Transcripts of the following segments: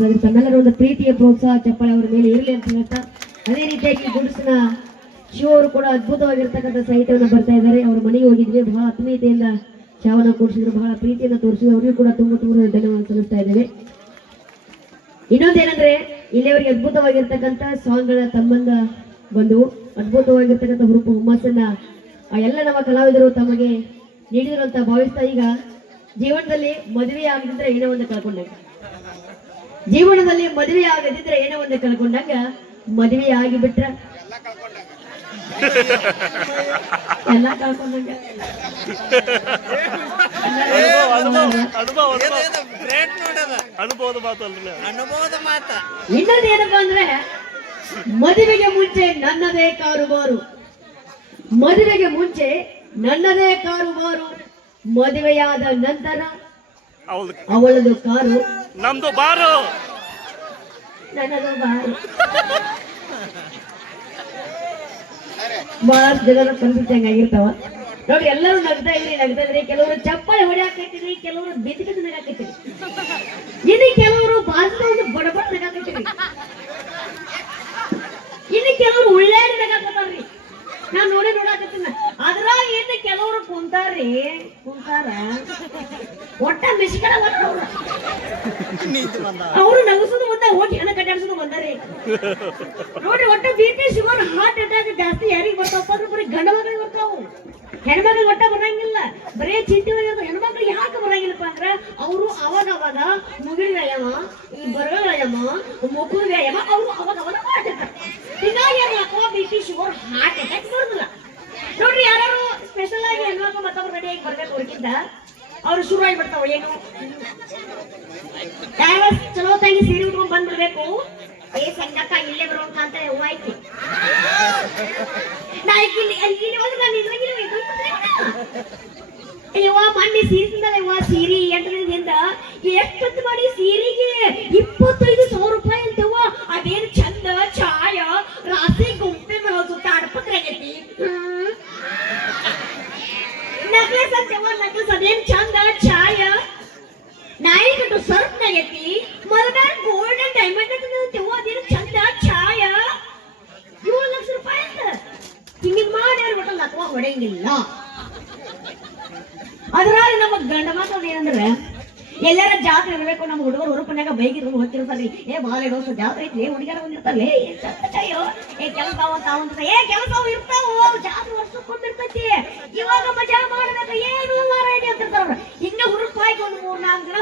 ಮಾಡ್ತಾ ಇದ್ದಾರೆ. ತಮ್ಮೆಲ್ಲರ ಒಂದು ಪ್ರೀತಿಯ ಪ್ರೋತ್ಸಾಹ ಚಪ್ಪಾಳೆ ಅವರ ಮೇಲೆ ಇರಲಿ ಅಂತ ಹೇಳ್ತಾ, ಅದೇ ರೀತಿಯಾಗಿ ಗುಡ್ಸ್ನ ಶಿವ ಅವರು ಕೂಡ ಅದ್ಭುತವಾಗಿರ್ತಕ್ಕಂಥ ಸಾಹಿತ್ಯವನ್ನು ಬರ್ತಾ ಇದ್ದಾರೆ. ಅವ್ರ ಮನೆಗೆ ಹೋಗಿದ್ವಿ, ಬಹಳ ಆತ್ಮೀಯತೆಯಿಂದ ಚಾವನ್ನ ಕೂಡಿಸಿದ್ರು, ಬಹಳ ಪ್ರೀತಿಯನ್ನು ತೋರಿಸಿದ್ರು. ಅವರಿಗೂ ಕೂಡ ತುಂಬ ಧನ್ಯವಾದ ಸಲ್ಲಿಸ್ತಾ ಇದ್ದೇವೆ. ಇನ್ನೊಂದೇನಂದ್ರೆ, ಇಲ್ಲಿಯವರೆಗೆ ಅದ್ಭುತವಾಗಿರ್ತಕ್ಕಂಥ ಸಾಂಗ್ಗಳ ಸಂಬಂಧ ಬಂದವು, ಅದ್ಭುತವಾಗಿರ್ತಕ್ಕಂಥ ಹುರುಪು ಹುಮ್ಮಸ್ಸನ್ನ ಎಲ್ಲ ನಮ್ಮ ಕಲಾವಿದರು ತಮಗೆ ನೀಡಿದ್ರು ಅಂತ ಭಾವಿಸ್ತಾ, ಈಗ ಜೀವನದಲ್ಲಿ ಮದುವೆ ಆಗದಿದ್ರೆ ಏನೋ ಒಂದು ಕಳ್ಕೊಂಡಂಗ, ಜೀವನದಲ್ಲಿ ಮದುವೆ ಆಗದಿದ್ರೆ ಏನೋ ಒಂದು ಕಳ್ಕೊಂಡಂಗ, ಮದುವೆ ಆಗಿಬಿಟ್ರ ಎಲ್ಲ ಕಳ್ಕೊಂಡಂಗ. ಇನ್ನೊಂದೇನಪ್ಪ ಅಂದ್ರೆ, ಮದುವೆಗೆ ಮುಂಚೆ ನನ್ನದೇ ಕಾರುಬಾರು, ಮದುವೆಗೆ ಮುಂಚೆ ನನ್ನದೇ ಕಾರುಬಾರು, ಮದುವೆಯಾದ ನಂತರ ಅವಳದು ಕಾರು ನಮ್ದು ಬಾರು, ನನ್ನದು ಬಾರು. ಬಹಳಷ್ಟು ಜನರ ಪರಿಸ್ಥಿತಿ ಹಂಗಾಗಿರ್ತಾವ ನೋಡಿ. ಎಲ್ಲರೂ ನಗ್ತಾ ಇದ್ರಿ, ಕೆಲವರು ಚಪ್ಪಾಳೆ ಹೊಡೆಯಾಕೈತಿರಿ, ಕೆಲವರು ಬಿದ್ದು ನಗಾಕೈತಿರಿ, ಇನ್ನು ಕೆಲವರು ಬಾಜು ಬಡಬಡ ನಗಾಕೈತಿರಿ, ಇನ್ನು ಕೆಲವರು ಉಳ್ಳಾಡಿ ನಗಾಕತ್ತಾರ್ರಿ. ನಾನ್ ನೋಡಾಕತ್ತೀನ. ಅದ್ರ ಇನ್ನು ಕೆಲವರು ಕುಂತಾರ ಒಟ್ಟ ಮಿಸ್ಕಡ ಅವರು ನಗಸೋದು ಬಂದ, ಹೋಗಿ ಹೆಣ ಕಟ್ಟಾಡ್ಸೋದು ಬಂದಾರಿ ನೋಡಿ. ಒಟ್ಟ BP ಶುಗರ್ ಹಾರ್ಟ್ ಅಟ್ಯಾಕ್ ಜಾಸ್ತಿ ಯಾರಿಗೆ ಬರ್ತಾವಪ್ಪ ಅಂದ್ರೆ ಬರೀ ಗಂಡ ಮಗಳಿಗೆ ಬರ್ತಾವು, ಹೆಣ್ಮಕ್ಳಿಗೆ ಒಟ್ಟ ಬರಂಗಿಲ್ಲ. ಬರೀ ಚಿಂತೆ ಹೆಣ್ಮಕ್ಳಿಗೆ ಯಾಕೆ ಬರಂಗಿಲ್ಲಪ್ಪ ಅಂದ್ರ, ಅವರು ಅವಾಗ ಮುಗಿಲ್ ವ್ಯಾಯಾಮ, ಈ ಬರಗಳ ವ್ಯಾಯಾಮ, ಮುಖದ ವ್ಯಾಯಾಮ ಅವರು ಅವಾಗ ಮಾಡ್ತಿರ್ತಾರೆ. ಹೀಗಾಗಿ BP ಶುಗರ್ ಹಾರ್ಟ್ ಅಟ್ಯಾಕ್ ಬರುದಿಲ್ಲ ನೋಡ್ರಿ. ಯಾರು ಸ್ಪೆಷಲ್ ಆಗಿ ಹೆಣ್ಮಕ್ಳು ಮತ್ತೊಬ್ರು ರೆಡಿಯಾಗಿ ಬರ್ಬೇಕು, ಅವ್ರಿಗಿಂತ ಅವ್ರು ಶುರು ಆಗಿಬಿಡ್ತಾವ. ಏನು ಯಾವ ಚಲೋ ತಂಗಿ ಸೀರೆ ಉಟ್ಕೊಂಡ್ ಬಂದ್ಬಿಡ್ಬೇಕು, ಏ ಸಂಗಕ್ಕ ಇಲ್ಲೇ ಬರೋಂತ ಅಂತ ಹೂವು ಆಯ್ತು. ಅಯ್ಯವ್ವ ಮೊನ್ನೆ ಸೀರೆ ತಂದಲ್ಲ ಸೀರೆ ಎಂಟರಿಂದ ಎಷ್ಟೊತ್ತು ಮಾಡಿ ಸೀರೆಗೆ 25,000 ರೂಪಾಯಿ ಅಂತವ್ವ. ಅದೇನು ಚಂದ ಛಾಯ ರಾಸಿ ಗುಂಪೆ ಸುತ್ತ ಅಡಪಕ್ರಾಗೈತಿ. ನಕ್ಲೆಸ್ ಅಂತವ್ವ, ನಕ್ಲೆಸ್ ಅದೇನು ಚಂದ ಛಾಯ ನಾಯಿ ಕಟ್ಟು ಸರ್ಪ್ನಾಗೈತಿ. ಮೊದಲ ಗೋಲ್ಡನ್ ಡೈಮಂಡ್ ಅಂತವ್ವ, ಅದೇನು ಚಂದ ಛಾಯ 7 ಲಕ್ಷ ರೂಪಾಯಿ ಅಂತ. ಹಿಂಗೆ ಮಾಡಿ ಬಿಟ್ಟಲ್ಲ ಅಥವಾ ಹೊಡೆಯಂಗಿಲ್ಲ. ಅದ್ರಾಗ ನಮ್ಮ ಗಂಡ ಮಾತು ಏನಂದ್ರೆ, ಎಲ್ಲಾರ ಜಾತ್ರೆ ಇರಬೇಕು, ನಮ್ಮ ಹುಡುಗರು ಹೊರಪನ್ಯಾಗ ಬೈಕಿದ್ರು ಹೋಗ್ತಿರ್ತಾರ್ರಿ. ಏ ಬಾಳ ಇಡೋಸ ಜಾತ್ರೆ ಐತಿ, ಹುಡುಗಿಯರ ಬಂದಿರ್ತಾರಲ್ಲ, ಏ ಕೆಲಸ ಏ ಕೆಲಸ ಇರ್ತಾವ, ಜಾತ್ರೆ ವರ್ಷಕ್ಕೊಂದಿರ್ತೈತಿ, ಇವಾಗ ಮಜಾ ಮಾಡ್ಬೇಕು, ಏನು ಮಾರಾಯ ಅಂತಿರ್ತಾರ. ಹಿಂಗ ಹುರುಪಾಯ್ತು ಒಂದು 3-4 ಜನ.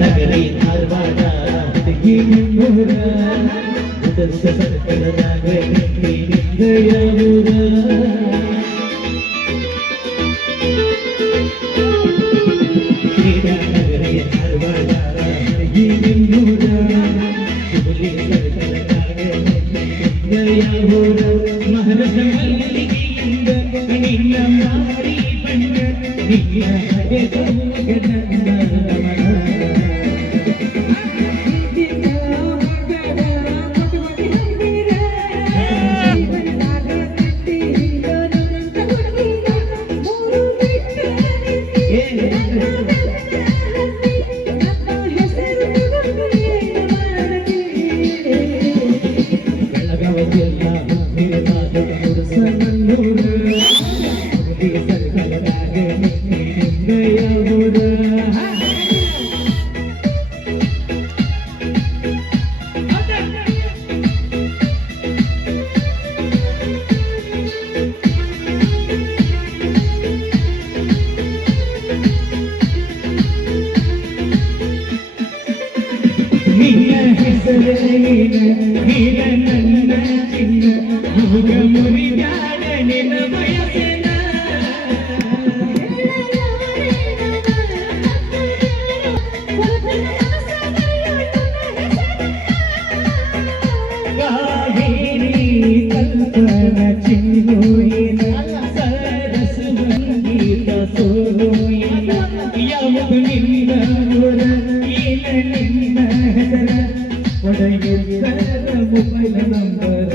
Nagari, ಹೆಸರೇನ ನೀನ ನನ್ನ ಚಿನ್ನ ಹೋಗ ಮುರಿಗಾಡ ನಿನ್ನ ಬಯಸನ ಕಾವೇರಿ ಕಲ್ಪನ ಚಿನ್ನೋಯಿನ ಸರಸ ಸಂಗೀತ ಸೋಲೋಯಿನ ಯಾವುದು ನಿನ್ನ ಹೊರ ಏನ ನಿನ್ನ ಹೆಸರ ಒಡೆಯುತ್ತರ ಮೊಬೈಲ್ ನಂಬರ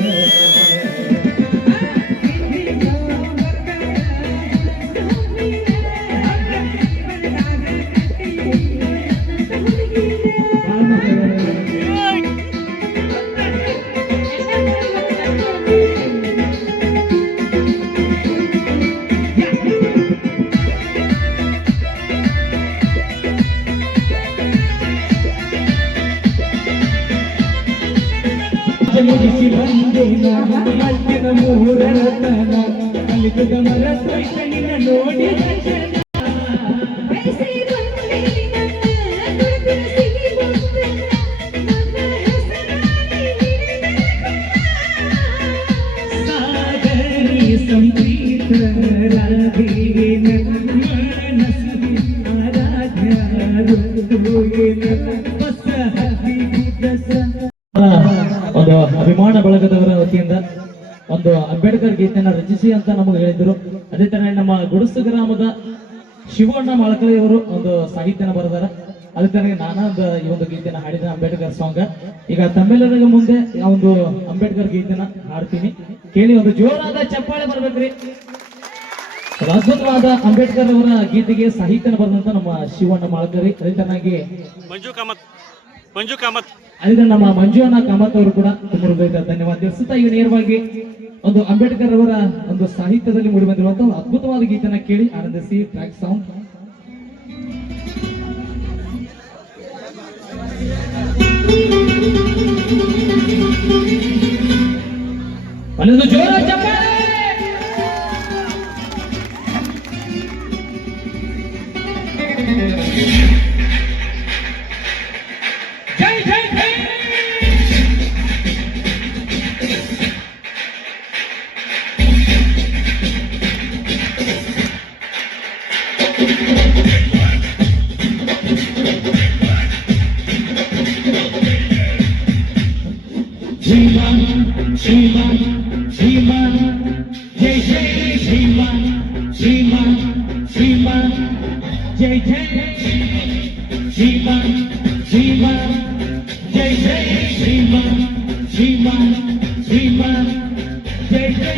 ಮುಗಿಸಿ ಬಂದೆ ನಾನು ಮಲ್ಕಿನ ಮೂರತನ ಕಲಿತುಗ ಮರತೈತ ನಿನ್ನ ನೋಡಿ ಸಾಗರಿ ಸಂಪ್ರೀತ ರಾಧೇನ ಮನಸ್ಸಿ ಆರಾಧ್ಯ ಬಸ ಹತ್ತಿ ದಸ ಒಂದು ಅಭಿಮಾನ ಬಳಗದವರ ವತಿಯಿಂದ ಒಂದು ಅಂಬೇಡ್ಕರ್ ಗೀತೆಯನ್ನ ರಚಿಸಿ ಅಂತ ನಮಗೆ ಹೇಳಿದ್ರು. ಅದೇ ತರ ನಮ್ಮ ಗುಡಸು ಗ್ರಾಮದ ಶಿವಣ್ಣ ಮಾಳಕಳಿಯವರು ಒಂದು ಸಾಹಿತ್ಯನ ಬರೆದಾರ. ಅದೇ ತರ ನಾನೊಂದು ಈ ಒಂದು ಗೀತೆನ ಹಾಡಿದ ಅಂಬೇಡ್ಕರ್ ಸಾಂಗ್. ಈಗ ತಮ್ಮೆಲ್ಲರಿಗೂ ಮುಂದೆ ಆ ಒಂದು ಅಂಬೇಡ್ಕರ್ ಗೀತೆನ ಹಾಡ್ತೀನಿ, ಕೇಳಿ ಒಂದು ಜೋರಾದ ಚಪ್ಪಾಳೆ ಬರ್ಬೇಕ್ರಿ. ಅದ್ಭುತವಾದ ಅಂಬೇಡ್ಕರ್ ಅವರ ಗೀತೆಗೆ ಸಾಹಿತ್ಯನ ಬರೆದಂತ ನಮ್ಮ ಶಿವಣ್ಣ ಮಾಳಕರಿ, ಅದೇ ತರನಾಗಿ ಮಂಜು ಕಾಮತ್ ಅದೇ ನಮ್ಮ ಮಂಜುವಣ್ಣ ಕಾಮತ್ ಅವರು ಕೂಡ ತುಂಬ ಹೃದಯದ ಧನ್ಯವಾದ ತಿಳಿಸುತ್ತಾ ಈಗ ನೇರವಾಗಿ ಒಂದು ಅಂಬೇಡ್ಕರ್ ಅವರ ಒಂದು ಸಾಹಿತ್ಯದಲ್ಲಿ ಮೂಡಿ ಬಂದಿರುವಂತಹ ಒಂದು ಅದ್ಭುತವಾದ ಗೀತೆನ ಕೇಳಿ ಆನಂದಿಸಿ. ಟ್ರ್ಯಾಕ್ ಸೌಂಡ್ ಅಲ್ಲೊಂದು ಜೋರ ಚಪ್ಪಾಳೆ. ಜೈ ಜೈ ಜೈ Shriman, Shriman, Shriman, Jai Jai Shriman, Shriman, Shriman, Jai Jai Shriman, Shriman, Jai Jai Shriman, Shriman, Shriman, Jai Jai.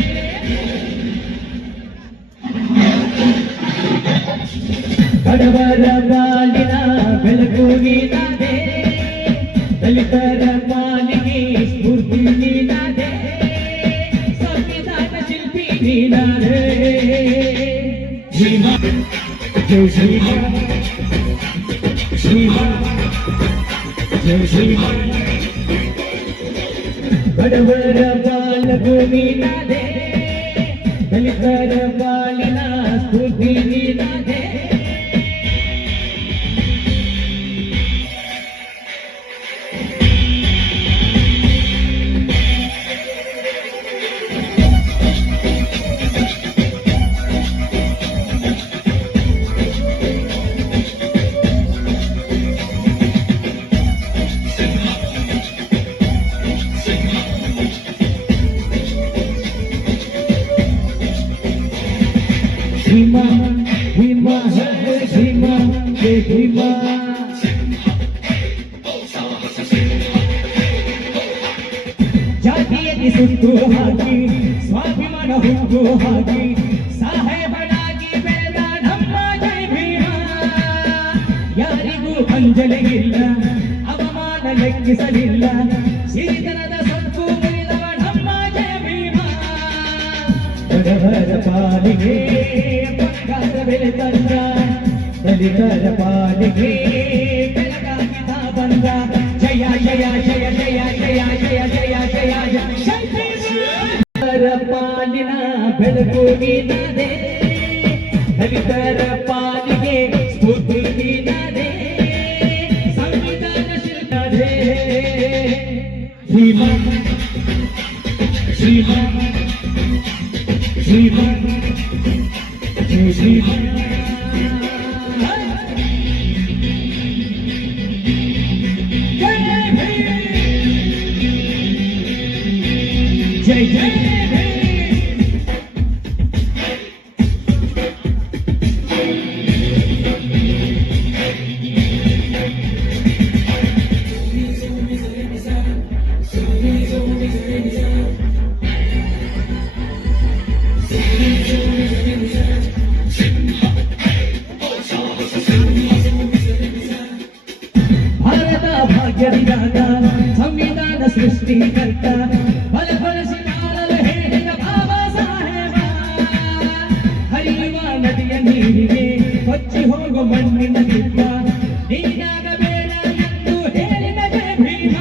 ಬಡವರ ಬಾಲಿನ ಬೆಳಕು ನೀನಾದೆ, ದಲಿತರ ಪಾಲಿಗೆ ಸ್ಫೂರ್ತಿ ನೀನಾದೆ, ಸಂವಿಧಾನ ಶಿಲ್ಪಿ ನೀನಾದೆ. ಶ್ರೀಮಾನ್ ಜೈ ಶ್ರೀಮಾನ್, ಶ್ರೀಮಾನ್ ಜೈ ಶ್ರೀಮಾನ್. ಬಡವರ ಬಾಲಕು ನೀನಾದೆ, ದಲಿತರ ಬಾಲಿನ ಸ್ಫೂರ್ತಿ ನೀನಾದೆ. Shima, Shima, Shima, Shima. ಜಾತಿಯಲ್ಲಿ ಸುತ್ತು ಹಾಕಿ ಸ್ವಾಭಿಮಾನ ಹುಟ್ಟು ಹಾಕಿ ಸಾಹೇಬನಾಗಿ ಬೆಳೆದ ನಮ್ಮ ಜೈ ಭೀಮ. ಯಾರಿಗೂ ಅಂಜಲಿಗಿಲ್ಲ, ಅವಮಾನ ಲೆಕ್ಕಿಸಲಿಲ್ಲ, ಸಿರಿತನದ ಸತ್ತು ಮುರಿದವ ನಮ್ಮ ಜಯ ಭೀಮ. ಬಡವರ ಪಾಲಿಗೆ ಬಂಗಾರ ಬೆಲೆ ತಂದ, ದಲಿತರ ಪಾಲಿಗೆ ಬೆಳಗಾಗಿದ ಬಂದ. ಜಯ ಜಯ ಜಯ ಜಯ ಜಯ ಜಯ ಜಯ ಜಯ ಜಯ. ಪಾಲಿನ ಬೆಳಕು ನೀನಾದೆ, ದಲಿತರ ಪಾಲಿಗೆ ಸ್ಫೂರ್ತಿ ನೀನಾದೆ, ಸಂವಿಧಾನ ಶಿಲ್ಪದೆ. ಶ್ರೀಮನ್ ಶ್ರೀಮನ್ ಶ್ರೀಮನ್ ಶ್ರೀಮನ್ ಜೈ ಜೈ ಭಾರತ ಭಾಗ್ಯವಿದಾತ ಸಂವಿಧಾನ ಸೃಷ್ಟಿಕರ್ತ ಬಲ ಬಳಸಿ ಮಾಡಲು ಹೇಳಿದ ಬಾಬಾ ಸಾಹೇಬ ಹರಿಯುವ ನದಿಯ ನೀರಿಗೆ ಕೊಚ್ಚಿ ಹೋಗು ಮಣ್ಣಿನ ದಿಬ್ಬ ನೀನಾಗಬೇಡ ಎಂದು ಹೇಳಿದ ಜಯ ಭೀಮ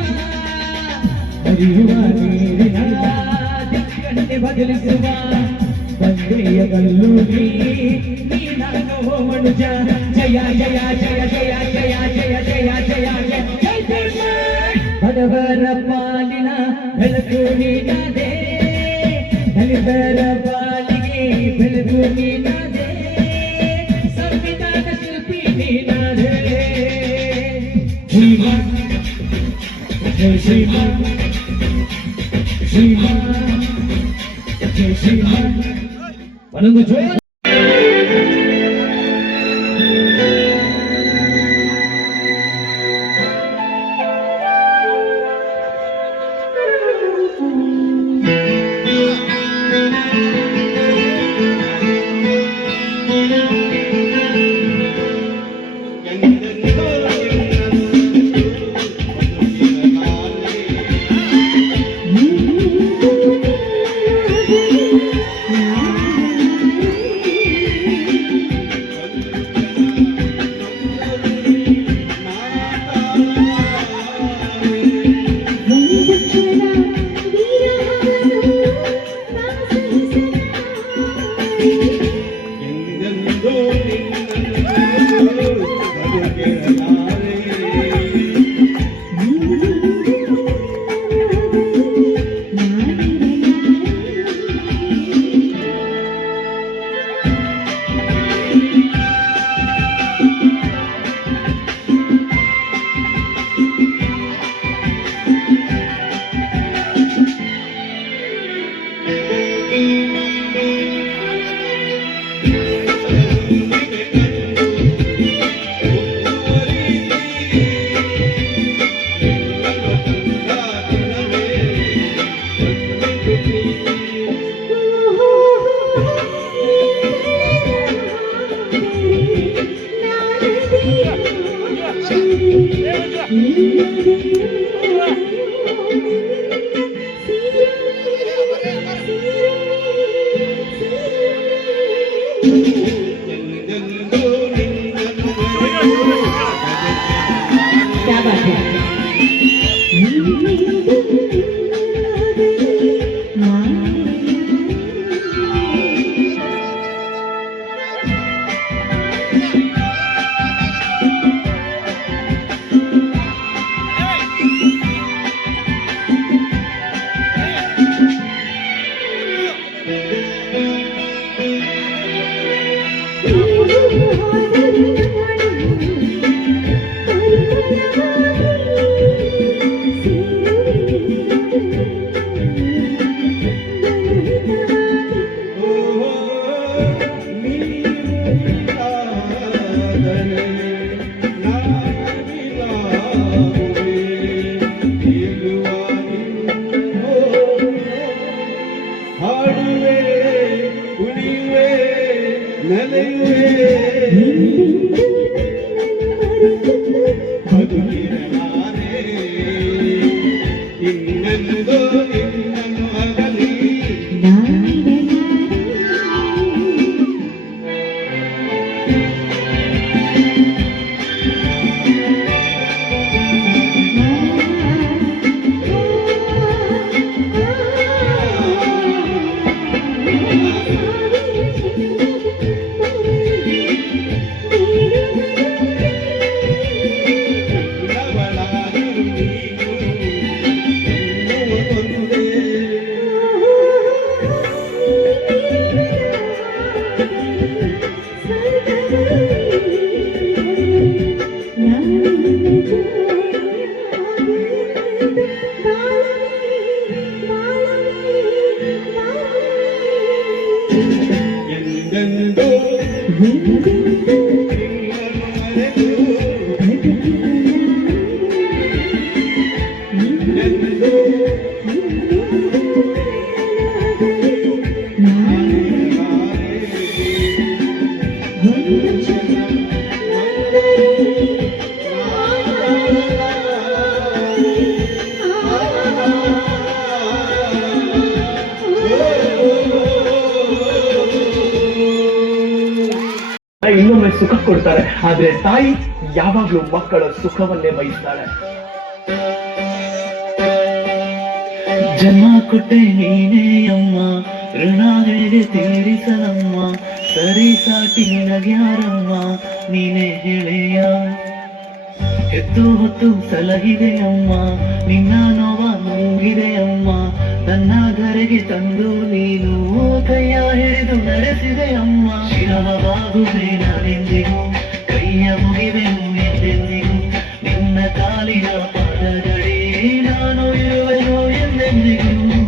ಹರಿಯುವ ನೀರಿನ ದಿಕ್ಕನ್ನೇ ಬದಲಿಸುವ ಬಂದೆಯ ಗಲ್ಲೂರಿ ನೀನಾಗೋ ಮನುಜ ಜಯ ಜಯ ಜಯ ಜಯ ಜಯ ಜಯ ಜಯ ಜಯ ಜಯ ಜಯ ಬಡವರ ಪಾಲಿನ ಬೆಳಕು ನೀನಾದೆ ದಲಿತರ ಪಾಲಿಗೆ ಬೆಳಕು ನೀನಾದೆ ಸಂವಿಧಾನ ಶಿಲ್ಪಿ ನೀನಾದೆ ಶ್ರೀಮನ್ ಜೈ ಶ್ರೀಮನ್ ಶ್ರೀಮನ್ ಜೈ ಶ್ರೀಮನ್ ಒಂದೊಂದು ಜೋರ क्या बात है ಎಂದೆಂದೂ ಇನ್ನೊಮ್ಮೆ ಸುಖ ಕೊಡ್ತಾರೆ, ಆದ್ರೆ ತಾಯಿ ಯಾವಾಗ್ಲೂ ಮಕ್ಕಳ ಸುಖವನ್ನೇ ಬಯಸ್ತಾಳೆ. ಜನ್ಮ ಕೊಟ್ಟೆ ನೀನೇ ಅಮ್ಮ, ಋಣ ಹೇಗೆ ತೀರಿಸಲಮ್ಮ, ಸರಿ ಸಾಟಿ ನಿನಗ್ಯಾರಮ್ಮ, ನೀನೇ ಹೇಳೆಯ. ಹೆತ್ತು ಹೊತ್ತು ಸಲಹಿದೆ ಅಮ್ಮ, ನಿನ್ನ ನೋವ ನುಂಗಿದೆ ಅಮ್ಮ, ನನ್ನ ಧರೆಗೆ ತಂದು ನೀನು ಕೈಯ ಹಿಡಿದು ನಡೆಸಿದೆ ಅಮ್ಮ. ಶಿರವಾಗುವೆ ನಾನೆಂದಿಗೂ, ಕೈಯ ಮುಗಿವೆನು ಎಂದೆಂದಿಗೂ, ನಿನ್ನ ಕಾಲಿನ ಪಾದಗಳೇ ನಾನು ಇರುವೆನು ಎಂದೆಂದಿಗೂ.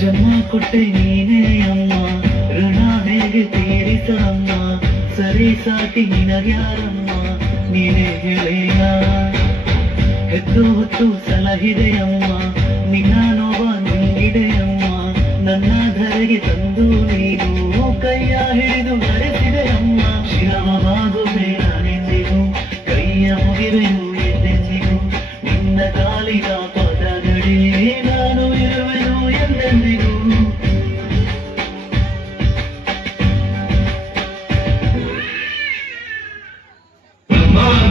ಜನ್ಮ ಕೊಟ್ಟೆ ನೀನೇ ಅಮ್ಮ, ಋಣ ಹೇಗೆ ತೀರಿಸಲಮ್ಮ, ಸರಿ ಸಾಟಿ ನಿನಗ್ಯಾರಮ್ಮ, ನೀನೇ ಹೇಳೆಯ. ಹೆತ್ತು ಹೊತ್ತು ಸಲಹಿದೆಯಮ್ಮ, ನಿನ್ನ ನೋವ ನುಂಗಿದೆಯಮ್ಮ, ನನ್ನ ಧರೆಗೆ ತಂದು ನೀನು ಕೈಯ ಹಿಡಿದು ನಡೆಸಿದೆಯಮ್ಮ. ಶಿರವಾಗುವೆ ನಾನೆಂದಿಗೂ, ಕೈಯ ಮುಗಿವೆನು ಎಂದೆಂದಿಗೂ, ನಿನ್ನ ಕಾಲಿನ ಪದಗಳೇ ನಾನು ಇರುವೆನು ಎಂದೆಂದಿಗೂ.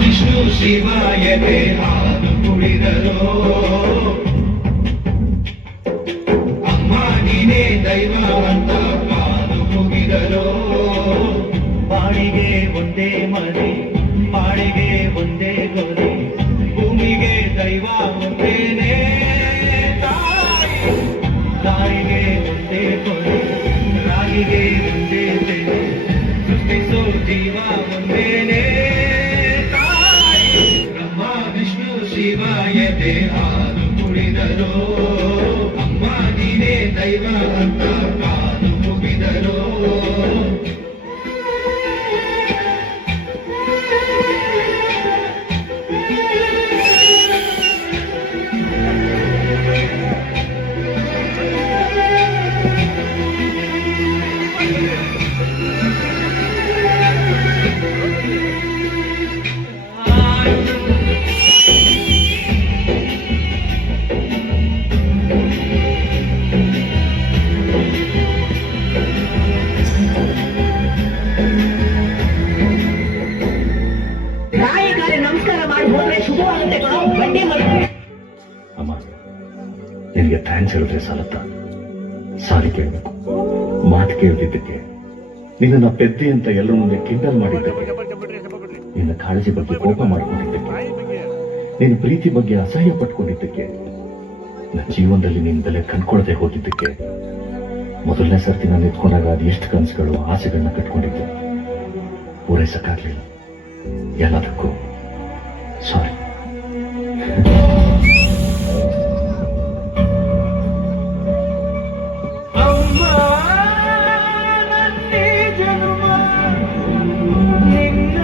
ವಿಷ್ಣು ಶಿವಾಯತೆ ಹಾಲು ಕುಡಿದರೋ, ಅಮ್ಮ ನೀನೇ ದೈವ ಅಂತ ಕಾಲು ಮುಗಿದರೋ. ಬಾಡಿಗೆ ಒಂದೇ ಮನೆ, ಬಾಡಿಗೆ ಒಂದೇ ಗೊನೆ, ಭೂಮಿಗೆ ದೈವ ಒಂದೇನೆ ತಾಯಿ, ತಾಯಿಗೆ ಒಂದೇ ಕೊನೆ, ರಾಗಿಗೆ ಒಂದೇ ಬೆಲೆ, ಸೃಷ್ಟಿಸೋ ಜೀವ ಒಂದೇನೆ ತಾಯಿ. ಬ್ರಹ್ಮ ವಿಷ್ಣು ಶಿವಾಯತೆ ಹಾಲು ಕುಡಿದರೋ, ಅಮ್ಮ ನೀನೇ ದೈವ ಅಂತ ಕಾಲು ಮುಗಿದರೋ. ನಾಯಿಗಾರಿ ನಮಸ್ಕಾರ ಮಾಡಿ ಹೋದ್ರೆ ಶುಭವಾಗುತ್ತೆ ಕಣೋ, ಬಡ್ಡಿ ಮಾಡ್ತಾರೆ. ಅಮ್ಮ, ನಿನಗೆ ಥ್ಯಾಂಕ್ಸ್ ಹೇಳಿದ್ರೆ ಸಾಲತ್ತ? ಸಾರಿ ಕೇಳಬೇಕು. ಮಾತು ಕೇಳ್ತಿದ್ದಕ್ಕೆ, ನಿನ್ನ ಪೆದ್ದಿ ಅಂತ ಎಲ್ಲರ ಮುಂದೆ ಕಿಂಡಲ್ ಮಾಡಿದ್ದಕ್ಕೆ, ನಿನ್ನ ಕಾಳಜಿ ಬಗ್ಗೆ ಕೋಪ ಮಾಡ್ಕೊಂಡಿದ್ದಕ್ಕೆ, ನಿನ್ನ ಪ್ರೀತಿ ಬಗ್ಗೆ ಅಸಹ್ಯ ಪಟ್ಕೊಂಡಿದ್ದಕ್ಕೆ, ನನ್ನ ಜೀವನದಲ್ಲಿ ನಿನ್ನ ಬೆಲೆ ಕಂಡ್ಕೊಳ್ಳದೆ ಹೋಗಿದ್ದಕ್ಕೆ, ಮೊದಲನೇ ಸರ್ತಿ ನಾನು ನಿಂತ್ಕೊಂಡಾಗ ಅದು ಎಷ್ಟು ಕನಸುಗಳು ಆಸೆಗಳನ್ನ ಕಟ್ಕೊಂಡಿದ್ದೆ, ಪೂರೈಸಕ್ಕಾಗ್ಲಿಲ್ಲ. ಎಲ್ಲದಕ್ಕೂ ಸಾರಿ. ನಿನ್ನ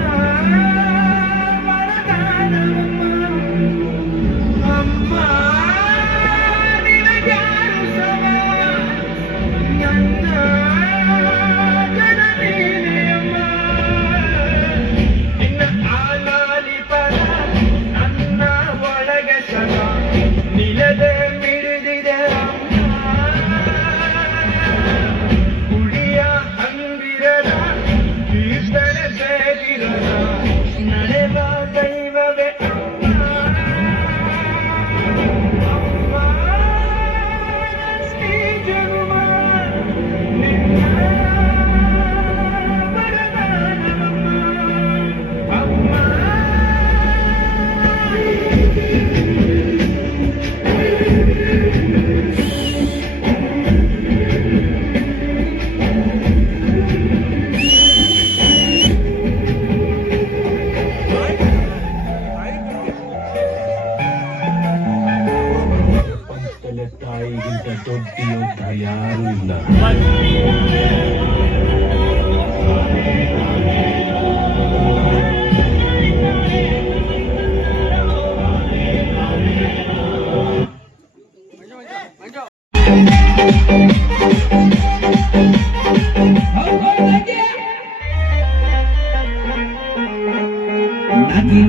ದೊಡ್ಡಿ ಅಂತ ಯಾರು ಇಲ್ಲ.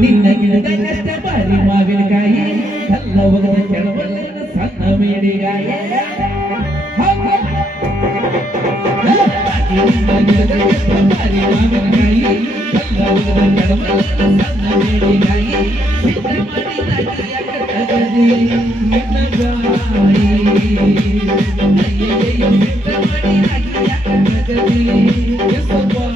ನಿನ್ನ ಗಿಡದಷ್ಟ ಬಾರಿ ಮಾವಿನಕಾಯಿ ಕಲ್ಲ ಒಗದ ಕೆಳವಲ್ಲ ಸಣ್ಣ ಮೇಡಿಗಾಯಿ ನಿನ್ನ ಗಿಡದಷ್ಟ ಬಾರಿ ಮಾವಿನಕಾಯಿ ಕಲ್ಲ ಒಗದ ಕೆಳವಲ್ಲ ಸಣ್ಣ ಮೇಡಿಗಾಯಿ ಸಿದ್ಧ ಮಾಡಿ ನಗಿಯ ಕಟ್ಟಗದಿ ನಿನ್ನ ಗಾಯಿ ಅಯ್ಯಯ್ಯೋ ಸಿದ್ಧ ಮಾಡಿ ನಗಿಯ ಕಟ್ಟಗದಿ ಎಸಬಾಯಿ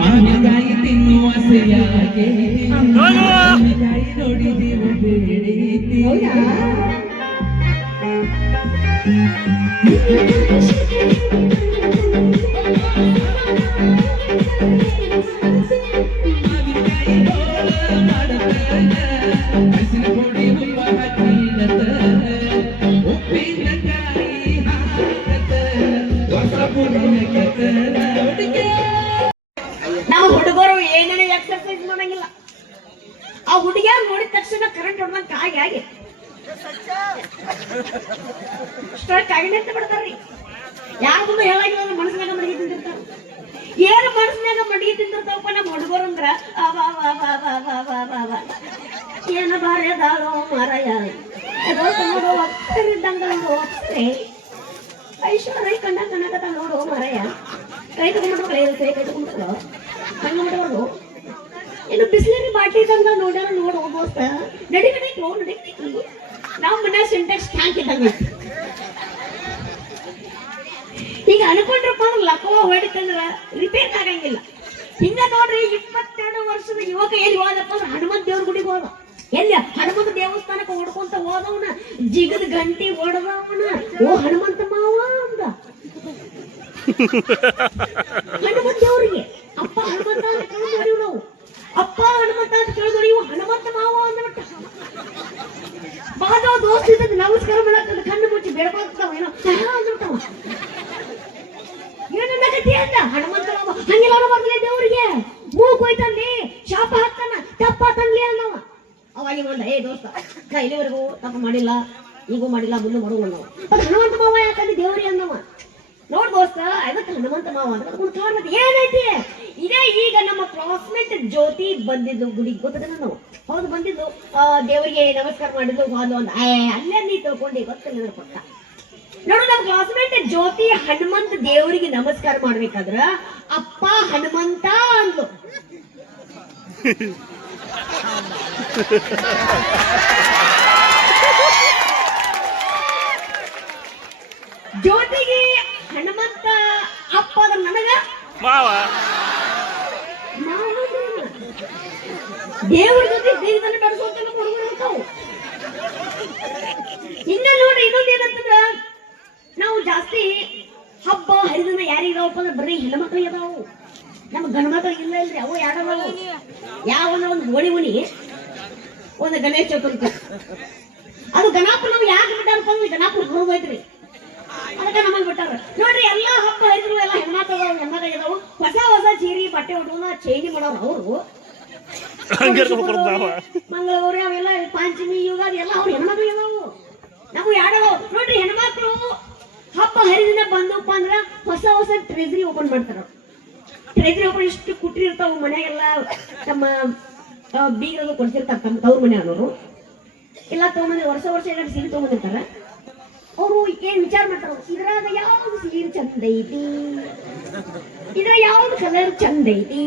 ಮಾವಿನಕಾಯಿ ತಿನ್ನುವ ಆಸೆಯಾಗೆ ಮಾವಿನಕಾಯಿ ನೋಡಿದೆವು ಬೇಡಿತಿ ಮಾವಿನಕಾಯಿ ಮಾಡತಾನ ಹಸಿರು ಕೊಡಿ ಉಪ್ಪ ಹಾಕಿಲತ ಉಪ್ಪಿನಕಾಯಿ ಹಾಕತ ಹೊಸ ಪುಡಿನಕತ ನಾವು ಹುಡುಗರು ಏನೇನು ಎಕ್ಸರ್ಸೈಸ್ ಮಾಡಂಗಿಲ್ಲ. ಆ ಹುಡುಗಿಯಾರು ನೋಡಿದ ತಕ್ಷಣ ಕರೆಂಟ್ ಹೊಡೆದಂಗ ಕಾಗಿ ಆಗಿ ಕಾಗಿನ ಅಂತ ಬಿಡ್ತಾರ್ರಿ. ಯಾರು ಮುಂದೆ ಹೇಳಾಗಿಲ್ಲ ಮನಸ್ಸಿನಾಗ ಮಡಗಿ ತಿಂದಿರ್ತಾರ. ಏನು ಮನಸ್ಸಿನಾಗ ಮಡಗಿ ತಿಂದಿರ್ತಾವಪ್ಪ ನಮ್ಮ ಹುಡುಗರು ಅಂದ್ರ ಏನು ಬಾರ್ಯದಾಳೋ ಮರಯ ನೋಡು ಅಕ್ಷರಿದ್ದಂಗ ನೋಡು ಅಕ್ಷರೇ ಐಶ್ವರ್ಯ ಕಂಡ ಕನಕದ ನೋಡು ಮರಯ ಕೈ ತಗೊಂಡ್ಬಿಟ್ಟು ಕೈ ತಗೊಂಡ್ಬಿಟ್ಟು ಹಂಗ ಬಿಡೋದು. ಇನ್ನು ಬಿಸ್ಲರಿ ಬಾಟ್ಲಿ ಇದ್ದಂಗ ನೋಡ್ಯಾರ ನೋಡು ದೋಸ್ತ ನಡಿಬೇಕು ನಾವು ಮನ್ಯಾಗ ಸಿಂಟೆಕ್ಸ್ ಟ್ಯಾಂಕ್ ಇದ್ದಂಗ ಈಗ ಅನ್ಕೊಂಡ್ರಪ್ಪ ಅಂದ್ರೆ ಲಕ್ಕವ ಹೊಡಿತಂದ್ರ ರಿಪೇರ್ ಆಗಂಗಿಲ್ಲ. ಹಿಂಗ ನೋಡ್ರಿ 22 ವರ್ಷದ ಯುವಕ ಎಲ್ಲಿ ಹೋದಪ್ಪ ಅಂದ್ರೆ ಹನುಮಂತ ದೇವ್ರ ಗುಡಿಗೆ ಹೋದ. ಎಲ್ಲಿ ಹನುಮಂತ ದೇವಸ್ಥಾನಕ್ಕೆ ಓಡ್ಕೊಂತ ಹೋದವನ ಜಿಗದ ಗಂಟಿ ಹೊಡೆದವನ ಓ ಹನುಮಂತ ಮಾವ ಅಂದ. ಹನುಮಂತ ದೇವ್ರಿಗೆ ಅಪ್ಪ ಹನುಮಂತ ಅಂತ ಕೇಳಿದೀವಿ ನಾವು. ಅಪ್ಪ ಹನುಮಂತ ಅಂತ ಕೇಳಿದೀವಿ, ಇವು ಹನುಮಂತ ಮಾವ ಅಂದ್ಬಿಟ್ಟ. ಬಾದ ದೋಸ್ತ ಇದ್ದ ನಮಸ್ಕಾರ ಮಾಡಕ್ಕ ಕಣ್ಣು ಮುಚ್ಚಿ ಬೇಡ್ಕೊಳ್ತಾವ ಏನೋ ಅಂದ್ಬಿಟ್ಟವ. ಏನನ್ನಕತಿ ಅಂದ ಹನುಮಂತ ಮಾವ. ಹಂಗೆಲ್ಲ ಬರ್ಲಿ ದೇವ್ರಿಗೆ ಮೂಗು ಹೋಯ್ತಲ್ಲಿ ಶಾಪ ಹಾಕ್ತಾನ ತಪ್ಪಾತನ್ಲಿ ಅನ್ನವ. ಅವಾಗ ಬಂದ ಏ ದೋಸ್ತ ನಾ ಇಲ್ಲಿವರೆಗೂ ತಪ್ಪು ಮಾಡಿಲ್ಲ, ಈಗೂ ಮಾಡಿಲ್ಲ, ಮುಂದೆ ಮಾಡುವ ನಾವು. ಅದು ಹನುಮಂತ ಮಾವ ಯಾಕಂದ್ರೆ ದೇವ್ರಿ ಅನ್ನವ. ನೋಡ್ ದೋಸ್ತ ಅದಕ್ಕೆ ಹನುಮಂತ ಮಾವ ಅಂತ ಏನೈತಿ. ಇದೇ ಈಗ ನಮ್ಮ ಕ್ಲಾಸ್ಮೇಟ್ ಜ್ಯೋತಿ ಬಂದಿದ್ದು ಗುಡಿಗೆ ಗೊತ್ತದ ನಾವು. ಹೌದು ಬಂದಿದ್ದು ದೇವರಿಗೆ ನಮಸ್ಕಾರ ಮಾಡಿದ್ದು ಅದು ಒಂದು ಅಲ್ಲೇ ನೀ ತಿಳ್ಕೊಂಡಿ ಗೊತ್ತಿಲ್ಲ ಪಕ್ಕ. ನೋಡು ನಮ್ಮ ಕ್ಲಾಸ್ಮೇಟ್ ಜ್ಯೋತಿ ಹನುಮಂತ ದೇವರಿಗೆ ನಮಸ್ಕಾರ ಮಾಡ್ಬೇಕಾದ್ರ ಅಪ್ಪ ಹನುಮಂತ ಅಂದ್ಲು. ಜ್ಯೋತಿಗೆ ಹನುಮಂತ ಅಪ್ಪ ಅದ್ರ ನನಗ ಮಾವ ದೇವ್ರ ಜೊತೆ ದೇವರನ್ನ ಬೆಳೆಸೋಕೆ ಹುಡುಗರು ಇರ್ತಾವು. ಇನ್ನ ನೋಡ್ರಿ ಇನ್ನೊಂದು ಏನಂತಂದ್ರ ನಾವು ಜಾಸ್ತಿ ಹಬ್ಬ ಹರಿದಿನ ಯಾರಿಗಾವಪ್ಪ ಅಂದ್ರೆ ಬರೀ ಹೆಣ್ಮಕ್ಳಿಗೆ ಅದಾವು. ನಮ್ಮ ಗಂಡ ಮಕ್ಳಿಗೆ ಇಲ್ಲ ಇಲ್ರಿ. ಅವು ಯಾರದಾವು ಯಾವನ ಒಂದು ಹೋಳಿ ಹುಣಿ ಒಂದು ಗಣೇಶ ಚತುರ್ಥಿ ಅದು ಗಣಾಪುರ ನಾವು ಯಾಕೆ ಬಿಟ್ಟಾರಪ್ಪ ಅಂದ್ರೆ ಗಣಾಪುರ ಹೋಗ್ಬೋಯ್ತ್ರಿ. ಅದಕ್ಕೆ ನಮ್ಮಲ್ಲಿ ಬಿಟ್ಟಾರ ನೋಡ್ರಿ. ಎಲ್ಲಾ ಹಬ್ಬ ಹರಿದ್ರು ಎಲ್ಲ ಹೆಣ್ಮಕ್ಳಿದಾವು ಹೊಸ ಹೊಸ ಚೀರಿ ಬಟ್ಟೆ ಉಟ್ಕೊಂಡ ಚೈನಿ ಮಾಡೋರು ಅವರು. ಮಂಗಳಗೌರಿ ಅವೆಲ್ಲ ಪಂಚಮಿ ಯುಗಾದಿ ಎಲ್ಲ ಅವ್ರು ಹೆಣ್ಮಕ್ಳು ಇದಾವು. ನಾವು ಯಾಡದಾವು ನೋಡ್ರಿ. ಹೆಣ್ಮಕ್ಳು ಹಬ್ಬ ಹರಿದಿನ ಬಂದಪ್ಪ ಅಂದ್ರ ಹೊಸ ಹೊಸ ಟ್ರೆಜರಿ ಓಪನ್ ಮಾಡ್ತಾರ. ಟ್ರೆಜರಿ ಓಪನ್ ಇಷ್ಟು ಕುಟ್ಟಿರ್ತಾವ ಮನೆಗೆಲ್ಲ ತಮ್ಮ ಬೀಗರು ಕೊಡ್ತಿರ್ತಾರ ತಮ್ಮ ತವ್ರ ಮನೆಯವರು ಎಲ್ಲ ತಗೊಂಬಂದ್ರೆ ವರ್ಷ ಎಲ್ಲ ಸೀರೆ ತಗೊಂಡಿರ್ತಾರ. ಅವರು ಏನ್ ವಿಚಾರ ಮಾಡ್ತಾರ, ಇದ್ರಾಗ ಯಾವ್ದು ಸೀರೆ ಚಂದ ಐತಿ, ಇದ್ರ ಯಾವ್ದು ಕಲರ್ ಚಂದ ಐತಿ,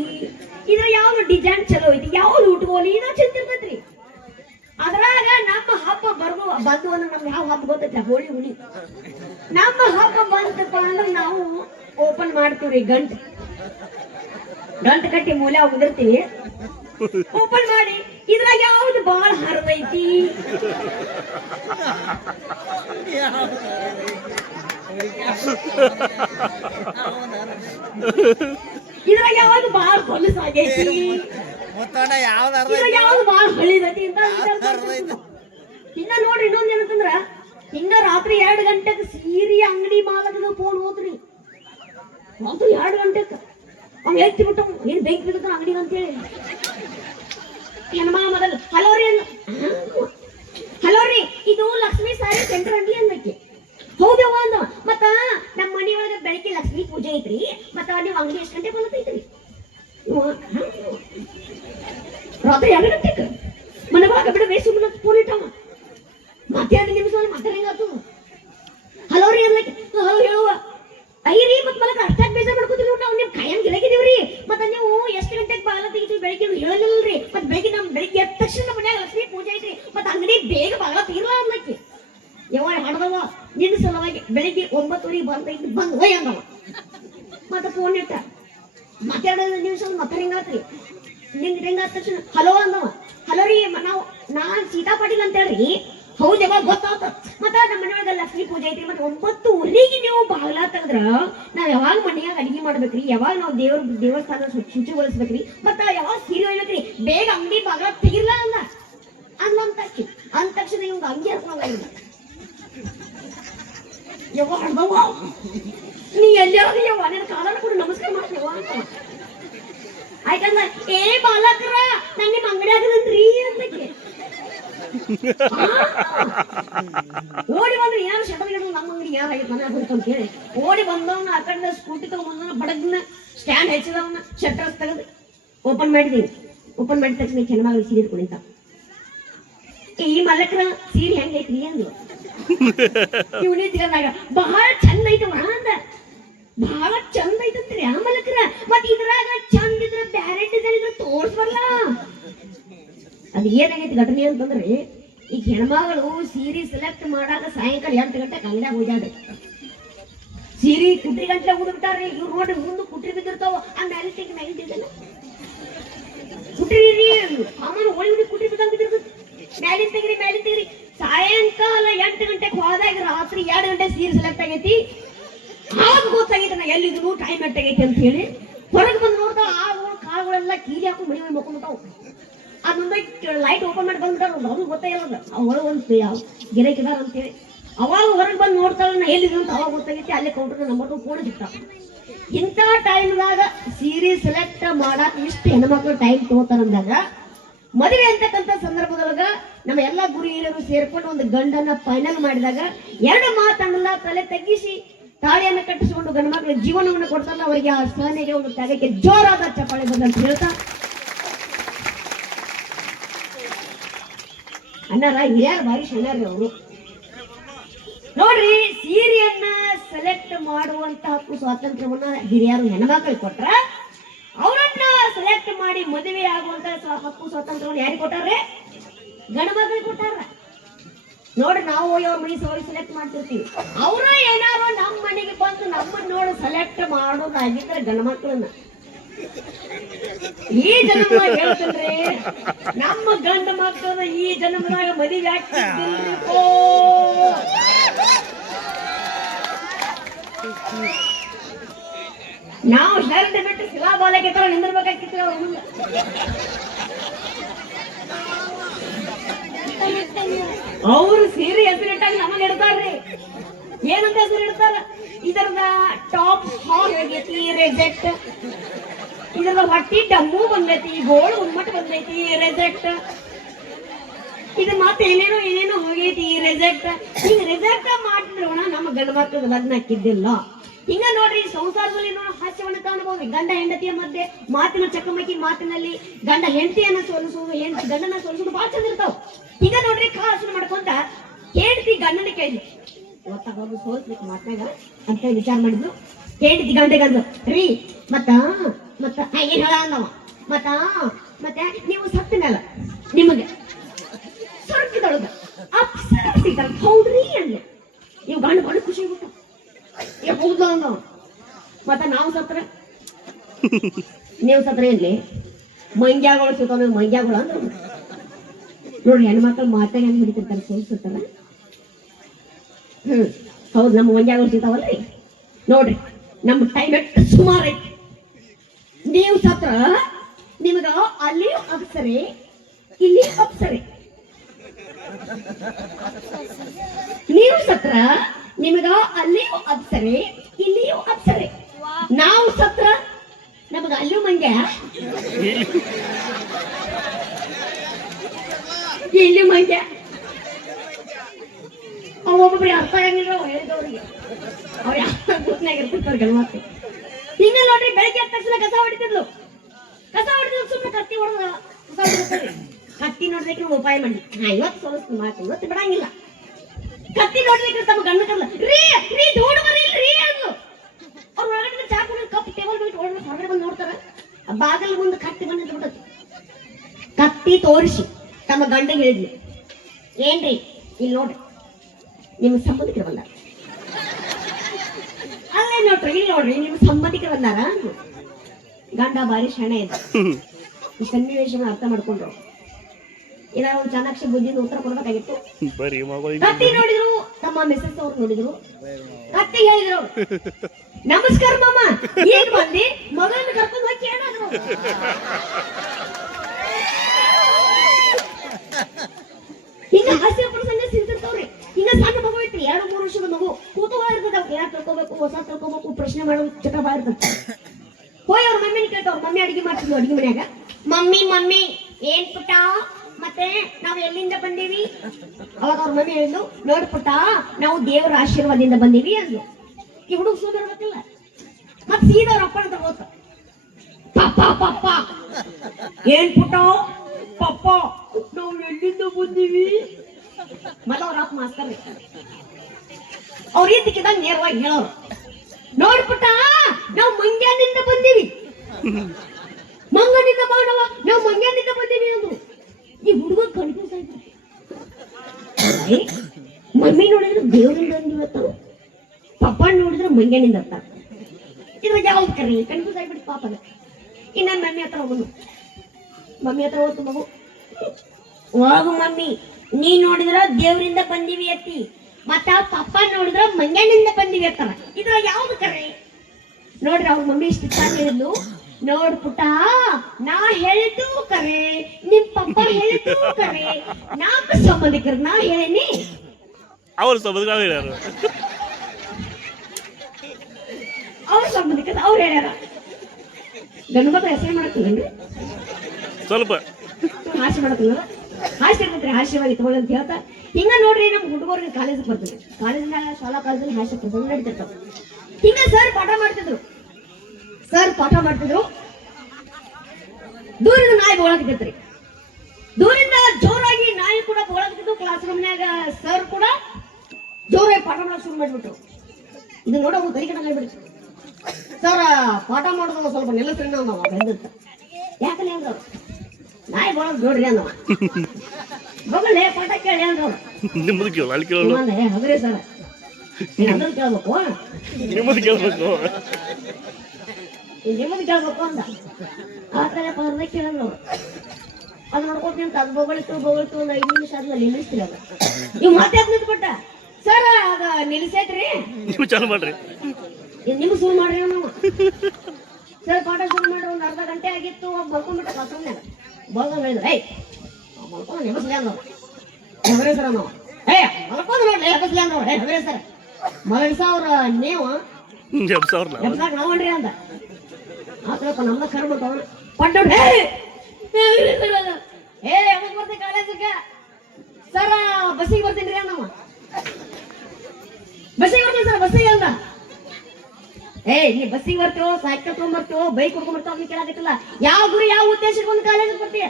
ಇದ್ರ ಯಾವ್ದು ಡಿಸೈನ್ ಚಲೋ ಐತಿ, ಯಾವ್ದು ಉಟ್ಕೋಲಿ ಇದ ಚಿಂತೆ ಇರ್ತೈತ್ರಿ. ಅದ್ರಾಗ ನಮ್ಮ ಹಬ್ಬ ಬಂದು ಅಂದ್ರೆ ನಮ್ಗೆ ಯಾವ ಹಬ್ಬ ಗೊತ್ತೈತಿ? ಹೋಳಿ ಹುಳಿ. ನಮ್ಮ ಹಬ್ಬ ಬಂತಪ್ಪ ಅಂದ್ರೆ ನಾವು ಓಪನ್ ಮಾಡ್ತೀವ್ರಿ, ಗಂಟು ಕಟ್ಟಿ ಮೂಲೆ ಉದಿರ್ತೀವಿ, ಓಪನ್ ಮಾಡಿ ಇದ್ರಾಗ ಯಾವ್ದು ಬಾಳ ಹರಿದೈತಿ, ಇದ್ರಾಗ ಯಾವ್ದು ಬಾಳ ಹೊಲಸಾಗೈತಿ, ಯಾವ್ದು ಬಾಳ ಹಳಿದೈತಿ ಅಂತ. ಇನ್ನ ನೋಡ್ರಿ ಇನ್ನೊಂದ್ ಏನಂತಂದ್ರ, ಹಿಂಗ ರಾತ್ರಿ 2 ಗಂಟೆಗೆ ಸೀರೆ ಅಂಗಡಿ ಮಾಲಕದ ಫೋನ್ ಹೋದ್ರಿ. ರಾತ್ರಿ 2 ಗಂಟೆಗೆ ಅವ್ನು ಎತ್ತಿ ಬಿಟ್ಟು ಏನ್ ಬೆಂಕಿ ಬಿಡ್ತಾನ ಅಂಗಡಿಗೆ ಅಂತೇಳಿ. ಹೆಣ್ಮ ಮೊದಲು ಹಲೋ ರೀ ಇದು ಲಕ್ಷ್ಮೀ ಸಾರಿ ಸೆಂಟರ್ ಅಂಗಡಿ ಅನ್ಬೇಕಿ. ಹೌದವ ಅಂದ. ಮತ್ತ ನಮ್ಮ ಮನೆಯೊಳಗೆ ಬೆಳಗ್ಗೆ ಲಕ್ಷ್ಮೀ ಪೂಜೆ ಐತ್ರಿ, ಮತ್ತ ನೀವು ಅಂಗಡಿ ಎಷ್ಟು ಗಂಟೆ ಬಂದೈತ್ರಿ? ರಾತ್ರಿ 2 ಗಂಟೆಗೆ ಮನೆವಾಗ ಬಿಡ ಬೇಸು ಫೋನ್ ಇಟ್ಟವ. ಮತ್ತೆ 2 ನಿಮಿಷ ಮತ್ತೆ ಹೆಂಗಾತು? ಹಲೋ ರೀ ಅನ್ಲಕ್ಕೆ ಹಲೋ ಹೇಳುವ ಐರಿ ಮತ್ ಮಲಕ ಅಷ್ಟಾಗಿ ಬೇಜಾರ್ ಮಾಡ್ಕೋತೀವಿ ನಾವು. ನಿಮ್ ಕಾಯಂ ಗಿಳಗಿದೀವ್ರಿ. ಮತ್ತ ನೀವು ಎಷ್ಟು ಗಂಟೆಗೆ ಬಾಲ ತೆಗಿತೀವಿ? ಬೆಳಿಗ್ಗೆ ಹೇಳಲಿಲ್ರಿ. ಮತ್ ಬೆಳಿಗ್ಗೆ ಎದ್ದ ತಕ್ಷಣ ಮನ್ಯಾಗ ಲಕ್ಷ್ಮೀ ಪೂಜೆ ಐತ್ರಿ, ಮತ್ ಅಂಗಡಿ ಬೇಗ ಬಾಲ ತೆಗಿಲ್ಲ ಅನ್ಲಕ್ಕೆ. ಯಾವ ಹಡದವ ನಿನ್ನ ಸಲುವಾಗಿ ಬೆಳಿಗ್ಗೆ 9:30 ಬಂದೈತಿ ಬಂದ್ ಹೋಯ್ ಅಂದವ. ಮತ್ತ ಫೋನ್ ಇಟ್ಟ ಮತ್ತೆ 2 ನಿಮಿಷ ಮತ್ತೆ ಹೆಂಗಾತ್ರಿ? ನಿಂದ ಹೆಂಗಾದ ತಕ್ಷಣ ಹಲೋ ಅಂದವ. ಹಲೋ ರೀ ನಾನ್ ಸೀತಾ ಪಾಟೀಲ್ ಅಂತ ಹೇಳ್ರಿ. ಹೌದವ ಗೊತ್ತಾತ. ಮತ್ತ ನಮ್ಮ ಮನೆಯೊಳಗ ಲಕ್ಷ್ಮೀ ಪೂಜೆ ಐತ್ರಿ, ಮತ್ತೆ 9:30 ನೀವು ಬಾಗ್ಲ ತೆಗದ್ರ ನಾವ್ ಯಾವಾಗ ಮನೆಯಾಗ ಅಡಿಗೆ ಮಾಡ್ಬೇಕ್ರಿ, ಯಾವಾಗ ನಾವು ದೇವಸ್ಥಾನ ಶುಚಿಗೊಳಿಸ್ಬೇಕ್ರಿ, ಮತ್ತ ಯಾವಾಗ ಸೀರೆ ಒಯ್ಬೇಕ್ರಿ, ಬೇಗ ಅಂಗಡಿ ಬಾಗ್ಲ ತೆಗಿರ್ಲ ಅಂದ ತಕ್ಷಣ ಇವ್ಗ ಅಂಗಿ ಹರ್ಕೊಂಡ್ ಯಾವ ಹಡ್ದವ ನೀ ಎಲ್ಲಾರ ಯಾವ ನಿನ್ನ ಕಾಲನ ಕೂಡ ನಮಸ್ಕಾರ ಮಾಡ್ತೀವ ಅಂತ. ಆಯ್ತಂದ ಏ ಬಾಲಕರ ನಂಗೆ ನಿಮ್ಮ ಅಂಗಡಿ ಆಗದಂದ್ರಿ ಅಂತಕ್ಕೆ ಓಡಿ ಬಂದ್ರೆ ಯಾರು ಶಟರ್ ನಮ್ಮ ಅಂಗಡಿ ಯಾರಾಗಿತ್ತು ಮನೆ ಹೋಗ್ತು ಅಂತ ಹೇಳಿ ಓಡಿ ಬಂದವನ್ನ ಆ ಕಡೆ ಸ್ಕೂಟಿ ತಗೊಂಡ್ ಬಡಗ್ನ ಸ್ಟ್ಯಾಂಡ್ ಹೆಚ್ಚಿದವನ್ನ ಶಟರ್ ತೆಗೆದು ಓಪನ್ ಮಾಡಿದೀನಿ. ಓಪನ್ ಮಾಡಿದ ತಕ್ಷಣ ಹೆಣ್ಮಗಳು ಸೀರೆ ಕುಣಿತ. ಈ ಮಲಕ್ರ ಸೀರೆ ಹೆಂಗೈತ್ರಿ ಅಂದ್ಲು. ಇವನೇ ತಿರ್ಗಾದಾಗ ಬಹಳ ಚಂದ ಐತವ ಅಂದ. ಬಹಳ ಚಂದ ಐತಂತ್ರಿ ಆ ಮಲಕ್ರ. ಮತ್ ಇದ್ರಾಗ ಚಂದ ಇದ್ರ ಬ್ಯಾರೆ ಡಿಸೈನ್ ಇದ್ರ ತೋರ್ಸ್ಬರ್ಲ. ಅದ್ ಏನಾಗೈತಿ ಘಟನೆ ಅಂತಂದ್ರೆ, ಈಗ ಹೆಣ್ಮಗಳು ಸೀರೆ ಸೆಲೆಕ್ಟ್ ಮಾಡಾಕ ಸಾಯಂಕಾಲ 8 ಗಂಟೆಗೆ ಅಂಗಡಿಯಾಗ ಹೋಗ್ಯಾಡ್ರಿ. ಸೀರೆ ಕುಟ್ರಿ ಗಂಟೆ ಹುಡುಕ್ತಾರ್ರಿ. ಇವ್ರು ನೋಡ್ರಿ ಮುಂದೆ ಕುಟ್ರಿ ಬಿದ್ದಿರ್ತಾವ. ಆ ಮ್ಯಾಲಿಟಿಗೆ ಮ್ಯಾಲಿಟಿದಲ್ಲ ಕುಟ್ರಿ ಅಮ್ಮನ ಹೋಳಿ ಕುಟ್ರಿ ಬಿದ್ದಂಗ ಬಿದ್ದಿರ್ತದೆ. ಮ್ಯಾಲಿನ ತೆಗಿರಿ ಸಾಯಂಕಾಲ 8 ಗಂಟೆಗೆ ಹೋದಾಗ ರಾತ್ರಿ 2 ಗಂಟೆ ಸೀರೆ ಸೆಲೆಕ್ಟ್ ಆಗೈತಿ. ಆಗ ಗೊತ್ತಾಗೈತೆ ನಾ ಎಲ್ಲಿದ್ರು ಟೈಮ್ ಎಟ್ಟಾಗೈತಿ ಅಂತ ಹೇಳಿ ಹೊರಗೆ ಬಂದು ನೋಡ್ತಾವ. ಆಳುಗಳು ಕಾಳುಗಳೆಲ್ಲ ಕೀಲಿ ಹಾಕೊಂಡು ಮನೆ ಮಕ್ಕೊಂಡ್ಬಿಟ್ಟಾವ. ಅದ್ ಮುಂದೆ ಲೈಟ್ ಓಪನ್ ಮಾಡಿ ಬಂದ್ಬಿಟ್ಟಾರ. ಅವ್ರಿಗೆ ಗೊತ್ತಾಗಿಲ್ಲ ಒಳಗೆ ಒಂದು ಯಾವ ಗಿರಾಕಿದಾರ ಅಂತೇಳಿ. ಅವಾಗ ಹೊರಗೆ ಬಂದು ನೋಡ್ತಾರ ನಾ ಎಲ್ಲಿದ್ರು ಅಂತ ಅವಾಗ ಗೊತ್ತಾಗೈತಿ. ಅಲ್ಲಿ ಕೌಂಟರ್ ನಂಬರ್ ಫೋನ್ ಸಿಗ್ತಾವ. ಇಂಥ ಟೈಮ್ದಾಗ ಸೀರೆ ಸೆಲೆಕ್ಟ್ ಮಾಡಾಕ ಇಷ್ಟು ಹೆಣ್ಮಕ್ಳು ಟೈಮ್ ತಗೋತಾರಂದಾಗ, ಮದುವೆ ಅಂತಕ್ಕಂಥ ಸಂದರ್ಭದೊಳಗ ನಮ್ಮ ಎಲ್ಲಾ ಗುರು ಹಿರಿಯರು ಸೇರ್ಕೊಂಡು ಒಂದು ಗಂಡನ ಫೈನಲ್ ಮಾಡಿದಾಗ 2 ಮಾತನ್ನ ತಲೆ ತಗ್ಗಿಸಿ ತಾಳಿಯನ್ನ ಕಟ್ಟಿಸಿಕೊಂಡು ಗಂಡ ಮಕ್ಕಳ ಜೀವನವನ್ನು ಕೊಡ್ತಾರಲ್ಲ, ಅವರಿಗೆ ಆ ಸಹನೆಗೆ ಒಂದು ತ್ಯಾಗಕ್ಕೆ ಜೋರಾದ ಚಪ್ಪಾಳೆ ಬಂದಂತ ಹೇಳ್ತಾ ಅಣ್ಣಾರ ಹಿರಿಯರು ಭಾರಿ ಶಣ್ಯಾರ್ರಿ ಅವರು. ನೋಡ್ರಿ, ಸೀರೆಯನ್ನ ಸೆಲೆಕ್ಟ್ ಮಾಡುವಂತ ಹಕ್ಕು ಸ್ವಾತಂತ್ರ್ಯವನ್ನ ಹಿರಿಯರು ಹೆಣ್ಮಕ್ಳಿಗೆ ಕೊಟ್ರ, ಅವರನ್ನ ಸೆಲೆಕ್ಟ್ ಮಾಡಿ ಮದುವೆ ಆಗುವಂತ ಹಕ್ಕು ಸ್ವಾತಂತ್ರ್ಯವನ್ನು ಯಾರಿಗೆ ಕೊಟ್ಟಾರೆ? ಗಂಡ ಮಕ್ಕಳಿಗೆ ಕೊಟ್ಟಾರ. ನೋಡ್ರಿ, ನಾವು ಅವ್ರ ಮನೆ ಸೆಲೆಕ್ಟ್ ಮಾಡ್ತಿರ್ತೀವಿ. ಅವ್ರ ಏನಾರು ನಮ್ಮ ಮನೆಗೆ ಬಂದು ನಮ್ಮನ್ನ ನೋಡಿ ಸೆಲೆಕ್ಟ್ ಮಾಡೋದಾಗಿದ್ರೆ ಗಂಡ ಮಕ್ಕಳನ್ನ ಈ ಜನ್ಮದಾಗ ಹೇಳ್ತಂದ್ರೆ ನಮ್ಮ ಗಂಡ ಮಕ್ಕಳನ್ನ ಈ ಜನ್ಮದಾಗ ಮದುವೆ ಆಗ್ತಿದ್ದಿಲ್ರಿಪೋ. ನಾವು ಶರ್ಟ್ ಬಿಟ್ಟು ಶಿಲಾಬಾಲಕ್ಕೆ ತರ ನಿಂದಿರ್ಬೇಕಾಗ್ತಿತ್ತು. ಅವ್ರ ಮುಂದೆ ಅವ್ರು ಸೀರೆ ಹೆಸರಿಟ್ಟಾಗ ನಮಗೆ ಇಡ್ತಾರ್ರಿ. ಏನಂತ ಹೆಸರು ಇಡ್ತಾರ? ಇದರದ ಟಾಪ್ ಹಾಲ್ ಆಗೈತಿ ರೆಜೆಕ್ಟ್, ಇದರದ ಹೊಟ್ಟಿ ಡಮ್ಮು ಬಂದೈತಿ, ಗೋಳು ಉಮ್ಮಟ್ ಬಂದೈತಿ ರೆಜೆಕ್ಟ್, ಇದು ಮತ್ತೆ ಏನೇನೋ ಹೋಗೈತಿ ರೆಜೆಕ್ಟ್. ಹಿಂಗ ರೆಜೆಕ್ಟ್ ಮಾಡಿದ್ರು ನಮ್ಮ ಗಂಡ ಮಕ್ಕಳು ಲಗ್ನ ಹಾಕಿದ್ದಿಲ್ಲ. ಹಿಂಗ ನೋಡ್ರಿ, ಸಂಸಾರದಲ್ಲಿ ಹಾಸ್ಯವನ್ನ ಕಾಣಬಹುದು. ಗಂಡ ಹೆಂಡತಿಯ ಮಧ್ಯೆ ಮಾತಿನ ಚಕಮಕಿ, ಮಾತಿನಲ್ಲಿ ಗಂಡ ಹೆಂಡತಿಯನ್ನ ಸೋಲಿಸುವುದು, ಹೆಂಡತಿ ಗಂಡನ ಸೋಲಿಸುವುದು ಬಹಳ ಚಂದ ಇರ್ತಾವ. ಈಗ ನೋಡ್ರಿ, ಕಾಸು ಮಾಡ್ಕೊಂತ ಹೆಂಡತಿ ಗಂಡನ ಕೇಳಿದ್ಲು, ಇವತ್ತಾಗ ಸೋಲ್ಸ್ಬೇಕು ಮಾತಾಗ ಅಂತ ವಿಚಾರ ಮಾಡಿದ್ಲು. ಹೆಂಡತಿ ಗಂಡಗಂದ್ಲು, ರೀ ಮತ್ತ ಏನ್ ಹೇಳ ಅಂದವ, ಮತ್ತ ಮತ್ತೆ ನೀವು ಸತ್ತ ಮೇಲೆ ನಿಮಗೆ ಸ್ವರ್ಗದೊಳಗ ಅಪ್ಸರ ಸಿಗ್ತಾರ ಹೌದ್ರಿ ಅಂದೆ. ನೀವು ಗಂಡು ಬಡ ಖುಷಿ ಬಿಟ್ಟು ಹೌದಾ ಅಂದ. ಮತ್ತ ನಾವು ಸತ್ರ ನೀವು ಸತ್ರ ಏನ್ಲಿ ಮಂಗ್ಯಾಗಳು ಸಿಗ್ತಾವ. ಮಂಗ್ಯಾಗಳು ಅಂದ್ರ ನೋಡ್ರಿ ಹೆಣ್ಮಕ್ಳು ಮಾತಾಗ ಹೆಂಗ್ ಹಿಡಿತಿರ್ತಾರೆ ಸೋಲ್ಸಿರ್ತಾರ. ಹೌದು ನಮ್ಮ ಮಂಗ್ಯಾಗಳು ಸಿಗ್ತಾವಲ್ರಿ. ನೋಡ್ರಿ ನಮ್ಮ ಟೈಮ್ ಎಷ್ಟು ಸುಮಾರು ಐತಿ. ನೀವು ಸತ್ರ ನಿಮಗ ಅಲ್ಲಿ ಅಪ್ಸರೆ ಇಲ್ಲಿ ಅಪ್ಸರೆ. ನೀವು ಸತ್ರ ನಿಮಗ ಅಲ್ಲಿಯೂ ಅಪ್ಸರೆ ಇಲ್ಲಿಯೂ ಅಪ್ಸರೆ. ನಾವು ಸತ್ರ ನಮಗ ಅಲ್ಲೂ ಮಂಗ್ಯ ಇಲ್ಲಿ ಮಂಗ್ಯ. ಒಬ್ಬೊಬ್ರಿಗೆ ಅರ್ಥ ಆಗಂಗಿಲ್ಲ ಹೇಳಿದವ್ರಿಗೆ. ಅವ್ರು ಯಾವ ಗುಟ್ನಾಗ ಇರ್ತಿರ್ತಾರೆ ಗಣಮಕ್ಳು. ಹಿಂಗ ನೋಡ್ರಿ ಬೆಳಗ್ಗೆ ಎದ್ದ ತಕ್ಷಣ ಕಸ ಹೊಡಿತಿದ್ಲು. ಕಸ ಹೊಡಿತಿದ್ಲು ಸುಮ್ಮನೆ ಕತ್ತಿ ಹೊಡೆದ ಕಸ ಹೊಡಿತಾರೆ. ಕತ್ತಿ ನೋಡ್ದಕ್ಕೆ ಉಪಾಯ ಮಾಡಿ ಇವತ್ತು ಸೋಲಿಸ್ತೀನಿ ಮಾತು ಇವತ್ತು ಬಿಡಂಗಿಲ್ಲ. ಕತ್ತಿ ನೋಡ್ಲಿಕ್ಕೆ ತಮ್ಮ ಗಂಡ ಕಲ್ಲ ರೀ ರೀ ದೂಡ ಬರೀಲ್ರಿ ಅಂದ್ರು. ಅವ್ರು ಒಳಗಡೆ ಚಾ ಕುಡಿದು ಕಪ್ ಟೇಬಲ್ ಬಿಟ್ಟು ಹೊರಗಡೆ ಬಂದು ನೋಡ್ತಾರ. ಬಾಗಲ್ ಮುಂದೆ ಕತ್ತಿ ಬಂದಿದ್ದು ಬಿಟ್ಟದ್ದು. ಕತ್ತಿ ತೋರಿಸಿ ತಮ್ಮ ಗಂಡಗೆ ಹೇಳಿದ್ವಿ, ಏನ್ರಿ ಇಲ್ಲಿ ನೋಡ್ರಿ ನಿಮ್ ಸಂಬಂಧಿಕರು ಬಂದಾರ. ಅಲ್ಲೇ ನೋಡ್ರಿ ಇಲ್ಲಿ ನೋಡ್ರಿ ನಿಮ್ ಸಂಬಂಧಿಕರು ಬಂದಾರ. ಗಂಡ ಬಾರಿ ಶಾಣೆ ಇದ್ದ. ಈ ಸನ್ನಿವೇಶನ ಅರ್ಥ ಮಾಡ್ಕೊಂಡ್ರು. ಏನಾರ ಒಂದು ಚಾಣಾಕ್ಷ ಬುದ್ಧಿನ ಉತ್ತರ ಕೊಡ್ಬೇಕಾಗಿತ್ತು. ಕತ್ತಿ ನೋಡಿದ್ರು ತಮ್ಮ ಮಿಸಸ್ ಅವ್ರು ನೋಡಿದ್ರು. ಕತ್ತಿ ಹೇಳಿದ್ರು, ನಮಸ್ಕಾರ ಮಾಮ ಏನ್ ಬಂದಿ ಮಗಳನ್ನ ಕರ್ಕೊಂಡು ಹೋಗಿ ಕೇಳಿದ್ರು. ಹಿಂಗ ಹಾಸ್ಯ ಪ್ರಸಂಗ ಸಿಗ್ತಿರ್ತಾವ್ರಿ. ಹಿಂಗ ಸಣ್ಣ ಮಗು ಐತ್ರಿ 2-3 ವರ್ಷದ ಮಗು ಕೂತುವ ಇರ್ತದ. ಅವ್ರು ಯಾರು ತಿಳ್ಕೊಬೇಕು ಹೊಸ ತಿಳ್ಕೊಬೇಕು ಪ್ರಶ್ನೆ ಮಾಡೋದು ಚಟ ಬಾ ಇರ್ತದೆ. ಹೋಯ್ ಅವ್ರ ಮಮ್ಮಿನ ಕೇಳ್ತಾವ್ರ. ಮಮ್ಮಿ ಅಡಿಗೆ ಮಾಡ್ತಿದ್ಲು ಅಡಿಗೆ ಮನ್ಯಾಗ. ಮಮ್ಮಿ ಮಮ್ಮಿ ಏನ್ ಪುಟ್ಟ ಮತ್ತೆ ನಾವ್ ಎಲ್ಲಿಂದ ಬಂದೀವಿ? ಅವಾಗ ಅವ್ರ ಮಮ್ಮಿ ಹೇಳಿದ್ಲು, ನೋಡ್ ಪುಟ್ಟ ನಾವು ದೇವರ ಆಶೀರ್ವಾದದಿಂದ ಬಂದೀವಿ ಅಂದ್ಲು. ಈ ಹುಡುಗ ಸೂದಿರ್ಬೇಕಿಲ್ಲ. ಮತ್ ಸೀದಾ ಅವ್ರ ಅಪ್ಪ ಅಂತ ಹೋತ ಪಪ್ಪ ಪಪ್ಪ ಏನ್ ಪುಟ್ಟ ಪಪ್ಪ ನಾವು ಎಲ್ಲಿಂದ ಬಂದೀವಿ? ಮತ್ತ ಅವ್ರ ಅಪ್ಪ ಮಾಸ್ತರ್ ಅವ್ರ ಇದಕ್ಕಿದ್ದಂಗ ನೇರವಾಗಿ ಹೇಳೋರು, ನೋಡ್ಪುಟ್ಟ ನಾವು ಮಂಗ್ಯಾನಿಂದ ಬಂದೀವಿ. ಮಂಗನಿಂದ ಮಾಡವ ನಾವು ಮಂಗ್ಯಾನಿಂದ ಬಂದೀವಿ ಅಂದ್ರು. ಈ ಹುಡುಗ ಕನ್ಫ್ಯೂಸ್ ಆಯ್ತು. ಮಮ್ಮಿ ನೋಡಿದ್ರೆ ದೇವರಿಂದ ಅಂದಿವತ್ತು, ಪಪ್ಪ ನೋಡಿದ್ರೆ ಮಂಗ್ಯಾನಿಂದ ಅಂತ. ಇದ್ರ ಯಾವ್ದು ಕರಿ ಕನ್ಫ್ಯೂಸ್ ಆಗ್ಬಿಟ್ಟು ಪಾಪದ. ಇನ್ನ ಮಮ್ಮಿ ಹತ್ರ ಹೋಗುದು. ಮಮ್ಮಿ ಹತ್ರ ಹೋಗ್ತು ಮಗು. ಹೋಗು ಮಮ್ಮಿ ನೀ ನೋಡಿದ್ರ ದೇವರಿಂದ ಬಂದೀವಿ ಅತ್ತಿ, ಮತ್ತ ಪಪ್ಪ ನೋಡಿದ್ರ ಮಂಗ್ಯಾನಿಂದ ಬಂದೀವಿ ಅತ್ತಾರ. ಇದ್ರ ಯಾವ್ದು ಕರೆ? ನೋಡ್ರಿ ಅವ್ರ ಮಮ್ಮಿ ಇಷ್ಟ ಹೇಳಿದ್ಲು, ನೋಡ್ ಪುಟ್ಟ ನಾ ಹೇಳಿದ್ದು ಕರೆ, ನಿಮ್ ಪಪ್ಪ ಹೇಳಿದ್ದು ಕರೆ, ನಮ್ಮ ಸಂಬಂಧಿಕರು ನಾ ಹೇಳೇನಿ. ಅವ್ರ ಸಂಬಂಧಿಕರು ಹೇಳ್ಯಾರ. ಅವ್ರ ಸಂಬಂಧಿಕರು ಅವ್ರು ಹೇಳ್ಯಾರ. ಗಣಮಕ್ಳು ಹೆಸರು ಮಾಡಕ್ಕಿಲ್ರಿ ಸ್ವಲ್ಪ ಹಾಸ್ಯ ಮಾಡಕ್ಕಿಲ್ಲ. ಹಾಸ್ಯ ಇರ್ತೈತ್ರಿ ಹಾಸ್ಯವಾಗಿ ತಗೊಳ್ಳಿ ಅಂತ ಹೇಳ್ತಾ ಹಿಂಗ ನೋಡ್ರಿ ನಮ್ ಹುಡುಗರಿಗೆ ಕಾಲೇಜಿಗೆ ಬರ್ತೀವಿ. ಕಾಲೇಜಿನಾಗ ಶಾಲಾ ಕಾಲೇಜಲ್ಲಿ ಹಾಸ್ಯ ಪ್ರಸಂಗ ನಡೀತಿರ್ತಾವ. ಹಿಂಗ ಸರ್ ಪಾಠ ಮಾಡ್ತಿದ್ರು. ದೂರಿಂದ ನಾಯಿ ಬೋಳಾಕತ್ತೈತ್ರಿ. ದೂರಿಂದ ಜೋರಾಗಿ ನಾಯಿ ಕೂಡ ಬೋಳಾಕತ್ತಿದ್ದು. ಕ್ಲಾಸ್ ರೂಮ್ನಾಗ ಸರ್ ಕೂಡ ಜೋರಾಗಿ ಪಾಠ ಮಾಡಕ್ ಶುರು ಮಾಡ್ಬಿಟ್ರು. ಇದು ನೋಡೋ ಕೈ ಕಡೆ ಬಿಡ್ತು. ಸರ್ ಪಾಠ ಮಾಡೋದು ಸ್ವಲ್ಪ ನಿಲ್ಲಿಸ್ರಿ ನಾವು ಬೆಂದಿರ್ತ. ಯಾಕಂದ್ರೆ ಅಂದ್ರು ನಾಯಿ ಬೋಳಕ್ ನೋಡ್ರಿ ಅಂದವ. ಬಗಲೇ ಪಾಠ ಕೇಳಿ ಅಂದ್ರು. ನಿಮ್ಮದು ಕೇಳ ಅಲ್ಲಿ ಕೇಳೋಣ. ಹೌದ್ರಿ ಸರ್ ಅದನ್ನ ಕೇಳ್ಬೇಕು. ನಿಮ್ಮದು ಕೇಳ್ಬೇಕು. ನಿಮ್ಮದು ಕೇಳ್ಬೇಕು ಅಂದ. ಆ ಕಡೆ ಪರ್ದ ಕೇಳಿದ್ರು. ಅದು ನೋಡ್ಕೊತೀನಿ ಅಂತ ಅದು ಬೊಗಳಿತ್ತು ಒಂದು 5 ನಿಮಿಷ ಆದ್ಮೇಲೆ ನಿಲ್ಲಿಸ್ತೀರಿ. ಅದ ನೀವು ಮತ್ತೆ ಅದ್ ನಿಂತ್ಬಿಟ್ಟ. ಸರ್ ಅದ ನಿಲ್ಲಿಸೈತ್ರಿ ನೀವು ಚಾಲು ಮಾಡ್ರಿ, ನಿಮ್ಗೆ ಶುರು ಮಾಡ್ರಿ ನಾವು. ಸರ್ ಪಾಠ ಶುರು ಮಾಡಿ ಒಂದು ಅರ್ಧ ಗಂಟೆ ಆಗಿತ್ತು. ಬಲ್ಕೊಂಡ್ಬಿಟ್ಟ ಕ್ಲಾಸ್ರೂಮ್ನಾಗ. ಬಲ್ಕೊಂಡ್ ಹೇಳಿದ್ರು, ಏಯ್ ಮಲ್ಕೊಂಡು ನೆಬಸ್ಲಿ ಅಂದವ್ರು. ಹೆವರೇ ಸರ್ ನಾವು ಮಲ್ಕೊಂಡು ನೋಡ್ಲಿ ಹೆಬಸ್ಲಿ ಅಂದವ್ರು. ಹೆವರೇ ಸರ್ ಮಲಗಿಸ ಅವ್ರ ನೀವು ಎಬ್ಸಾಕ ನಾವನ್ರಿ ಅಂದ. ಆತಪ್ಪ ನಮ್ದ ಕರ್ ಬರ್ತಾವ ಪಟ್ಟ ಯಾವಾಗ ಬರ್ತೀವಿ ಕಾಲೇಜಕ್ಕೆ? ಸರ್ ಬಸ್ಸಿಗೆ ಬರ್ತೀನಿ ರೀ ಅಂದವ. ಬಸ್ಸಿಗೆ ಬರ್ತೀನಿ ಸರ್ ಬಸ್ಸಿಗೆ ಅಂದ. ನೀ ಬಸ್ಸಿಗೆ ಬರ್ತೀವೋ ಸೈಕಲ್ ತಗೊಂಡ್ಬರ್ತೀವೋ ಬೈಕ್ ಹೊಡ್ಕೊಂಡ್ಬರ್ತೀವೋ ಅದನ್ನ ಕೇಳಾಕತ್ತಿಲ್ಲ. ಯಾವ ಗುರಿ ಯಾವ ಉದ್ದೇಶಕ್ಕೆ ಒಂದು ಕಾಲೇಜಿಗೆ ಬರ್ತೀವಿ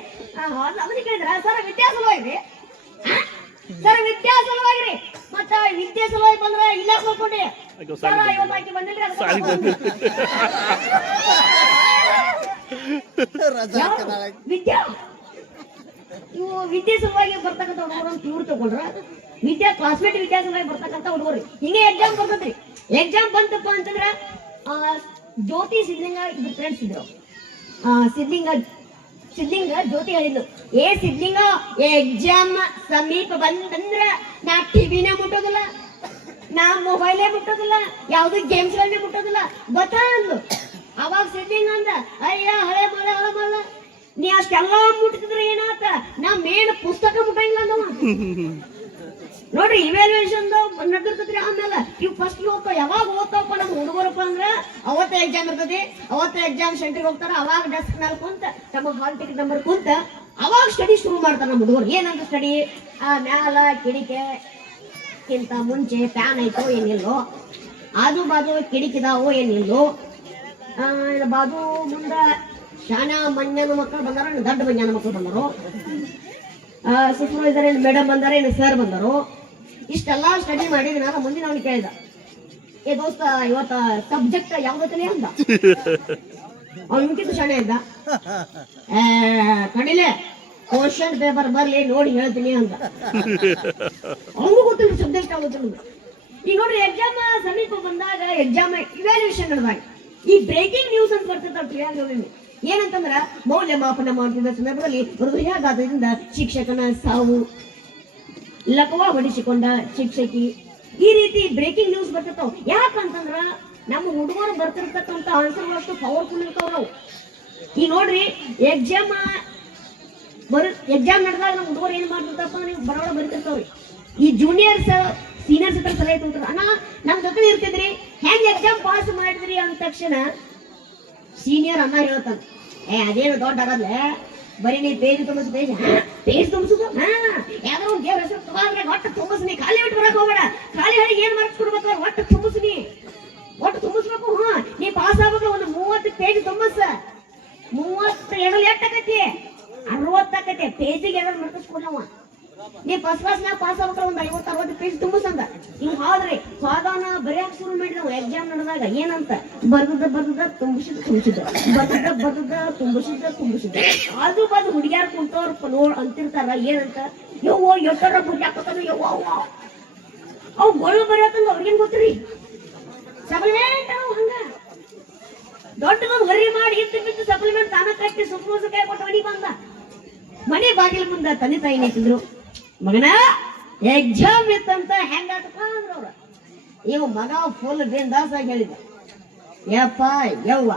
ಅದನ್ನ ಕೇಳಿದ್ರ? ಸರ್ ವ್ಯತ್ಯಾಸ ಹೋಗ್ರಿ ಸರ್ ವಿದ್ಯಾ ಸಲುವಾಗಿ ಮತ್ತ ವಿದ್ಯೆ ಸಲುವಾಗಿ ಬಂದ್ರ ಇಲ್ಲ ನೋಡ್ಕೊಂಡೆ ಸರ್ ಇವತ್ತು ಆಕಿ ಬಂದಿಲ್ರಿ ವಿದ್ಯಾ ಇವು ವಿದ್ಯೆ ಸಲುವಾಗಿ ಬರ್ತಕ್ಕಂಥ ಹುಡುಗರು ಅಂತ ಇವ್ರು ತಗೊಂಡ್ರ ವಿದ್ಯಾ ಕ್ಲಾಸ್ಮೇಟ್ ವಿದ್ಯಾ ಸಲುವಾಗಿ ಬರ್ತಕ್ಕಂಥ ಹುಡುಗರು ಹಿಂಗೆ ಎಕ್ಸಾಮ್ ಬರ್ತದ್ರಿ ಎಕ್ಸಾಮ್ ಬಂತಪ್ಪ ಅಂತಂದ್ರ ಜ್ಯೋತಿ ಸಿದ್ಲಿಂಗ ಇಬ್ರು ಫ್ರೆಂಡ್ಸ್ ಇದ್ರು ಸಿದ್ಲಿಂಗ ಜ್ಯೋತಿ ಹೇಳಿದ್ಲು ಏ ಸಿದ್ಲಿಂಗ ಎಕ್ಸಾಮ್ ಸಮೀಪ ಬಂದಂದ್ರ ನಾ ಟಿವಿನೇ ಮುಟ್ಟೋದಿಲ್ಲ ನಾ ಮೊಬೈಲೇ ಮುಟ್ಟೋದಿಲ್ಲ ಯಾವ್ದು ಗೇಮ್ಸ್ ಗಳನ್ನೇ ಮುಟ್ಟೋದಿಲ್ಲ ಗೊತ್ತಾ ಅಂದ್ಲು ಅವಾಗ ಸಿದ್ಲಿಂಗ ಅಂದ ಅಯ್ಯ ಹಳೆ ಮಲ್ಲ ನೀ ಅಷ್ಟೆಲ್ಲ ಮುಟ್ಟಿದ್ರೆ ಏನಾತ ನಾ ಮೇನ್ ಪುಸ್ತಕ ಮುಟ್ಟಂಗಿಲ್ಲ ಅಂದವ ನೋಡ್ರಿ ಇವ್ಯಾಲ್ಯೂಯೇಷನ್ ನಡೆದಿರ್ತದ್ರಿ ಆಮೇಲೆ ಇವ್ ಫಸ್ಟ್ ಓದ್ತಾವ ಯಾವಾಗ ಓದ್ತಾವಪ್ಪ ನಮ್ ಹುಡುಗರಪ್ಪ ಅಂದ್ರ ಅವತ್ತೇ ಎಕ್ಸಾಮ್ ಇರ್ತದೆ ಅವತ್ತೇ ಎಕ್ಸಾಮ್ ಸೆಂಟರ್ಗೆ ಹೋಗ್ತಾರ ಅವಾಗ ಡೆಸ್ಕ್ ನಲ್ಲಿ ಕುಂತ ನಮ್ಮ ಹಾಲ್ ಟಿಕೆಟ್ ನಂಬರ್ ಕುಂತ ಅವಾಗ ಸ್ಟಡಿ ಶುರು ಮಾಡ್ತಾರ ನಮ್ಮ ಹುಡುಗರು ಏನಂತ ಸ್ಟಡಿ ಆ ಮ್ಯಾಲ ಕಿಡಿಕೆಕ್ಕಿಂತ ಮುಂಚೆ ಫ್ಯಾನ್ ಐತೋ ಏನಿಲ್ಲೋ ಆಜು ಬಾಜು ಕಿಡಿಕಿದಾವೋ ಏನಿಲ್ಲೋ ಬಾಜು ಮುಂದ ಶಾನ ಮಂಜನ ಮಕ್ಕಳು ಬಂದಾರ ದೊಡ್ಡ ಮಂಜನ ಮಕ್ಕಳು ಬಂದರು ಸೂಪರ್ವೈಸರ್ ಏನು ಮೇಡಮ್ ಬಂದಾರ ಏನು ಸರ್ ಬಂದರು ಇಷ್ಟೆಲ್ಲ ಸ್ಟಡಿ ಮಾಡಿದ್ರೆ ನಾನು ಮುಂದಿನ ಅವ್ನು ಕೇಳಿದ ಏ ದೋಸ್ತ ಇವತ್ತ ಸಬ್ಜೆಕ್ಟ್ ಯಾವ್ದತ್ತಲೇ ಅಂದ ಅವ್ನು ಮುಗಿದು ಶಾಣೆ ಇದ್ದ ಕಡಿಲೆ ಕ್ವಶನ್ ಪೇಪರ್ ಬರ್ಲಿ ನೋಡಿ ಹೇಳ್ತೀನಿ ಅಂತ ಅವನಿಗೂ ಗೊತ್ತಿಲ್ಲ ಸಬ್ಜೆಕ್ಟ್ ಯಾವ್ದು ಈಗ ನೋಡ್ರಿ ಎಕ್ಸಾಮ್ ಸಮೀಪ ಬಂದಾಗ ಎಕ್ಸಾಮ್ ಇವ್ಯಾಲ್ಯೂಯೇಷನ್ ನಡೆದಾಗ ಈ ಬ್ರೇಕಿಂಗ್ ನ್ಯೂಸ್ ಅಂತ ಬರ್ತಿರ್ತಾವ ಏನಂತಂದ್ರ ಮೌಲ್ಯಮಾಪನ ಮಾಡುತ್ತಿದ್ದ ಸಂದರ್ಭದಲ್ಲಿ ಹೃದಯಾಘಾತದಿಂದ ಶಿಕ್ಷಕನ ಸಾವು ಲಕವಡಿಸಿಕೊಂಡ ಶಿಕ್ಷಕಿ ಈ ರೀತಿ ಬ್ರೇಕಿಂಗ್ ನ್ಯೂಸ್ ಬರ್ತಿರ್ತಾವ ಯಾಕಂತಂದ್ರ ನಮ್ಮ ಹುಡುಗರು ಬರ್ತಿರ್ತಕ್ಕಂಥ ಆನ್ಸರ್ ಅಷ್ಟು ಪವರ್ಫುಲ್ ಇರ್ತಾವ ನಾವು ಈಗ ನೋಡ್ರಿ ಎಕ್ಸಾಮ್ ನಡೆದಾಗ ನಮ್ಮ ಹುಡುಗರು ಏನ್ ಮಾಡ್ತಿರ್ತಾರಪ್ಪ ನೀವು ಬರೋಣ ಬರೀತಿರ್ತಾವ್ರಿ ಈ ಜೂನಿಯರ್ಸ್ ಸೀನಿಯರ್ಸ್ ಹತ್ರ ಸಲಹೆ ತಗೋತಾರ ಅಣ್ಣ ನಮ್ ಜೊತೆ ಇರ್ತಿದ್ರಿ ಹೆಂಗ್ ಎಕ್ಸಾಮ್ ಪಾಸ್ ಮಾಡಿದ್ರಿ ಅಂದ ತಕ್ಷಣ ಸೀನಿಯರ್ ಅಣ್ಣ ಹೇಳ್ತಾನ ಅದೇನು ದೊಡ್ಡ ಆಗದ್ಲೆ ಬರೀ ನೀ ಪೇಜ್ ತುಂಬಿಸ್ ಪೇಜ್ ತುಂಬಿಸುದು ಯಾವ್ದೋ ಒಂದು ದೇವ್ರ ಹೆಸರು ತಗೊಂಡ್ರೆ ಒಟ್ಟು ತುಂಬಿಸ್ನಿ ಖಾಲಿ ಬಿಟ್ಟು ಬರಕ್ ಹೋಗ್ಬೇಡ ಖಾಲಿ ಹಳಿ ಏನ್ ಮಾರ್ಕ್ಸ್ ಕೊಡ್ಬೇಕು ಒಟ್ಟು ತುಂಬಿಸ್ನಿ ಒಟ್ಟು ತುಂಬಿಸ್ಬೇಕು ನೀ ಪಾಸ್ ಆಗ್ಬೇಕು ಒಂದು 30 ಪೇಜ್ ತುಂಬಿಸ 32 ಎಷ್ಟಾಕತಿ 60 ಆಕತಿ ಪೇಜಿಗೆ 2 ಮಾರ್ಕ್ಸ್ ಕೊಡವ ನೀ ಫಸ್ಟ್ ಕ್ಲಾಸ್ ನಾಗ ಪಾಸ್ ಆಗ್ಬೇಕು ಒಂದು 50-60 ಪೇಜ್ ತುಂಬಿಸಂದ ಹಿಂಗ್ ಹೋದ್ರಿ ಸಾಧಾರಣ ಬರೆಯಕ್ ಶುರು ಮಾಡಿದವು ಎಕ್ಸಾಮ್ ನಡೆದಾಗ ಏನಂತ ಬರ್ದದ ತುಂಬಿಸಿದ ಆಜು ಬಾಜು ಹುಡುಗ್ಯಾರ ಕುಂತವ್ರ ನೋಡ್ ಅಂತಿರ್ತಾರ ಏನಂತ ಯವ್ವ ಎಷ್ಟರ ಬುಡ್ಯಾಕತ್ತಾನ ಯವ್ವ ಅವ್ ಗೋಳು ಬರೆಯತ್ತಂಗ ಅವ್ರಿಗೇನ್ ಗೊತ್ತ್ರಿ ಸಪ್ಲಿಮೆಂಟ್ ಹಂಗ ದೊಡ್ಡದೊಂದು ವರಿ ಮಾಡಿ ಬಿದ್ದು ಸಪ್ಲಿಮೆಂಟ್ ತಾನ ಕಟ್ಟಿ ಸುಪ್ರೂಸ ಕೈ ಕೊಟ್ಟು ಮನಿ ಬಂದ ಮನೆ ಬಾಗಿಲು ಮುಂದ ತಂದೆ ತಾಯಿ ನಿಂತಿದ್ರು ಮಗನ ಎಕ್ಸಾಮ್ ಇತ್ತಂತ ಹೆಂಗಾತಪ್ಪ ಅಂದ್ರ ಅವ್ರ ಇವ್ ಮಗ ಫುಲ್ ಬಿಂದಾಸ್ ಆಗಿ ಹೇಳಿದ ಯಪ್ಪ ಯವ್ವ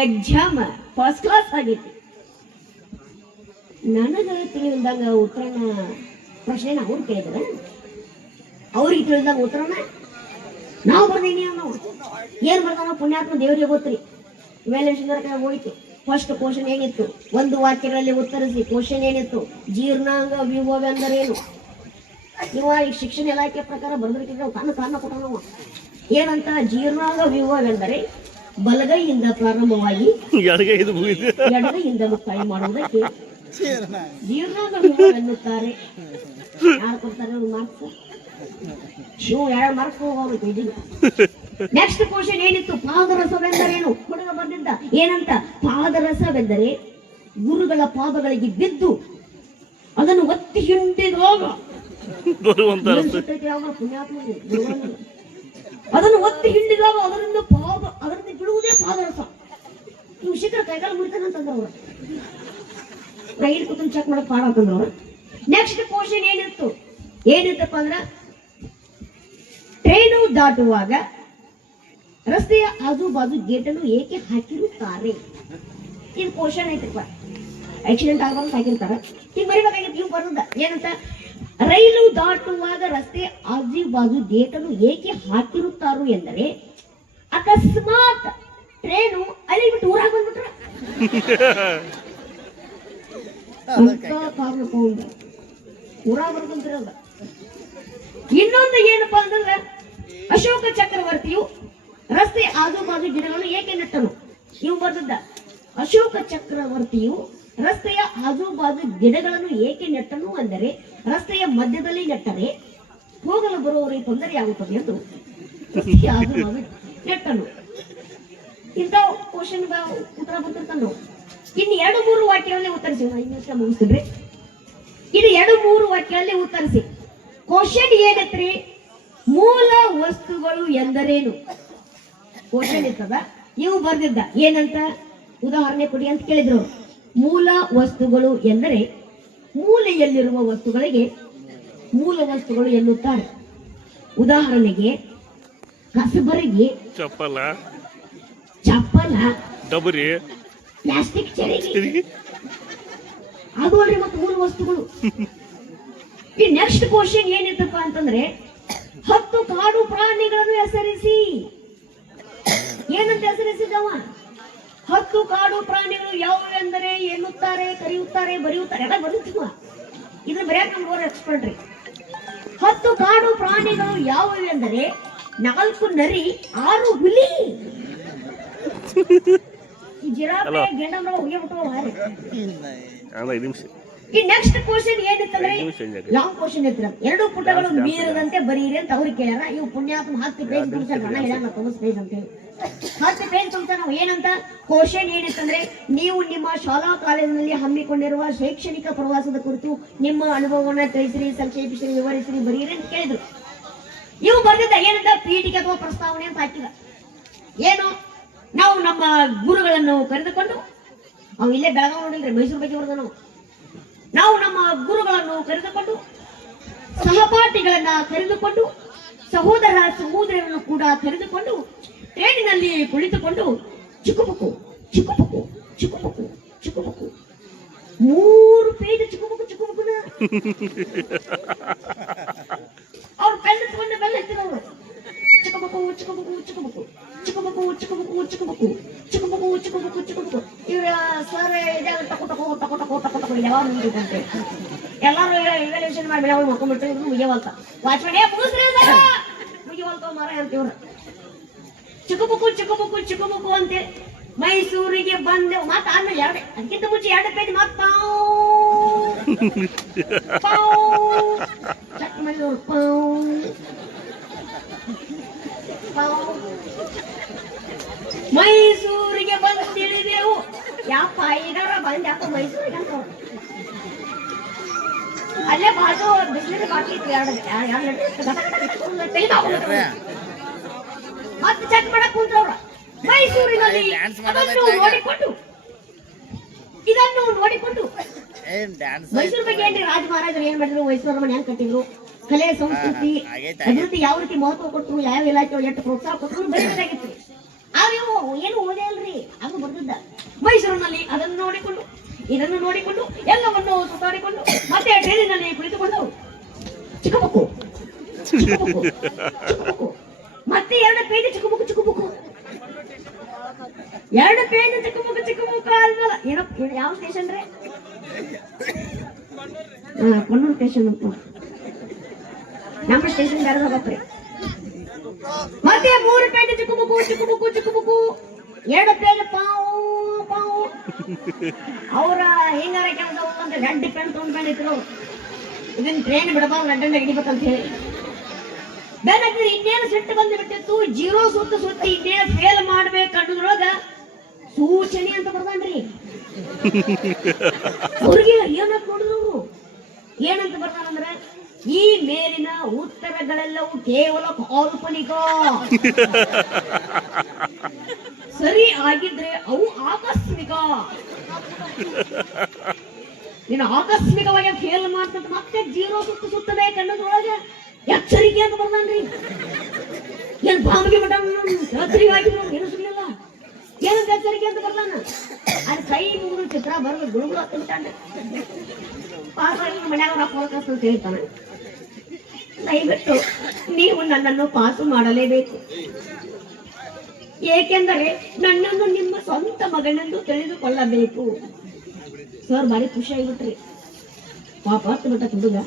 ಎಕ್ಸಾಮ್ ಫಸ್ಟ್ ಕ್ಲಾಸ್ ಆಗೈತಿ ನನಗ ತಿಳಿದಂಗ ಉತ್ತರನ ಪ್ರಶ್ನೆನ ಅವ್ರು ಕೇಳಿದ್ರ ಅವ್ರಿಗೆ ತಿಳಿದಂಗ ಉತ್ತರನ ನಾವು ಬರ್ದೀನಿ ನಾವು ಏನ್ ಬರ್ತಾನ ಪುಣ್ಯಾತ್ಮ ದೇವ್ರಿಗೆ ಗೊತ್ತ್ರಿ ಇವ್ಯಾಲ್ಯೂಯೇಷನ್ ಹೋಯ್ತು ಫಸ್ಟ್ ಕ್ವಶನ್ ಏನಿತ್ತು ಒಂದು ವಾಕ್ಯಗಳಲ್ಲಿ ಉತ್ತರಿಸಿ ಕ್ವಶನ್ ಏನಿತ್ತು ಜೀರ್ಣಾಂಗ ವ್ಯೂಹವೆಂದರೇನು ಇವ ಈ ಶಿಕ್ಷಣ ಇಲಾಖೆ ಪ್ರಕಾರ ಬರ್ದಿರ್ತಿದ್ರೆ ಕಾರಣ ಕೊಟ್ಟನವ ಏನಂತ ಜೀರ್ಣಾಂಗ ವ್ಯೂಹವೆಂದರೆ ಬಲಗೈಯಿಂದ ಪ್ರಾರಂಭವಾಗಿ ಎಡಗೈಯಿಂದ ಮುಕ್ತಾಯ ಮಾಡುವುದಕ್ಕೆ ಜೀರ್ಣಾಂಗ ವ್ಯೂಹ ಎನ್ನುತ್ತಾರೆ ಯಾರು ಕೊಡ್ತಾರೆ ಮಾರ್ಕ್ಸ್ ಶಿವ 2 ಮಾರ್ಕ್ಸ್ ಹೋಗೋದು ನೆಕ್ಸ್ಟ್ ಕ್ವಶನ್ ಏನಿತ್ತು ಪಾದರಸವೆಂದರೇನು ಹುಡುಗ ಬಂದಿದ್ದ ಏನಂತ ಪಾದರಸವೆಂದರೆ ಗುರುಗಳ ಪಾದಗಳಿಗೆ ಬಿದ್ದು ಅದನ್ನು ಒತ್ತಿ ಹಿಂಡಿದಾಗ ಅದನ್ನು ಒತ್ತಿ ಹಿಂಡಿದಾಗ ಅದರಿಂದ ಬಿಡುವುದೇ ಪಾದರಸ ನೀವು ಶಿಖರ ಕೈಗಾಲ ಮುಡಿತಾನಂತಂದ್ರ ಅವ್ರು ರೈಲ್ ಕೂತು ಚೆಕ್ ಮಾಡಕ್ ಪಾಡ ಅಂತಂದ್ರ ಅವ್ರು ನೆಕ್ಸ್ಟ್ ಕ್ವಶನ್ ಏನಿತ್ತಪ್ಪ ಅಂದ್ರ ಟ್ರೈನು ದಾಟುವಾಗ ರಸ್ತೆಯ ಆಜು ಬಾಜು ಗೇಟನ್ನು ಏಕೆ ಹಾಕಿರುತ್ತಾರೆ ಇದು ಕ್ವಶನ್ ಐತಪ್ಪ ಆಕ್ಸಿಡೆಂಟ್ ಆಗಬಾರ್ದು ಹಾಕಿರ್ತಾರ ಈಗ ಬರೀಬೇಕಾಗಿತ್ತು ಇವ್ ಬರೋದ ಏನಂತ ರೈಲು ದಾಟುವಾಗ ರಸ್ತೆ ಆಜು ಬಾಜು ಗೇಟನ್ನು ಏಕೆ ಹಾಕಿರುತ್ತಾರು ಎಂದರೆ ಅಕಸ್ಮಾತ್ ಟ್ರೈನು ಅಲ್ಲಿ ಬಿಟ್ಟು ಊರಾಗ ಬಂದ್ಬಿಟ್ರ ಊರಾಗ ಬರ್ಕೊಂತಿರಲ್ಲ ಇನ್ನೊಂದು ಏನಪ್ಪಾ ಅಂತಂದ್ರೆ ಅಶೋಕ ಚಕ್ರವರ್ತಿಯು ರಸ್ತೆ ಆಜು ಬಾಜು ಗಿಡಗಳನ್ನು ಏಕೆ ನೆಟ್ಟನು ಇವು ಬರ್ದದ್ದ ಅಶೋಕ ಚಕ್ರವರ್ತಿಯು ರಸ್ತೆಯ ಆಜುಬಾಜು ಗಿಡಗಳನ್ನು ಏಕೆ ನೆಟ್ಟನು ಅಂದರೆ ರಸ್ತೆಯ ಮಧ್ಯದಲ್ಲಿ ನೆಟ್ಟರೆ ಹೋಗಲು ಬರುವವರಿಗೆ ತೊಂದರೆಯಾಗುತ್ತದೆ ಎಂದು ರಸ್ತೆಯ ಆಜುಬಾಜು ನೆಟ್ಟನು. ಇಂಥ ಕ್ವಶನ್ ಉತ್ತರ ಬರ್ತಿರ್ತಾನು. ಇನ್ನು 2-3 ವಾಕ್ಯಗಳಲ್ಲಿ ಉತ್ತರಿಸಿ. ಇನ್ನಷ್ಟು ಮುಗಿಸ್ತೀನ್ರಿ. ಇದು 2-3 ವಾಕ್ಯಗಳಲ್ಲಿ ಉತ್ತರಿಸಿ. ಕ್ವಶನ್ ಏನತ್ರಿ? ಮೂಲ ವಸ್ತುಗಳು ಎಂದರೇನು? ಕ್ವಶನ್ ಇರ್ತದ. ಇವು ಬರ್ದಿದ್ದ ಏನಂತ ಉದಾಹರಣೆ ಕೊಡಿ ಅಂತ ಕೇಳಿದ್ರು. ಮೂಲ ವಸ್ತುಗಳು ಎಂದರೆ ಮೂಲೆಯಲ್ಲಿರುವ ವಸ್ತುಗಳಿಗೆ ಮೂಲ ವಸ್ತುಗಳು ಎನ್ನುತ್ತಾರೆ. ಉದಾಹರಣೆಗೆ ಕಸಬರಗಿ, ಚಪ್ಪಲ, ಚಪ್ಪಲ, ಡಬರಿ, ಪ್ಲಾಸ್ಟಿಕ್ ಚರಿಗೆ, ಅದು ಅಲ್ರಿ ಮತ್ತೆ ಮೂಲ ವಸ್ತುಗಳು. ಈ ನೆಕ್ಸ್ಟ್ ಕ್ವಶನ್ ಏನಿತ್ತಪ್ಪ ಅಂತಂದ್ರೆ 10 ಕಾಡು ಪ್ರಾಣಿಗಳನ್ನು ಹೆಸರಿಸಿ. ಏನಂತ ಹೆಸರಿಸಿದವ? 10 ಕಾಡು ಪ್ರಾಣಿಗಳು ಯಾವುವು ಎಂದರೆ ಎನ್ನುತ್ತಾರೆ, ಕರೆಯುತ್ತಾರೆ, ಬರೆಯುತ್ತಾರೆ ಎಲ್ಲ ಬರುತ್ತಿವ. ಇದು ಬರೆಯಕ್ ನಮ್ಗೆ ಎಕ್ಸ್ಪರ್ಟ್ ರೀ. 10 ಕಾಡು ಪ್ರಾಣಿಗಳು ಯಾವುವು ಎಂದರೆ 4 ನರಿ, 6 ಹುಲಿ. ಈ ಜಿರಾಫೆ ಗೆಂಡಮ್ರ ಹೋಗಿಬಿಟ್ಟು ಹಾರಿ. 5 ನಿಮಿಷ. ಈ ನೆಕ್ಸ್ಟ್ ಕ್ವಶನ್ ಏನಿತ್ತಂದ್ರೆ ಲಾಂಗ್ ಕ್ವಶನ್ ಇತ್ತು. 2 ಪುಟಗಳು ಮೀರದಂತೆ ಬರೀರಿ ಅಂತ ಅವ್ರಿಗೆ ಕೇಳ್ಯಾರ. ಇವು ಪುಣ್ಯಾತ್ಮ 10 ಪೇಜ್ ತುಂಬಿಸ್ಯಾರ. ಹೇಳ ಪೇಜ್ ಅಂತ ಹೇಳಿ 10 ಪೇಜ್ ತುಂಬಿಸ. ನಾವು ಏನಂತ ಕ್ವಶನ್ ಏನಿತ್ತಂದ್ರೆ ನೀವು ನಿಮ್ಮ ಶಾಲಾ ಕಾಲೇಜಿನಲ್ಲಿ ಹಮ್ಮಿಕೊಂಡಿರುವ ಶೈಕ್ಷಣಿಕ ಪ್ರವಾಸದ ಕುರಿತು ನಿಮ್ಮ ಅನುಭವವನ್ನ ತಿಳಿಸಿರಿ, ಸಂಕ್ಷೇಪಿಸಿರಿ, ವಿವರಿಸಿರಿ, ಬರೀರಿ ಅಂತ ಕೇಳಿದ್ರು. ಇವು ಬರ್ದಿದ್ದ ಏನಂತ ಪೀಠಿಕೆ ಅಥವಾ ಪ್ರಸ್ತಾವನೆ ಅಂತ ಹಾಕಿದ. ಏನು? ನಾವು ನಮ್ಮ ಗುರುಗಳನ್ನು ಕರೆದುಕೊಂಡು, ಅವು ಇಲ್ಲೇ ಬೆಳಗಾವಿ ನೋಡಿಲ್ರಿ, ಮೈಸೂರು ಬಗ್ಗೆ ಬರೋದು. ನಾವು ನಮ್ಮ ಗುರುಗಳನ್ನು ಕರೆದುಕೊಂಡು, ಸಹಪಾಠಿಗಳನ್ನ ಕರೆದುಕೊಂಡು, ಸಹೋದರ ಸಹೋದರರನ್ನು ಕೂಡ ಕರೆದುಕೊಂಡು ಟ್ರೈನಿನಲ್ಲಿ ಕುಳಿತುಕೊಂಡು ಚಿಕ್ಕುಬುಕು ಚಿಕ್ಕುಬುಕು ಚಿಕ್ಕುಬುಕು ಚಿಕ್ಕುಬುಕು 3 ಪೇಜ್ ಚಿಕ್ಕುಬುಕುನ ಅವ್ರು ಪೆನ್ ತಗೊಂಡು ಬೆಲ್ಲ ಎತ್ತಿದವರು. ಚಿಕ್ಕುಬುಕು ಚಿಕ್ಕುಬುಕು ಚಿಕ್ಕುಬುಕು ಚಿಕ್ಕುಬುಕು ಚಿಕ್ಕುಬುಕು ಚಿಕ್ಕುಬುಕು ಚಿಕ್ಕುಬುಕು ಚಿಕ್ಕುಬುಕು ಚಿಕ್ಕುಬುಕು. ಇವರ ಸರ್ ಇದಾಗ ಟಕು ಟಕು ಟಕು ಟಕು ಟಕು ಟಕು ಯಾವಾಗ ಮುಗಿದಂತೆ ಎಲ್ಲಾರು ಇವ್ಯಾಲ್ಯೂಯೇಷನ್ ಮಾಡಿ ಅವ್ರು ಮಾಡ್ಕೊಂಡ್ಬಿಟ್ಟು ಇವ್ರು ಮುಗಿಯವಲ್ತ. ವಾಚ್ಮನ್ ಮುಗಿಸ್ರಿ ಮುಗಿವಲ್ತ ಮಾರ ಅಂತೀವ್ರ. ಚಿಕ್ಕುಬುಕು ಚಿಕ್ಕುಬುಕು ಚಿಕ್ಕುಬುಕು ಅಂತೇಳಿ ಮೈಸೂರಿಗೆ ಬಂದೆವು. ಮತ್ತೆ ಆದ್ಮೇಲೆ ಅದಕ್ಕಿಂತ ಮುಂಚೆ 2 ಪೇಜ್ ಮತ್ತ ಚೆಕ್ ಮಾಡಿದವ್ರು. ಮೈಸೂರಿಗೆ ಬಂದು ತಿಳಿದೆವು. ಯಾಪ ಏನಾರ ಬಂದ್ ಯಾಕ ಮೈಸೂರಿಗೆ ಅಂತ ಅಲ್ಲೇ ಬಾಜು ಬಿಸಿಲಿನ ಬಾಕಿ ಇತ್ತು. 2 ಮತ್ತೆ ಚೆಕ್ ಮಾಡಕ್ ಕುಂತ್ರವ್ರ. ಮೈಸೂರಿನಲ್ಲಿ ಇದನ್ನು ನೋಡಿಕೊಂಡು ಮೈಸೂರು ಬಗ್ಗೆ ಏನ್ರಿ ರಾಜ ಮಹಾರಾಜರು ಏನ್ ಮಾಡಿದ್ರು, ಮೈಸೂರು ಮನೆ ಹೆಂಗ್ ಕಟ್ಟಿದ್ರು, ಕಲೆ ಸಂಸ್ಕೃತಿ ಅಭಿವೃದ್ಧಿ ಯಾವ ರೀತಿ ಮಹತ್ವ ಕೊಟ್ಟರು, ಯಾವ ಇಲಾಖೆ ಎಷ್ಟು ಪ್ರೋತ್ಸಾಹ ಕೊಟ್ಟರು ಬರೀಬೇಕಾಗಿತ್ತು. ಆದ್ರೆ ಏನು ಓದೇ ಅಲ್ರಿ, ಅದು ಬರ್ತಿದ್ದ. ಮೈಸೂರಿನಲ್ಲಿ ಅದನ್ನು ನೋಡಿಕೊಂಡು ಇದನ್ನು ನೋಡಿಕೊಂಡು ಎಲ್ಲವನ್ನು ಸುತ್ತಾಡಿಕೊಂಡು ಮತ್ತೆ ಟ್ರೈನಿನಲ್ಲಿ ಕುಳಿತುಕೊಂಡು ಚಿಕ್ಕಬುಕು ಚಿಕ್ಕಬುಕು ಚಿಕ್ಕಬುಕು ಮತ್ತೆ 2 ಪೇಜ್ ಚಿಕ್ಕಬುಕು ಚಿಕ್ಕಬುಕು 2 ಪೇಜ್ ಚಿಕ್ಕಬುಕು ಚಿಕ್ಕಬುಕು ಆದ್ಮೇಲೆ ಏನೋ ಯಾವ ಸ್ಟೇಷನ್ ರೀ? ಕೊಣ್ಣೂರು ಸ್ಟೇಷನ್ ಅಂತ ನಮ್ಮ ಸ್ಟೇಷನ್ ಬೇರೆ ಹೋಗತ್ರಿ. ಮತ್ತೆ 3 ಪೇಜ್ ಚಿಕ್ಕಬುಕು ಚಿಕ್ಕಬುಕು ಚಿಕ್ಕಬುಕು 2 ಪೇಜ್ ಪಾವು ಪಾವು. ಅವರ ಹಿಂಗಾರ ಕೆಲಸ ಅಂತ ರೆಡ್ ಪೆನ್ ತಗೊಂಡ್ಬಂದಿದ್ರು. ಇದನ್ನ ಟ್ರೈನ್ ಬಿಡಬಾರ್ದು, ಲಂಡನ್ ಹಿಡಿಬೇಕಂತ ಹೇಳಿ ಬೇರೆ ಇನ್ನೇನು ಸಿಟ್ಟು ಬಂದು ಬಿಟ್ಟಿತ್ತು. 0 ಸುತ್ತಿ ಇನ್ನೇನು ಫೇಲ್ ಮಾಡ್ಬೇಕು ಅನ್ನೋದ್ರೊಳಗ ಸೂಚನೆ ಅಂತ ಬರ್ದಾನ್ರಿ. ಅವ್ರಿಗೆ ಏನಂತ ನೋಡಿದ್ರು, ಏನಂತ ಬರ್ತಾನಂದ್ರೆ ಈ ಮೇಲಿನ ಉತ್ತರಗಳೆಲ್ಲವೂ ಕೇವಲ ಕಾಲ್ಪನಿಕ, ಸರಿ ಆಗಿದ್ರೆ ಅವು ಆಕಸ್ಮಿಕ. ನೀನು ಆಕಸ್ಮಿಕವಾಗಿ ಫೇಲ್ ಮಾಡ್ತಂತ ಮತ್ತೆ 0 ಸುತ್ತಬೇಕು ಅನ್ನೋದ್ರೊಳಗೆ ಎಚ್ಚರಿಕೆ ಅಂತ ಬರ್ದಾನ್ರಿ. ಏನ್ ಬಾಂಬಿಗೆ ಮಟ ಎಚ್ಚರಿಕೆ ಏನು ಸಿಗ್ಲಿಲ್ಲ. ಏನಂತ ಎಚ್ಚರಿಕೆ ಅಂತ ಬರ್ದಾನ. ಅದು ಕೈ ಮುಗಿದು ಚಿತ್ರ ಬರೆದು ಗುಳುಗುಳು ಹತ್ತಿಬಿಟ್ಟಾನೆ. ಪಾಸ್ ಆಗಿ ಮನ್ಯಾಗ ನಾವು ಫೋಕಸ್ ಅಂತ ಹೇಳ್ತಾನೆ. ದಯವಿಟ್ಟು ನೀವು ನನ್ನನ್ನು ಪಾಸು ಮಾಡಲೇಬೇಕು, ಏಕೆಂದರೆ ನನ್ನನ್ನು ನಿಮ್ಮ ಸ್ವಂತ ಮಗನೆಂದು ತಿಳಿದುಕೊಳ್ಳಬೇಕು. ಸರ್ ಭಾರಿ ಖುಷಿ ಆಗಿಬಿಟ್ರಿ. ಪಾಪ ಹತ್ತಿಬಿಟ್ಟ ಹುಡುಗ.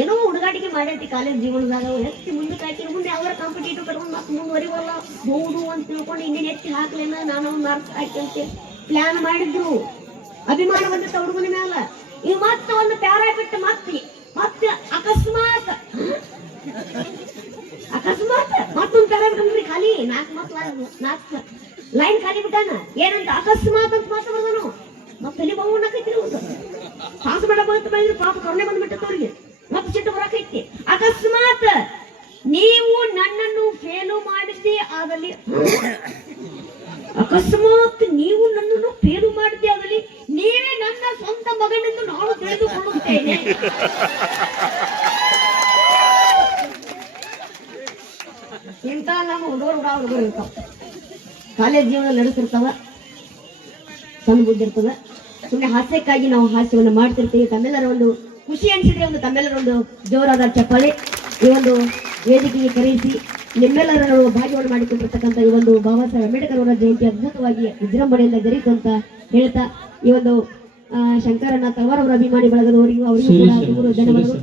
ಏನೋ ಹುಡುಗಾಟಿಗೆ ಮಾಡೈತಿ ಕಾಲೇಜ್ ಜೀವನದಾಗ. ಎತ್ತಿ ಮುಂದಕ್ಕೆ ಹಾಕಿ ಮುಂದೆ ಯಾವ್ದಾರ ಕಾಂಪಿಟೇಟಿವ್ ಕಟ್ಕೊಂಡು ಮತ್ತೆ ಮುಂದುವರಿವಲ್ಲ ಹೌದು ಅಂತ ತಿಳ್ಕೊಂಡು ಇನ್ನೇನು ಎತ್ತಿ ಹಾಕ್ಲೇನ ನಾನು ಮಾರ್ಕ್ಸ್ ಹಾಕಿ ಅಂತ ಪ್ಲಾನ್ ಮಾಡಿದ್ರು. ಅಭಿಮಾನ ಬಂದಿತ್ತ ಹುಡುಗನ ಮ್ಯಾಲ. ಈಗ ಮತ್ತೆ ಒಂದು ಪ್ಯಾರ ಬಿಟ್ಟು ಮತ್ತೆ ಅಕಸ್ಮಾತ್ ಮತ್ತೊಂದು ಪ್ಯಾರ ಬಿಟ್ಟು ಖಾಲಿ ನಾಲ್ಕು ಲೈನ್ ಖಾಲಿ ಬಿಟ್ಟಾನ. ಏನಂತ ಅಕಸ್ಮಾತ್ ಅಂತ ಮಾತ್ರ ಬರ್ದಾನು. ಮತ್ತೆ ಇಲ್ಲಿ ಬಹು ನಾಕೈತಿ ಪಾಸ್ ಮಾಡಕ್ ಬಂದ್ರೆ ಪಾಪ ಕರುಣೆ ಬಂದ್ಬಿಟ್ಟದ ಅವ್ರಿಗೆ. ಮತ್ತೆ ಸಿಟ್ಟು ಬರಾಕೈತಿ. ಅಕಸ್ಮಾತ್ ನೀವು ನನ್ನನ್ನು ಫೇಲು ಮಾಡಿದ್ದೇ ಆಗಲಿ, ಅಕಸ್ಮಾತ್ ನೀವು ನನ್ನನ್ನು ಫೇಲು ಮಾಡಿದ್ದೇ ಆಗಲಿ, ನೀವೇ ನನ್ನ ಸ್ವಂತ ಮಗನೆಂದು ನಾನು ತಿಳಿದುಕೊಳ್ಳುತ್ತೇನೆ. ಇಂಥ ನಮ್ಮ ಹುಡುಗರು ಇರ್ತಾವ, ಕಾಲೇಜ್ ಜೀವನ ನಡೆಸಿರ್ತಾವ, ಸಣ್ಣ ಬುದ್ಧಿ ಇರ್ತದ. ಸುಮ್ಮನೆ ಹಾಸ್ಯಕ್ಕಾಗಿ ನಾವು ಹಾಸ್ಯವನ್ನು ಮಾಡ್ತಿರ್ತೀವಿ. ತಮ್ಮೆಲ್ಲರ ಒಂದು ಖುಷಿ ಅನಿಸಿದ್ರೆ ಒಂದು ತಮ್ಮೆಲ್ಲರ ಒಂದು ಜೋರಾದ ಚಪ್ಪಾಳೆ ಈ ಒಂದು ವೇದಿಕೆಗೆ ಕರೆಯಿಸಿ ನಿಮ್ಮೆಲ್ಲರೂ ಭಾಗ್ಯವನ್ನು ಮಾಡಿಕೊಂಡಿರ್ತಕ್ಕಂಥ ಈ ಒಂದು ಬಾಬಾ ಸಾಹೇಬ್ ಅಂಬೇಡ್ಕರ್ ಅವರ ಜಯಂತಿ ಅದ್ಭುತವಾಗಿ ವಿಜೃಂಭಣೆಯಿಂದ ಜರುಗಿತು ಅಂತ ಹೇಳ್ತಾ ಈ ಒಂದು ಶಂಕರಣ್ಣ ತವಾರ್ ಅವರ ಅಭಿಮಾನಿ ಬಳಗದವರಿಗೂ ಅವರಿಗೂ ಕೂಡ ಧನ್ಯವಾದಗಳು.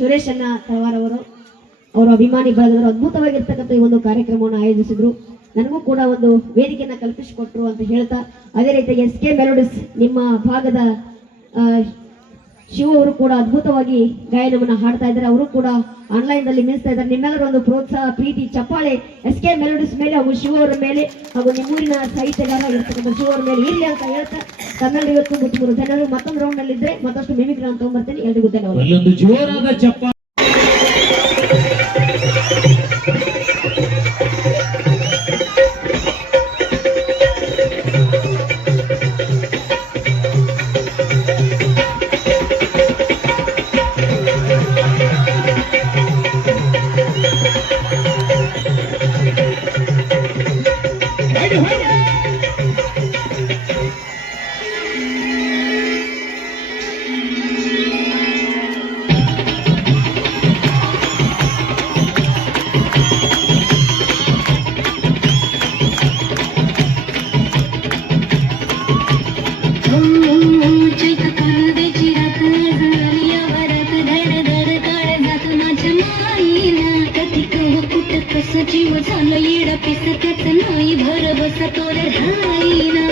ಸುರೇಶ್ ಅಣ್ಣ ತವಾರ್ ಅವರು ಅವರ ಅಭಿಮಾನಿ ಬಳಗದವರು ಅದ್ಭುತವಾಗಿರ್ತಕ್ಕಂಥ ಈ ಒಂದು ಕಾರ್ಯಕ್ರಮವನ್ನು ಆಯೋಜಿಸಿದ್ರು. ನನಗೂ ಕೂಡ ಒಂದು ವೇದಿಕೆಯನ್ನ ಕಲ್ಪಿಸಿಕೊಟ್ರು ಅಂತ ಹೇಳ್ತಾ, ಅದೇ ರೀತಿ SK ಮೆಲೋಡಿಸ್ ನಿಮ್ಮ ಭಾಗದ ಶಿವ ಅವರು ಕೂಡ ಅದ್ಭುತವಾಗಿ ಗಾಯನವನ್ನ ಹಾಡ್ತಾ ಇದ್ದಾರೆ. ಅವರು ಕೂಡ ಆನ್ಲೈನ್ ನಲ್ಲಿ ಮಿಲ್ಸ್ತಾ ಇದ್ದಾರೆ. ನಿಮ್ಮೆಲ್ಲರ ಒಂದು ಪ್ರೋತ್ಸಾಹ, ಪ್ರೀತಿ, ಚಪ್ಪಾಳೆ SK ಮೆಲೋಡಿಸ್ ಮೇಲೆ ಹಾಗೂ ಶಿವ ಅವರ ಮೇಲೆ ಹಾಗೂ ನಿಮ್ಮೂರಿನ ಸಾಹಿತ್ಯಗಾರ ಇರ್ತಕ್ಕಂಥ ಶಿವ ಅವರ ಮೇಲೆ ಇರ್ಲಿ ಅಂತ ಹೇಳ್ತಾ ತಮ್ಮೆಲ್ಲರಿಗೂ ಇವತ್ತು ಮುತ್ತು ಧನ್ಯವಾದ. ಮತ್ತೊಂದು ರೌಂಡ್ ನಲ್ಲಿ ಇದ್ರೆ ಮತ್ತಷ್ಟು ಮಿಮಿಕ್ರಿ ಅಂತ ತಗೊಂಡ್ಬರ್ತೇನೆ. ಎಲ್ರಿಗೂ ಧನ್ಯವಾದ. ಅಲ್ಲೊಂದು ಜೋರಾದ ಚಪ್ಪಾಳೆ. जीव झालं येडा पिस त्याच नाही भर बस तोर राहीना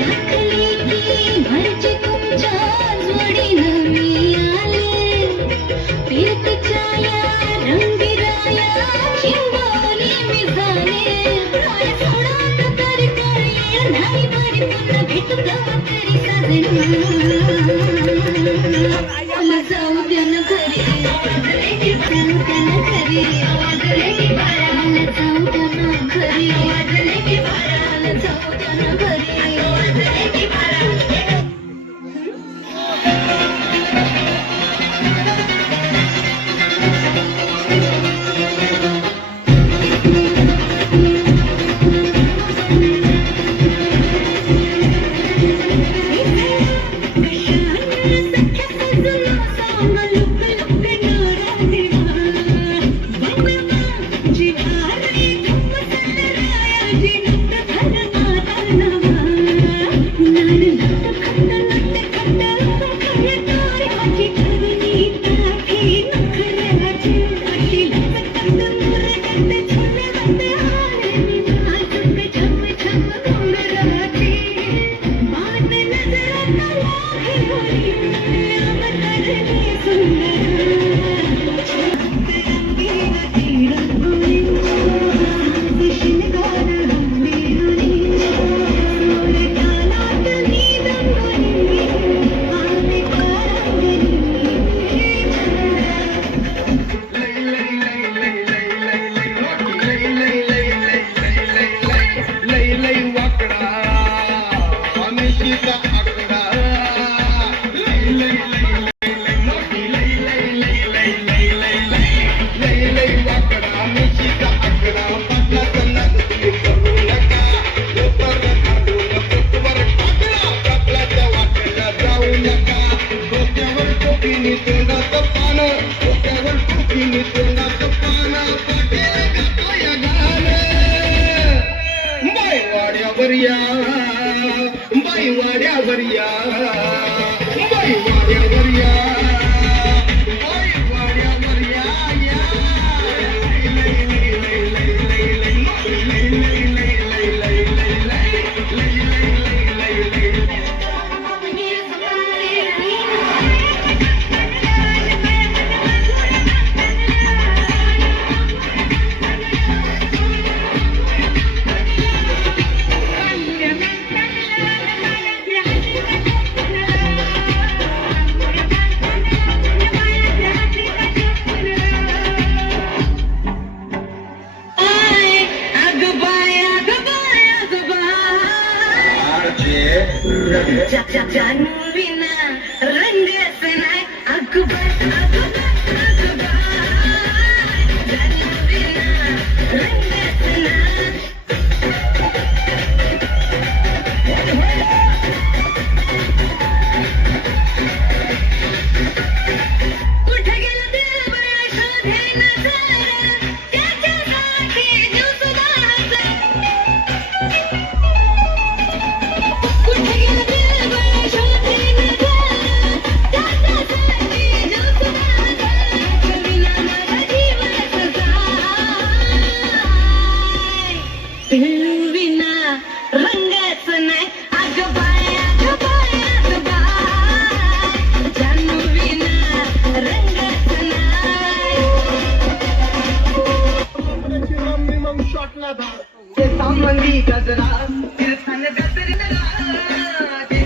राखली की घरची तुमच्या जोडीनं मी आले फिरतीच्या या रंगीराया चिंबोली मी झाले काय सोडा तरी कळे नाही बरी पुन्हा भेट गवा तरी साजन मला जाऊ द्या ना घरी जाऊ द्या ना घरी Lay ಜಾನುವಿನ ರಂಗಸನ ಅಕ್ಬರ್ ಜಾನುವಿನ ರಂಗಸನ ಹೂವಿನ ರಂಗಸನ ಅಗಬಾಯ ಅಗಬಾಯ ಅಗಬಾಯ ಜಾನುವಿನ ರಂಗಸನ सामंदी गजरा तिरसन गजरा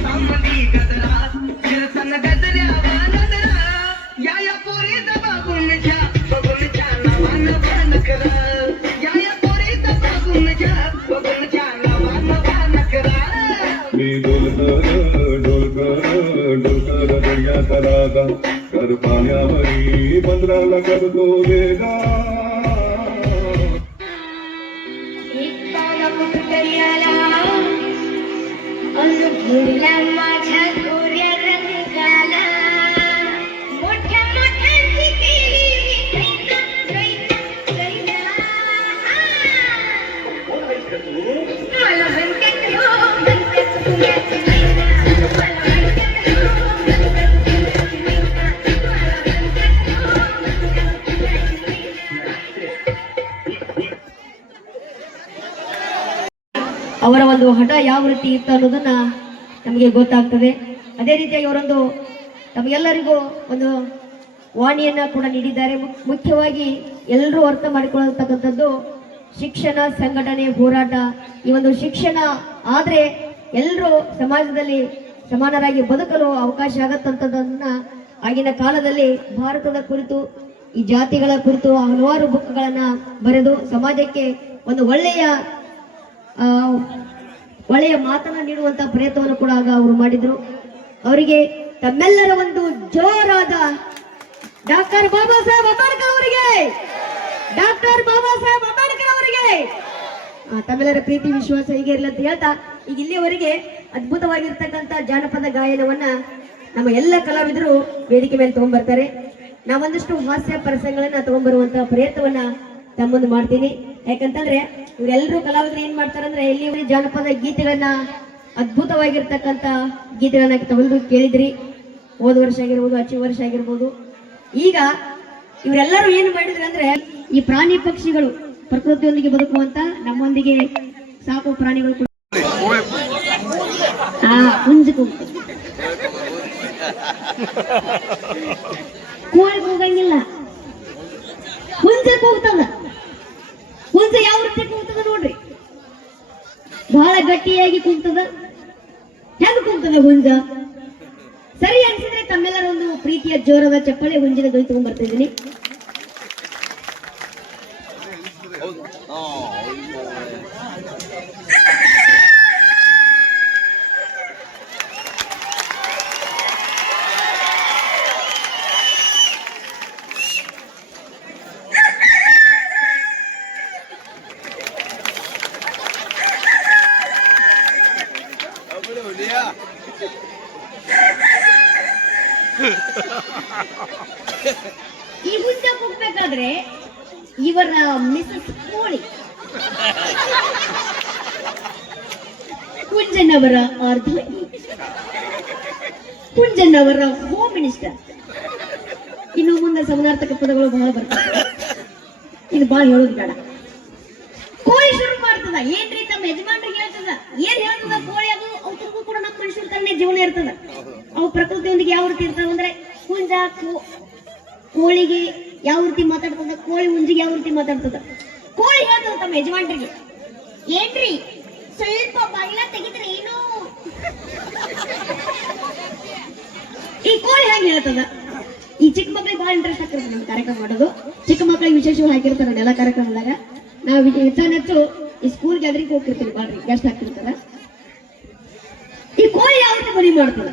सामंदी गजरा तिरसन गजरा नजरा या पोरी दबागुन जा नवान बनकरा या पोरी दबागुन जा नवान बनकरा मी डोलकर दर्या तलागा कर पाण्यावरी बंदराला करतो वेगा फुला माझ्या गोऱ्या रंगाला मोठ्या मोठ्यांची केली कैना कैना कैना मला म्हणतात हो म्हणतात पुण्याची मैना मला म्हणतात हो म्हणतात पुण्याची मैना मला म्हणतात हो म्हणतात पुण्याची मैना ಅವರ ಒಂದು ಹಠ ಯಾವ ರೀತಿ ಇತ್ತು ಅನ್ನೋದನ್ನ ನಮಗೆ ಗೊತ್ತಾಗ್ತದೆ. ಅದೇ ರೀತಿಯಾಗಿ ಅವರೊಂದು ತಮಗೆಲ್ಲರಿಗೂ ಒಂದು ವಾಣಿಯನ್ನ ಕೂಡ ನೀಡಿದ್ದಾರೆ. ಮುಖ್ಯವಾಗಿ ಎಲ್ಲರೂ ಅರ್ಥ ಮಾಡಿಕೊಳ್ಳತಕ್ಕಂಥದ್ದು ಶಿಕ್ಷಣ, ಸಂಘಟನೆ, ಹೋರಾಟ. ಈ ಒಂದು ಶಿಕ್ಷಣ ಆದ್ರೆ ಎಲ್ಲರೂ ಸಮಾಜದಲ್ಲಿ ಸಮಾನರಾಗಿ ಬದುಕಲು ಅವಕಾಶ ಆಗತ್ತಂತದನ್ನ ಆಗಿನ ಕಾಲದಲ್ಲಿ ಭಾರತದ ಕುರಿತು, ಈ ಜಾತಿಗಳ ಕುರಿತು ಹಲವಾರು ಬುಕ್ಗಳನ್ನ ಬರೆದು ಸಮಾಜಕ್ಕೆ ಒಂದು ಒಳ್ಳೆಯ ಮಾತನ್ನ ನೀಡುವಂತ ಪ್ರಯತ್ನವನ್ನು ಕೂಡ ಆಗ ಅವರು ಮಾಡಿದ್ರು. ಅವರಿಗೆ ತಮ್ಮೆಲ್ಲರ ಒಂದು ಜೋರಾದ ಡಾಕ್ಟರ್ ಬಾಬಾ ಸಾಹೇಬ್ ಅಂಬೇಡ್ಕರ್ ಅವರಿಗೆ, ಡಾಕ್ಟರ್ ಬಾಬಾ ಸಾಹೇಬ್ ಅಂಬೇಡ್ಕರ್ ಅವರಿಗೆ ತಮ್ಮೆಲ್ಲರ ಪ್ರೀತಿ ವಿಶ್ವಾಸ ಹೀಗೆ ಇರಲಿ ಅಂತ ಹೇಳ್ತಾ, ಈಗ ಇಲ್ಲಿಯವರೆಗೆ ಅದ್ಭುತವಾಗಿರ್ತಕ್ಕಂಥ ಜಾನಪದ ಗಾಯನವನ್ನ ನಮ್ಮ ಎಲ್ಲ ಕಲಾವಿದರು ವೇದಿಕೆ ಮೇಲೆ ತಗೊಂಡ್ಬರ್ತಾರೆ. ನಾವೊಂದಷ್ಟು ಹಾಸ್ಯ ಪ್ರಸಂಗಗಳನ್ನ ತಗೊಂಡ್ಬರುವಂತ ಪ್ರಯತ್ನವನ್ನ ತಮ್ಮ ಮುಂದೆ ಮಾಡ್ತೀನಿ. ಯಾಕಂತಂದ್ರೆ ಇವರೆಲ್ಲರೂ ಕಲಾವಿದರು ಏನ್ ಮಾಡ್ತಾರಂದ್ರೆ ಇಲ್ಲಿ ಜಾನಪದ ಗೀತೆಗಳನ್ನ, ಅದ್ಭುತವಾಗಿರ್ತಕ್ಕಂಥ ಗೀತೆಗಳನ್ನ ತಗೊಂಡು ಕೇಳಿದ್ರಿ. ಹೋದ ವರ್ಷ ಆಗಿರ್ಬೋದು, ಅಚ್ಚಿ ವರ್ಷ ಆಗಿರ್ಬೋದು. ಈಗ ಇವರೆಲ್ಲರೂ ಏನು ಮಾಡಿದ್ರು ಅಂದ್ರೆ ಈ ಪ್ರಾಣಿ ಪಕ್ಷಿಗಳು ಪ್ರಕೃತಿಯೊಂದಿಗೆ ಬದುಕುವಂತ ನಮ್ಮೊಂದಿಗೆ ಸಾಕು ಪ್ರಾಣಿಗಳು ಕೂಡ ಹುಂಜಕ್ಕೂ ಕೋಳಿ ಹೋಗಂಗಿಲ್ಲ, ಹುಂಜಕ್ಕೆ ಹೋಗ್ತದ. ಹುಂಜ ಯಾವ ರೀತಿ ಕೂಗ್ತದ ನೋಡ್ರಿ, ಬಹಳ ಗಟ್ಟಿಯಾಗಿ ಕೂಗ್ತದ. ಹೆಂಗ್ ಕೂಗ್ತದ ಹುಂಜ? ಸರಿ ಅನ್ಸಿದ್ರೆ ತಮ್ಮೆಲ್ಲರ ಒಂದು ಪ್ರೀತಿಯ ಜೋರದ ಚಪ್ಪಳೆ ಹುಂಜಿನ ಧ್ವನಿ ತಗೊಂಡ್ ಬರ್ತಾ ಇದ್ದೀನಿ. ಈ ಹುಂಜ ಕೂಗ್ಬೇಕಾದ್ರೆ ಇವರ ಮಿಸಸ್ ಕೋಳಿ ಹುಂಜನವರ ಅರ್ಧವಾಗಿ, ಹುಂಜನವರ ಹೋಮ್ ಮಿನಿಸ್ಟರ್. ಇನ್ನು ಮುಂದೆ ಸಮಾನಾರ್ಥಕ ಪದಗಳು ಬಹಳ ಬರ್ತವೆ, ಇನ್ನು ಬಹಳ ಹೇಳೋದು ಬೇಡ. ಕೋಳಿ ಶುರು ಮಾಡ್ತದ. ಏನ್ರಿ ತಮ್ಮ ಯಜಮಾನ್ರಿಗೆ ಹೇಳ್ತದ, ಏನ್ ಹೇಳ್ತದ ಕೋಳಿ? ಅದು ಅವ್ರಿಗೂ ಕೂಡ ನಮ್ಮ ಮನುಷ್ಯರ ತರನೇ ಜೀವನ ಇರ್ತದ. ಅವು ಪ್ರಕೃತಿಯೊಂದಿಗೆ ಯಾವ ರೀತಿ ಇರ್ತಾವ ಅಂದ್ರೆ, ಹುಂಜ ಕೋಳಿಗೆ ಯಾವ ರೀತಿ ಮಾತಾಡ್ತದ, ಕೋಳಿ ಹುಂಜಿಗೆ ಯಾವ ರೀತಿ ಮಾತಾಡ್ತದ. ಕೋಳಿ ಹೇಳ್ತದ ತಮ್ಮ ಯಜಮಾನ್ರಿಗೆ, ಏನ್ರಿ ಸ್ವಲ್ಪ ಬಾಗಿಲ ತೆಗಿದ್ರೆ ಏನು? ಈ ಕೋಳಿ ಹೆಂಗ್ ಹೇಳ್ತದ? ಈ ಚಿಕ್ಕ ಮಕ್ಳಿಗೆ ಬಹಳ ಇಂಟ್ರೆಸ್ಟ್ ಆಗ್ತಿರ್ತದೆ ನಮ್ಮ ಕಾರ್ಯಕ್ರಮ ಮಾಡೋದು. ಚಿಕ್ಕ ಮಕ್ಳಿಗೆ ವಿಶೇಷವಾಗಿ ಹಾಕಿರ್ತಾರೆ ಎಲ್ಲ ಕಾರ್ಯಕ್ರಮದಾಗ. ನಾವು ಹೆಚ್ಚು ಈ ಸ್ಕೂಲ್ ಗ್ಯಾದರಿಂಗ್ ಹೋಗ್ತಿರ್ತೀವಿ, ಬಾಳ್ರಿ ಗೆಸ್ಟ್ ಆಗ್ತಿರ್ತಾರ. ಈ ಕೋಳಿ ಯಾವ ರೀತಿ ಮರಿ ಮಾಡ್ತದೆ?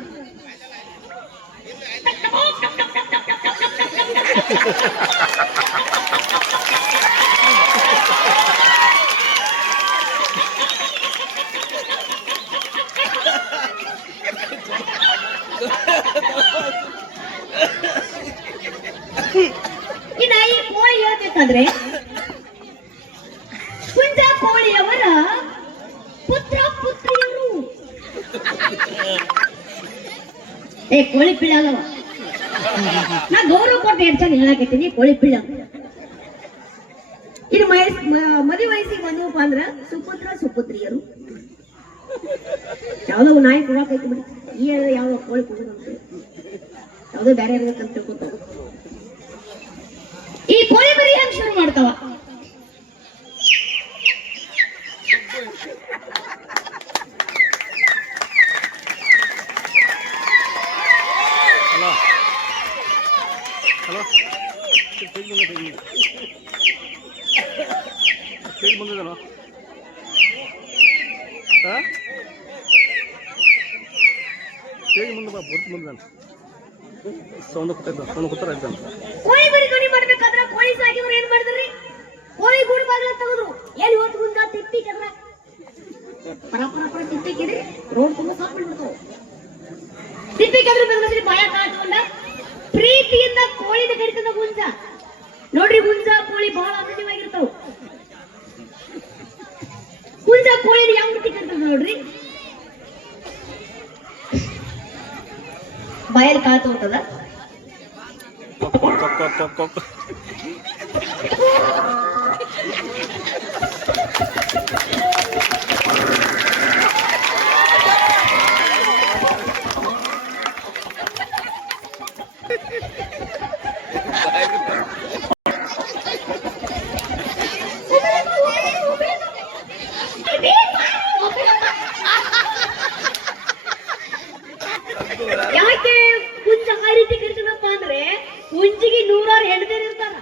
ಇನ್ನ ಈ ಕೋಳಿ ಹೇಳ್ಬೇಕಂದ್ರೆ ಹುಂಜ ಕೋಳಿಯವರ ಪುತ್ರ ಪುತ್ರಿಯರು. ಏ ಕೋಳಿ ಪಿಳ್ಳ ಅಲ್ಲವ, ನಾ ಗೌರವ ಕೊಟ್ಟು ಹೆಚ್ಚಾಗಿ ಹೇಳಕತ್ತೀನಿ. ಕೋಳಿ ಪಿಳ್ಳ ಇದು ಮದುವೆ ವಯಸ್ಸಿಗೆ ಬಂದವಪ್ಪ ಅಂದ್ರ ಸುಪುತ್ರ ಸುಪುತ್ರಿಯರು. ಯಾವ್ದೋ ನಾಯಿ ಕೊಡಕೈತಿ ಬಿಡಿ, ಈ ಯಾವ ಕೋಳಿ ಕೊಡೋದಂತ ಯಾವ್ದೋ ಬೇರೆ ಇರ್ಬೇಕಂತ ತಿಳ್ಕೊತಾವ. ಈ ಕೋಳಿ ಮರಿ ಹೆಂಗ್ ಶುರು ಮಾಡ್ತಾವ? Hello stage ಬಂದಿದ್ದಾನೋ? ಸ್ಟೇಜ್ ಮುಂದೆ ಬಾ, ಬುರ್ಕ್ ಬಂದಿದ್ದಾನೆ. ಸೌಂಡ್ ಕೂತಾರ ಇದ್ದಾನೆ. ಕೋಳಿ ಮರಿ ಧ್ವನಿ ಮಾಡ್ಬೇಕಾದ್ರ ಕೋಳಿ ಸಾಕಿವ್ರು ಏನ್ ಮಾಡಿದ್ರಿ? ಕೋಳಿ ಗೂಡು ಬಾಗಿಲ ತೆಗೆದ್ರು. ಎಲ್ಲಿ ಹೋದ್ ಗುಂಡ ತಿಪ್ಪಿ ಕದ್ರ ಪರ ತಿಪ್ಪಿ ಕಿಡಿ ರೋಡ್ ತುಂಬ ಸಾಪ್ ಮಾಡ್ಬಿಡ್ತಾವ. ತಿಪ್ಪಿ ಕದ್ರ ಬಂದ್ರಿ ಭಯ ಕಾಡ್ಕೊಂಡ ಪ್ರೀತಿಯಿಂದ ಕೋಳಿನ ಕಡಿತದ ಗುಂಜ. ನೋಡ್ರಿ ಗುಂಜ ಕೋಳಿ ಬಹಳ ಅನನ್ಯವಾಗಿರ್ತಾವ. ಗುಂಜ ಕೋಳಿನ ಯಾವ ರೀತಿ ಕಡಿತದ ನೋಡ್ರಿ, ಬಾಯಲ್ಲಿ ಕಾತು ಹೋಗ್ತದ. ಯಾಕೆ ಕುಂಜ ಆ ರೀತಿ ಕರಿತದಪ್ಪ ಅಂದ್ರೆ ಕುಂಜಿಗೆ 100 ಹೆಣ್ದೇರ್ ಇರ್ತಾರ.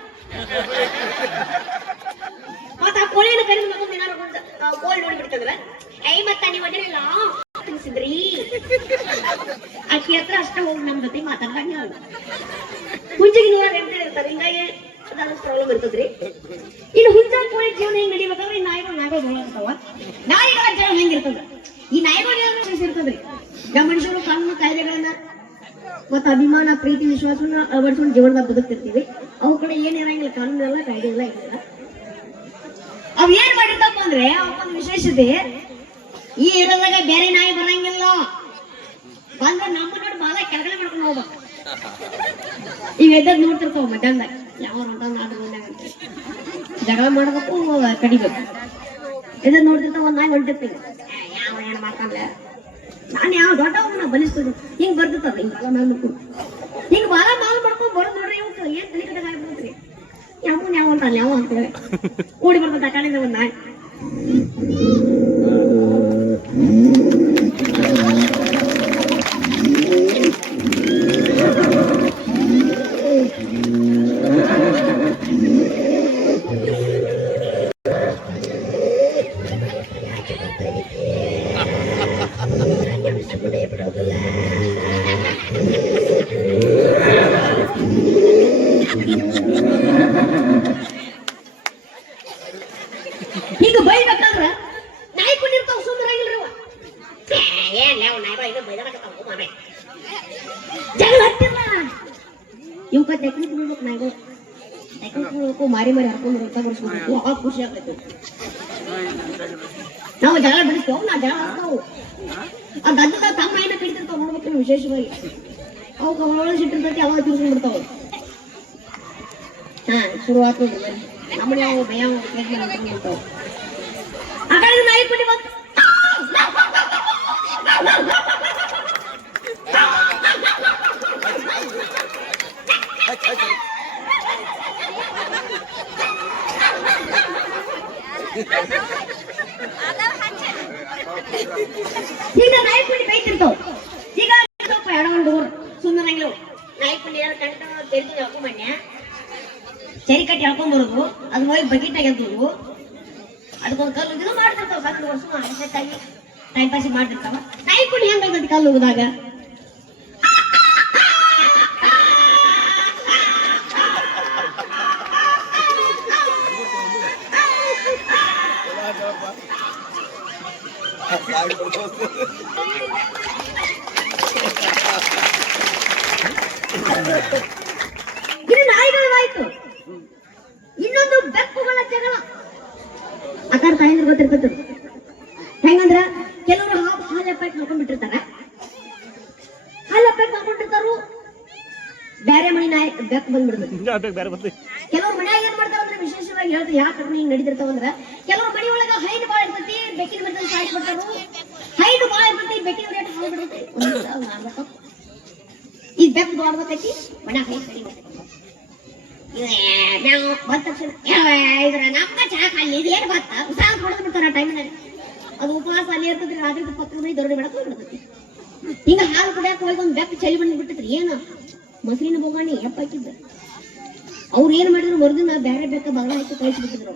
ಮತ್ತ ಆ ಕೋಳಿನ ಕರಿದ ಮಗನ್ ಏನಾರು ಕೋಳಿ ನೋಡ್ಬಿಡ್ತಂದ್ರ ಐ ಮತ್ತ ನೀವು ಅದಿರಲ್ಲ ತಿನ್ಸಿದ್ರಿ ಆಕಿ ಹತ್ರ ಅಷ್ಟ ಹೋಗಿ ನಮ್ ಜೊತೆ ಮಾತಾಡ್ದಂಗ. ಕುಂಜಿಗೆ 100 ಹೆಣ್ದೇರ್ ಇರ್ತಾರ, ಹಿಂಗಾಗಿ ಅದೊಂದು ಪ್ರಾಬ್ಲಮ್ ಇರ್ತದ್ರಿ. ಇನ್ನು ಹುಂಜ ಕೋಳಿ ಜೀವನ ಹೆಂಗ್ ನಡಿಬೇಕಾದ್ರೆ ಈ ನಾಯಿಗಳು ಹೋಗ್ತಾವ. ನಾಯಿಗಳ ಜೀವನ ಹೆಂಗಿರ್ತದ? ಈ ನಾಯಿಗಳು ಇರ್ತದ್ರಿ. ನಮ್ಮ ಮನುಷ್ಯರು ಕಾನೂನು ಕಾಯ್ದೆಗಳನ್ನ ಮತ್ತ ಅಭಿಮಾನ ಪ್ರೀತಿ ವಿಶ್ವಾಸವನ್ನ ಅಳವಡಿಸ್ಕೊಂಡು ಜೀವನದಾಗ ಬದುಕ್ತಿರ್ತೀವಿ. ಅವು ಕಡೆ ಏನಿರಂಗಿಲ್ಲ, ಕಾನೂನೆಲ್ಲ ಕಾಯ್ದೆಲ್ಲ ಇರಲ್ಲ. ಅವ್ ಏನ್ ಮಾಡಿರ್ತಪ್ಪ ಅಂದ್ರೆ ಅವಕ್ಕೊಂದು ವಿಶೇಷತೆ, ಈ ಇರೋದಾಗ ಬೇರೆ ನಾಯಿ ಬರಂಗಿಲ್ಲ. ಬಂದ್ರೆ ನಮ್ಮ ನೋಡಿ ಬಾಲ ಕೆಳಗಡೆ ಮಾಡ್ಕೊಂಡು ಹೋಗ್ಬೇಕು. ಈಗ ಎದ್ದಾಗ ನೋಡ್ತಿರ್ತಾವ ಮಧ್ಯಾಹ್ನದಾಗ ಯಾವ ಅಂತ ಜಗಳ ಮಾಡ್ಬೇಕು, ಕಡಿಬೇಕು. ಎದ್ದಾಗ ನೋಡ್ತಿರ್ತಾವ ಒಂದ್ ನಾಯಿ ಹೊಂಟಿರ್ತೀವಿ, ಯಾವ ಏನ್ ಮಾಡ್ತಾನಲ್ಲ ನಾನು ಯಾವ ದೊಡ್ಡವನ್ನ ಬಲಿಸ್ತೀನಿ ಹಿಂಗ್ ಬರ್ತಿರ್ತದ. ಹಿಂಗ್ ಬಾಲ ಮ್ಯಾಲ ಮಾಡ್ಕೊಂಡು ಹಿಂಗ್ ಬಾಲ ಮ್ಯಾಲ ಮಾಡ್ಕೊಂಡು ಬರೋದ್ ನೋಡ್ರಿ, ಇವ್ ಏನ್ ತಲೆ ಕಡೆ ಆಗ್ಬಿಡ್ತ್ರಿ. ಯಾವ ಅಂತ ಯಾವ ಅಂತೇಳಿ ಓಡಿ ಬರ್ತದ ಆ ಕಡೆಯಿಂದ ಒಂದ್ ನಾಯಿ. ಈಗ ಬೈಬೇಕಂದ್ರ ನಾಯಿ ಕೊಂಡಿರ್ತಾವ, ಸುಂದರಾಗಿಲ್ರಿ ಜಗಳ ಹತ್ತಿಲ್ಲ. ಇವಕ್ಕ ಟೆಕ್ನಿಕ್ ನೋಡ್ಬೇಕು, ನಾಯಿಗಳು ಟೆಕ್ನಿಕ್ ನೋಡ್ಬೇಕು, ಮಾರಿ ಹರ್ಕೊಂಡು ರಕ್ತ ಬರ್ಸ್ಬೇಕು. ಅವಾಗ ಖುಷಿ ಆಗ್ತೈತಿ. ನಾವು ಜಗಳ ಬಿಡಿಸ್ತೇವ, ನಾ ಜಗಳ ಹಾಕ್ತಾವು. ಆ ಗದ್ದದ ತಮ್ಮ ಏನ ಕಡಿತಿರ್ತಾವ ನೋಡ್ಬೇಕು ವಿಶೇಷವಾಗಿ. ಅವಕ್ಕೆ ಒಳಗೆ ಸಿಟ್ಟಿರ್ತೈತಿ, ಅವಾಗ ತಿರ್ಸ್ಕೊಂಡ್ಬಿಡ್ತಾವ. ಶುರುವಾತ್ ನೋಡ್ರಿ ನಮ್ಮನೆ ಯಾವ ಭಯ ಬಿಡ್ತಾವ. ಆ ಕಡೆ ನಾಯಿ ಕುಡಿ ಬಂತು. ಈಗ ನಾಯಿ ಕುಡಿ ಬೈತಿರ್ತಾವ. ಈಗ ಎಡಗೊಂಡು ಸುಮ್ಮನಂಗಿಲ್ಲ ನಾಯಿ ಕುಡಿ ಕಂಡ ತೆರಿಗೆ ಹಾಕೊಂಬಣ್ಣ ಚರಿ ಕಟ್ಟಿ ಹಾಕೊಂಡ್ ಬರೋದು, ಅದ್ ಹೋಗಿ ಬಕೆಟ್ ಆಗಿರ್ತದು. ಅದಕ್ಕೊಂದು ಕಲ್ಲು ಇದು ಮಾಡ್ತಿರ್ತಾವ. ಸಣ್ಣ ವರ್ಷ ಆಗಿ ಟೈಮ್ ಪಾಸ್ ಮಾಡ್ತಿರ್ತಾವ. ನಾಯಿ ಕುಡಿ ಹೆಂಗಾಗ್ತೈತಿ ಕಾಲು ಹೋಗಿದಾಗ? ಇದು ನಾಯಿಗಳಾಯ್ತು. ಇನ್ನೊಂದು ಬೆಕ್ಕುಗಳ ಜಗಳ. ಅಕಾರ ತಾಯಿನ ಗೊತ್ತಿರ್ತದ ಹೆಂಗಂದ್ರ ಕೆಲವರು ಹಾಲು ಎಪ್ಪಾಕ್ ಮಾಡ್ಕೊಂಡ್ಬಿಟ್ಟಿರ್ತಾರ. ಹಾಲು ಎಪ್ಪಾಕ್ ಮಾಡ್ಕೊಂಡಿರ್ತಾರು, ಬೇರೆ ಮನಿ ನಾಯಿ ಬೆಕ್ಕು ಬಂದ್ಬಿಡ್ತದೆ. ಬೇರೆ ಬರ್ತೀವಿ. ಕೆಲವ್ರು ಮನ್ಯಾಗ ಏನ್ ಮಾಡ್ತಾರ ಅಂದ್ರೆ ವಿಶೇಷವಾಗಿ ಹೇಳ್ತಾರೆ ಯಾಕೆ ಹಿಂಗ್ ನಡೀತಿರ್ತಾವ ಅಂದ್ರ ಕೆಲವ್ರು ಮನಿ ಒಳಗ ಹೈನು ಬಾಳ ಇರ್ತೈತಿ, ಬೆಕ್ಕಿನ ಬಿಡ್ತಾರ ಸಾಯ್ಸ್ ಬಿಡ್ತಾರು. ಹೈನು ಬಾಳ ಇರ್ತೈತಿ, ಬೆಕ್ಕಿನ ರೇಟ್ ಹಾಳು ಬಿಡ್ತೈತಿ. ಈ ಬೆಕ್ಕು ದೊಡ್ಡದೈತಿ, ಮನ್ಯಾಗ ಹೈನು ಕಡಿಮೆ ನಾವು ಬಂದ ತಕ್ಷಣ ಇದ್ರ ನಮ್ಗ ಚಾ ಖಾಲಿ ಇದು ಏನು ಬತ್ತ ಉಸಾಹ ಹೊಡೆದು ಬಿಡ್ತಾರ ಆ ಟೈಮ್ನಲ್ಲಿ. ಅದು ಉಪವಾಸ ಅಲ್ಲಿ ಇರ್ತದ್ರಿ, ರಾತ್ರಿ ಪಕ್ಕದ ದೊಡ್ಡ ಬೆಳಕು ಬಿಡ್ತೈತಿ. ಹಿಂಗ ಹಾಲು ಕುಡಿಯಕ್ಕೆ ಹೋಗಿ ಒಂದು ಬೆಕ್ಕು ಚಳಿ ಬಂದು ಬಿಡ್ತೈತ್ರಿ. ಏನು ಮೊಸರಿನ ಬೋಗಾಣಿ ಎಪ್ಪಾಕಿದ್ದ. ಅವ್ರು ಏನ್ ಮಾಡಿದ್ರು ಮರುದಿನ ಬೇರೆ ಬೆಕ್ಕ ಬಗಲ ಹಾಕಿ ಕಳಿಸ್ಬಿಟ್ಟಿದ್ರು.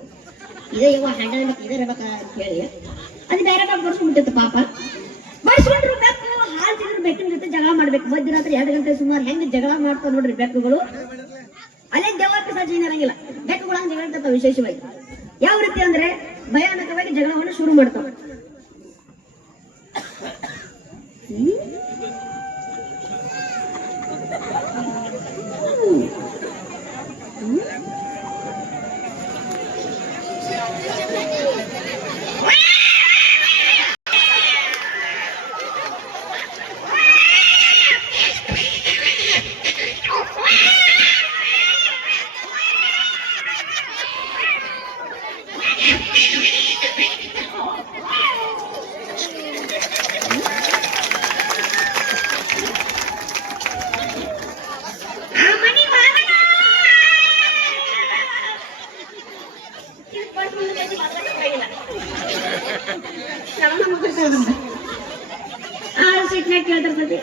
ಇದೇ ಯಾವ ಹಂಡ ಇದೇ ಇರ್ಬೇಕ ಅಂತ ಹೇಳಿ ಅದು ಬೇರೆ ಬೆಕ್ಕ ಬಡಿಸ್ಬಿಟ್ಟಿತ್ತು. ಪಾಪ ಬಡಿಸ್ಕೊಂಡ್ರು ಬೆಕ್ಕು ಹಾಲು ತಿಂದ್ರು ಬೆಕ್ಕಿನ ಜೊತೆ ಜಗಳ ಮಾಡ್ಬೇಕು. ಮಧ್ಯರಾತ್ರಿ 2 ಗಂಟೆ ಸುಮಾರು ಹೆಂಗ್ ಜಗಳ ಮಾಡ್ತಾವ ನೋಡ್ರಿ ಬೆಕ್ಕುಗಳು. ಅಲ್ಲೇ ದೇವ ಪಿಸಾಚಿ ಇರಂಗಿಲ್ಲ, ಬೆಕ್ಕುಗಳು ಹಂಗೆ ಜಗಳ ಇರ್ತಾವ. ವಿಶೇಷವಾಗಿ ಯಾವ ರೀತಿ ಅಂದ್ರೆ ಭಯಾನಕವಾಗಿ ಜಗಳವನ್ನು ಶುರು ಮಾಡ್ತಾವ. ಕೇಳ್ತಿರ್ತೈತಿ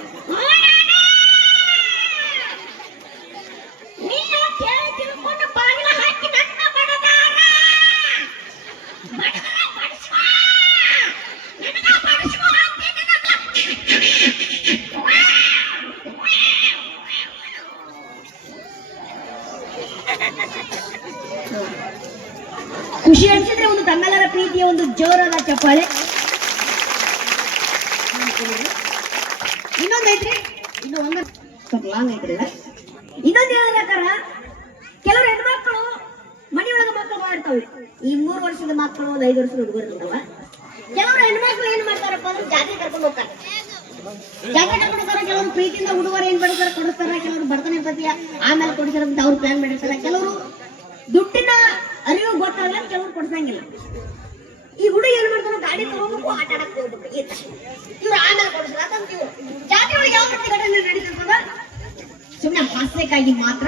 ಖುಷಿ ಅನ್ಸಿದ್ರೆ ಒಂದು ತಮ್ಮೆಲ್ಲರ ಪ್ರೀತಿಯ ಒಂದು ಜೋರಾದ ಚಪ್ಪಾಳೆ. ಇನ್ನೊಂದೈತ್ರಿ, ಇನ್ನು ಒಂದು ಸ್ವಲ್ಪ ಲಾಂಗ್ ಐತ್ರಿ. ಇನ್ನೊಂದು ಹೇಳ್ಬೇಕಾರ ಕೆಲವ್ರು ಹೆಣ್ಮಕ್ಳು ಮನೆಯೊಳಗ ಮಕ್ಕಳು ಮಾಡ್ತಾವೆ. ಈ 3 ವರ್ಷದ ಮಕ್ಕಳು, 5 ವರ್ಷದ ಹುಡುಗರು ಇರ್ತಾವ. ಕೆಲವ್ರು ಹೆಣ್ಮಕ್ಳು ಏನ್ ಮಾಡ್ತಾರಪ್ಪ ಅಂದ್ರೆ ಜಾತ್ರೆ ಕರ್ಕೊಂಡು ಹೋಗ್ತಾರೆ. ಜಾತ್ರೆ ಕರ್ಕೊಂಡು ಹೋಗ್ತಾರ. ಕೆಲವರು ಪ್ರೀತಿಯಿಂದ ಹುಡುಗರು ಏನ್ ಬೆಳೆಸ್ತಾರ ಕೊಡಿಸ್ತಾರ. ಕೆಲವರು ಬಡತನ ಇರ್ತೈತಿ ಆಮೇಲೆ ಕೊಡಿಸ್ತಾರ ಅಂತ ಅವ್ರು ಪ್ಲಾನ್ ಮಾಡಿರ್ತಾರ. ಕೆಲವರು ದುಡ್ಡಿನ ಅರಿವು ಗೊತ್ತಾಗಲ್ಲ, ಕೆಲವ್ರು ಕೊಡ್ಸಂಗಿಲ್ಲ. ಈ ಹುಡುಗ ಏನ್ ಮಾಡ್ತಾರ, ಗಾಡಿ ತಗೋಬೇಕು, ಆಟ ಆಡಕ್ ಹೋಗ್ಬೇಕು. ಇವ್ರು ಆಮೇಲೆ ಕೊಡಿಸ್ತಾರ. ಜಾತಿ ಒಳಗೆ ಯಾವ ಪ್ರತಿಭಟನೆ ನಡೀತಿರ್ತದ ಸುಮ್ಮನೆ ಹಾಸ್ಯಕ್ಕಾಗಿ ಮಾತ್ರ.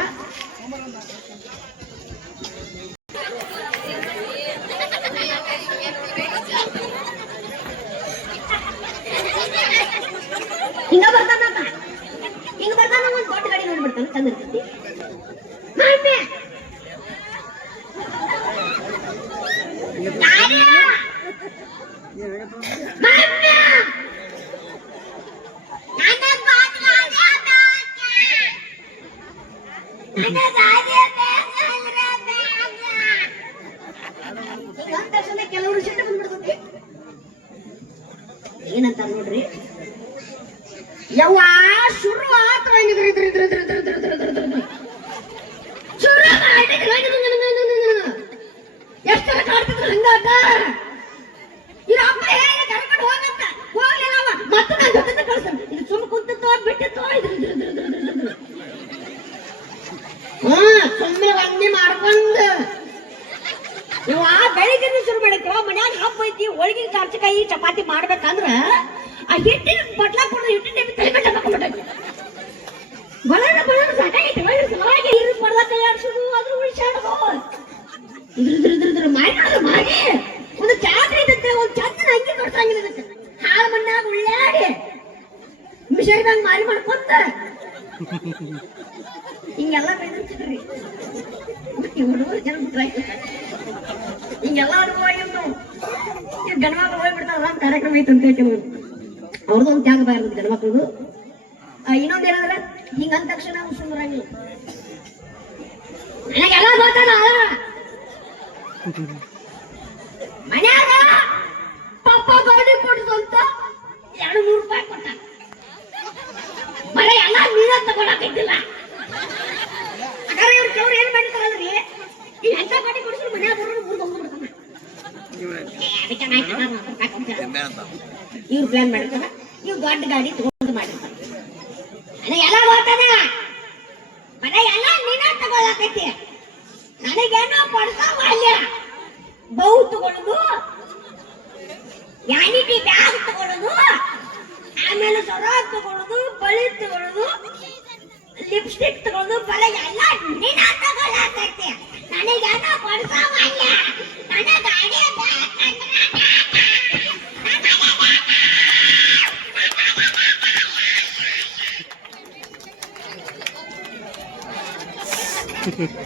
ಹಿಂಗ ಬರ್ತಾನ ಒಂದ್ ದೊಡ್ಡ ಗಾಡಿ ನೋಡ್ಬಿಡ್ತಾನ, ಚಂದ ಇರ್ತೈತಿ. ಕೆಲವರು ಸಿಟ್ಟು ಬಂದ್ಬಿಡ್ತೈತಿ. ಏನಂತ ನೋಡ್ರಿ, ಯವ್ವ ಶುರು ಆತ ಎಷ್ಟರ ಕಾಡ್ತಿದ್ರು ಹಂಗಾಕ. ಇವ್ರ ಅಪ್ಪ ಹೇಳಿ ಕರ್ಕೊಂಡು ಹೋಗಂತ ಹೋಗ್ಲಿಲ್ಲ. ಮತ್ತೆ ನಾನು ಜೊತೆ ಕಳ್ಸ ಇದು ಸುಮ್ಮ ಕುಂತಿತ್ತೋ ಬಿಟ್ಟಿತ್ತೋ ಸುಮ್ಮನೆ ಒಂದೇ ಮಾಡ್ಕೊಂಡು ಇವ ಬೆಳಿಗ್ಗೆ ಶುರು ಮಾಡಿತ್ತು. ಮನ್ಯಾಗ ಹಬ್ಬ ಐತಿ, ಹೋಳಿಗೆ ಕಾರ್ಚಕಾಯಿ ಚಪಾತಿ ಮಾಡ್ಬೇಕಂದ್ರ ಆ ಹಿಟ್ಟಿನ ಬಟ್ಲ ಕೊಡ್ರಿ, ಹಿಟ್ಟಿನ ತಲೆ ಮೇಲೆ ಹಾಕೊಂಡ್ಬಿಟ್ಟೈತಿ. ಬಳ ಸಾಕಾಗೈತಿ. ಸಲುವಾಗಿ ನೀರು ಪಡ್ದ ಕೈ ಆಡ್ಸೋದು, ಅದ್ರ ಉಳಿಸಾಡೋದು, ಇದ್ರ ಮಾಡಿ ಒಂದು ಜಾತ್ರೆ ಇರುತ್ತೆ. ಒಂದು ಚಂದನ ಅಂಗಿ ಕೊಡ್ಸಂಗಿಲ್ಲ ಇದಕ್ಕೆ. ಹಾಳು ಮಣ್ಣಾಗ ಉಳ್ಳಾಡಿ ಮಿಷರಿದಂಗ್ ಮಾರಿ ಮಾಡ್ಕೊಂತ ಹಿಂಗೆಲ್ಲ ಬೆಳೆದಿರ್ತೀರಿ. ಹುಡುಗರು ಜನ ಬಿಟ್ರೆ ಹಿಂಗೆಲ್ಲ ಅನುಭವ ಆಗಿವ್ ನಾವು. ಗಂಡ ಮಕ್ಳು ಹೋಗ್ಬಿಡ್ತಾವ ಆರಾಮ್ ಕಾರ್ಯಕ್ರಮ ಐತೆ ಅಂತ ಹೇಳ್ತೀವಿ. ಅವ್ರದ್ದು ಒಂದು ತ್ಯಾಗ ಬಾರ ಗಂಡ್ಮಕ್ಳದು. ಇನ್ನೊಂದ್ ಏನಂದ್ರೆ ಹಿಂಗ ಅಂದ ತಕ್ಷಣ ಸುಂದರಾಗಿಲ್ಲ ನನಗೆಲ್ಲ ಗೊತ್ತದ. ಮನ್ಯಾಗ ಪಪ್ಪ ಗಾಡಿ ಕೊಡ್ಸಂತ 200 ರೂಪಾಯಿ ಕೊಟ್ಟ. ಬರೀ ಎಲ್ಲ ನೀರ ತಗೊಳಕೈತಿಲ್ಲ. ಹಾಗಾದ್ರೆ ಇವ್ರು ಏನ್ ಮಾಡಿರ್ತಾರಲ್ರಿ, ಈ ಎಂತ ಗಾಡಿ ಕೊಡಿಸಿದ್ರು ಮನ್ಯಾಗ ಮುರ್ಕೊಂಡ್ಬಿಡ್ತಾನ. ಇವ್ರು ಪ್ಲಾನ್ ಮಾಡಿರ್ತಾರ, ಇವ್ ದೊಡ್ಡ ಗಾಡಿ ತಗೊಂಡು ಮಾಡಿರ್ತಾರ. ನನಗೆಲ್ಲ ಗೊತ್ತದ. ಬರೀ ಎಲ್ಲ ನೀನ ತಗೊಳಕೈತಿ. ನನಗೇನೋ ಪಡ್ಸಲ್ಲ. ಬೌ ತಗೊಳ್ಳೋದು, ವ್ಯಾನಿಟಿ ಬ್ಯಾಗ್ ತಗೊಳ್ಳೋದು, ಆಮೇಲೆ ಸರ ತಗೊಳ್ಳೋದು, ಬಳಿ ತಗೊಳ್ಳೋದು, ಲಿಪ್ಸ್ಟಿಕ್ ತಗೊಳ್ಳೋದು, ಬರೀ ಎಲ್ಲ ನೀನ ತಗೊಳಕೈತಿ. ನನಗೇನೋ ಪಡ್ಸಲ್ಲ. ನನ್ನ ಗಾಡಿ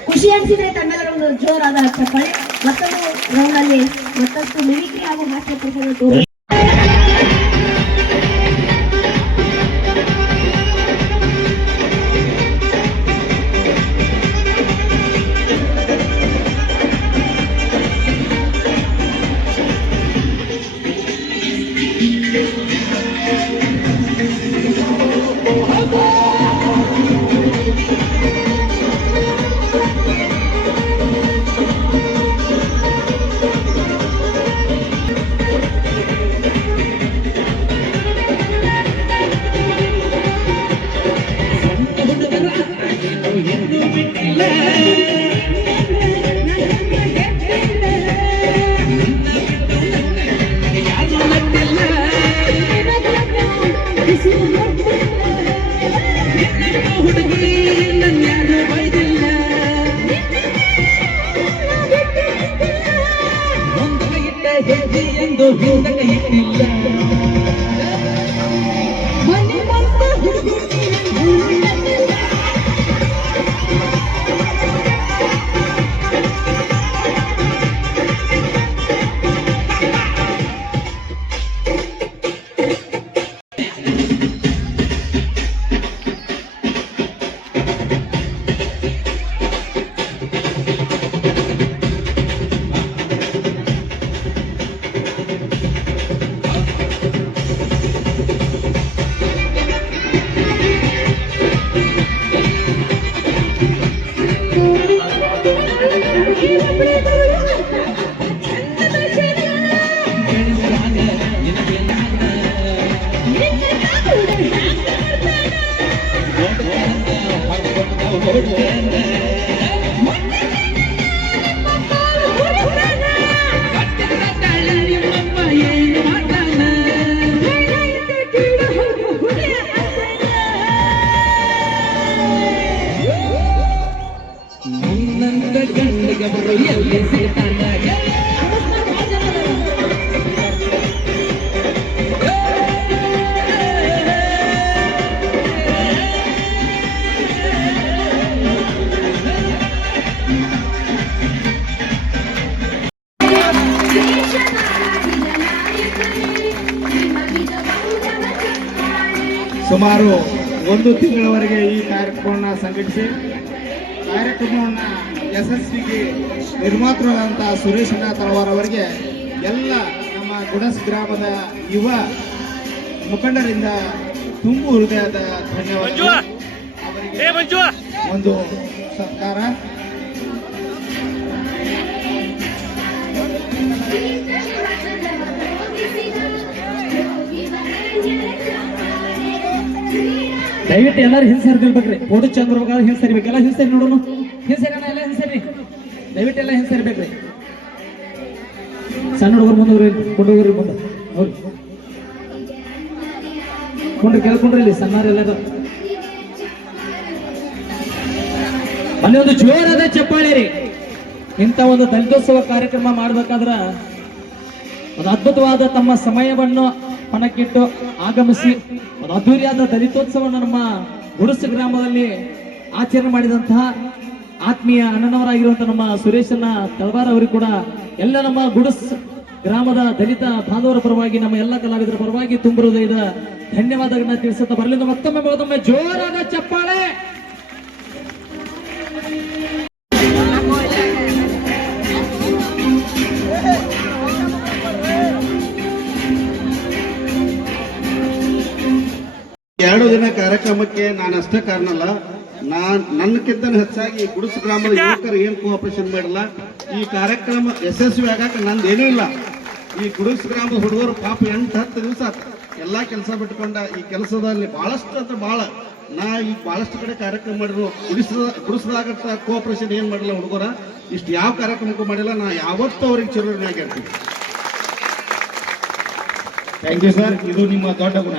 ಖುಷಿ ಅನ್ಸಿದ್ರೆ ತಮ್ಮೆಲ್ಲರ ಒಂದು ಜೋರಾದ ಚಪ್ಪಾಳೆ. ಮತ್ತೊಂದು ರೌಂಡ್ ಅಲ್ಲಿ ಮತ್ತಷ್ಟು ಮಿಮಿಕ್ರಿ ಹಾಗೂ ಹಾಸ್ಯ ಪರ್ಫಾರ್ಮೆನ್ಸ್. ಸುಮಾರು 1 ತಿಂಗಳವರೆಗೆ ಈ ಕಾರ್ಯಕ್ರಮವನ್ನು ಸಂಘಟಿಸಿ ಕಾರ್ಯಕ್ರಮವನ್ನು ಯಶಸ್ವಿಗೆ ನಿರ್ಮಾತೃಗಳಂತಹ ಸುರೇಶಣ್ಣ ತಳವಾರ್ ಅವರಿಗೆ ಎಲ್ಲ ನಮ್ಮ ಗುಡಸ್ ಗ್ರಾಮದ ಯುವ ಮುಖಂಡರಿಂದ ತುಂಬು ಹೃದಯದ ಧನ್ಯವಾದ. ಅವರಿಗೆ ಒಂದು ಸತ್ಕಾರ. ದಯವಿಟ್ಟು ಎಲ್ಲರೂ ಹಿಂಸರಿರ್ಬೇಕ್ರಿ. ಫೋಟೋ ಚಂದ ಬರ್ಬೇಕಾದ್ರೆ ಹಿಂಸರಿಬೇಕೆಲ್ಲ. ಹಿಂಸರಿ ನೋಡೋಣ. ಹಿಂಸರಿ ಎಲ್ಲ ಹಿಂಸರಿ. ದಯವಿಟ್ಟು ಎಲ್ಲ ಹಿಂಸರಿಬೇಕ್ರಿ. ಸಣ್ಣ ಹುಡುಗರು ಮುಂದೆ ಕೊಂಡೋಗ್ರಿ. ಮುಂದೆ ಅವ್ರಿ ಕೊಂಡ್ರಿ ಕೇಳ್ಕೊಂಡ್ರಿ. ಇಲ್ಲಿ ಸಣ್ಣರೆಲ್ಲರೂ ಅಲ್ಲಿ ಒಂದು ಜೋರಾದ ಚಪ್ಪಾಳೆ ರೀ. ಇಂಥ ಒಂದು ದಲಿತೋತ್ಸವ ಕಾರ್ಯಕ್ರಮ ಮಾಡ್ಬೇಕಾದ್ರ ಒಂದು ಅದ್ಭುತವಾದ ತಮ್ಮ ಸಮಯವನ್ನು ಪಣಕ್ಕಿಟ್ಟು ಆಗಮಿಸಿ ಒಂದು ಅದ್ದೂರಿಯಾದ ದಲಿತೋತ್ಸವವನ್ನು ನಮ್ಮ ಗುಡಸ್ ಗ್ರಾಮದಲ್ಲಿ ಆಚರಣೆ ಮಾಡಿದಂತಹ ಆತ್ಮೀಯ ಅಣ್ಣನವರಾಗಿರುವಂತಹ ನಮ್ಮ ಸುರೇಶಣ್ಣ ತಳವಾರ್ ಅವರಿಗೆ ಕೂಡ ಎಲ್ಲ ನಮ್ಮ ಗುಡಸ್ ಗ್ರಾಮದ ದಲಿತ ಬಾಂಧವರ ಪರವಾಗಿ ನಮ್ಮ ಎಲ್ಲ ಕಲಾವಿದರ ಪರವಾಗಿ ತುಂಬ ಹೃದಯದ ಧನ್ಯವಾದಗಳನ್ನ ತಿಳಿಸುತ್ತಾ ಬರಲಿಂದ ಮತ್ತೊಮ್ಮೆ ಜೋರಾದ ಚಪ್ಪಾಳೆ. ಎರಡು ದಿನ ಕಾರ್ಯಕ್ರಮಕ್ಕೆ ನಾನು ಅಷ್ಟೇ ಕಾರಣ ಅಲ್ಲ, ನನ್ನಕ್ಕಿಂತ ಹೆಚ್ಚಾಗಿ ಗುಡಿಸು ಗ್ರಾಮದ ಯುವಕರು ಏನು ಕೋಆಪರೇಷನ್ ಮಾಡಿಲ್ಲ. ಈ ಕಾರ್ಯಕ್ರಮ ಯಶಸ್ವಿ ಆಗಕ್ಕೆ ನಂದೇನೂ ಇಲ್ಲ. ಈ ಗುಡಿಸು ಗ್ರಾಮದ ಹುಡುಗರು ಪಾಪ 8-10 ದಿವಸ ಎಲ್ಲ ಕೆಲಸ ಬಿಟ್ಕೊಂಡ ಈ ಕೆಲಸದಲ್ಲಿ ಬಹಳಷ್ಟು ಅಂದ್ರೆ ಬಹಳ ಈಗ ಬಹಳಷ್ಟು ಕಡೆ ಕಾರ್ಯಕ್ರಮ ಮಾಡಿದ್ರು. ಗುಡಿಸದಾಗತ್ತ ಕೋಆಪರೇಷನ್ ಏನು ಮಾಡಿಲ್ಲ ಹುಡುಗರ, ಇಷ್ಟು ಯಾವ ಕಾರ್ಯಕ್ರಮಕ್ಕೂ ಮಾಡಿಲ್ಲ. ನಾ ಯಾವತ್ತೂ ಅವ್ರಿಗೆ ಚಿರಋಣಿಯಾಗಿರ್ತೀನಿ. ಥ್ಯಾಂಕ್ ಯು ಸರ್, ಇದು ನಿಮ್ಮ ದೊಡ್ಡ ಗುಣ.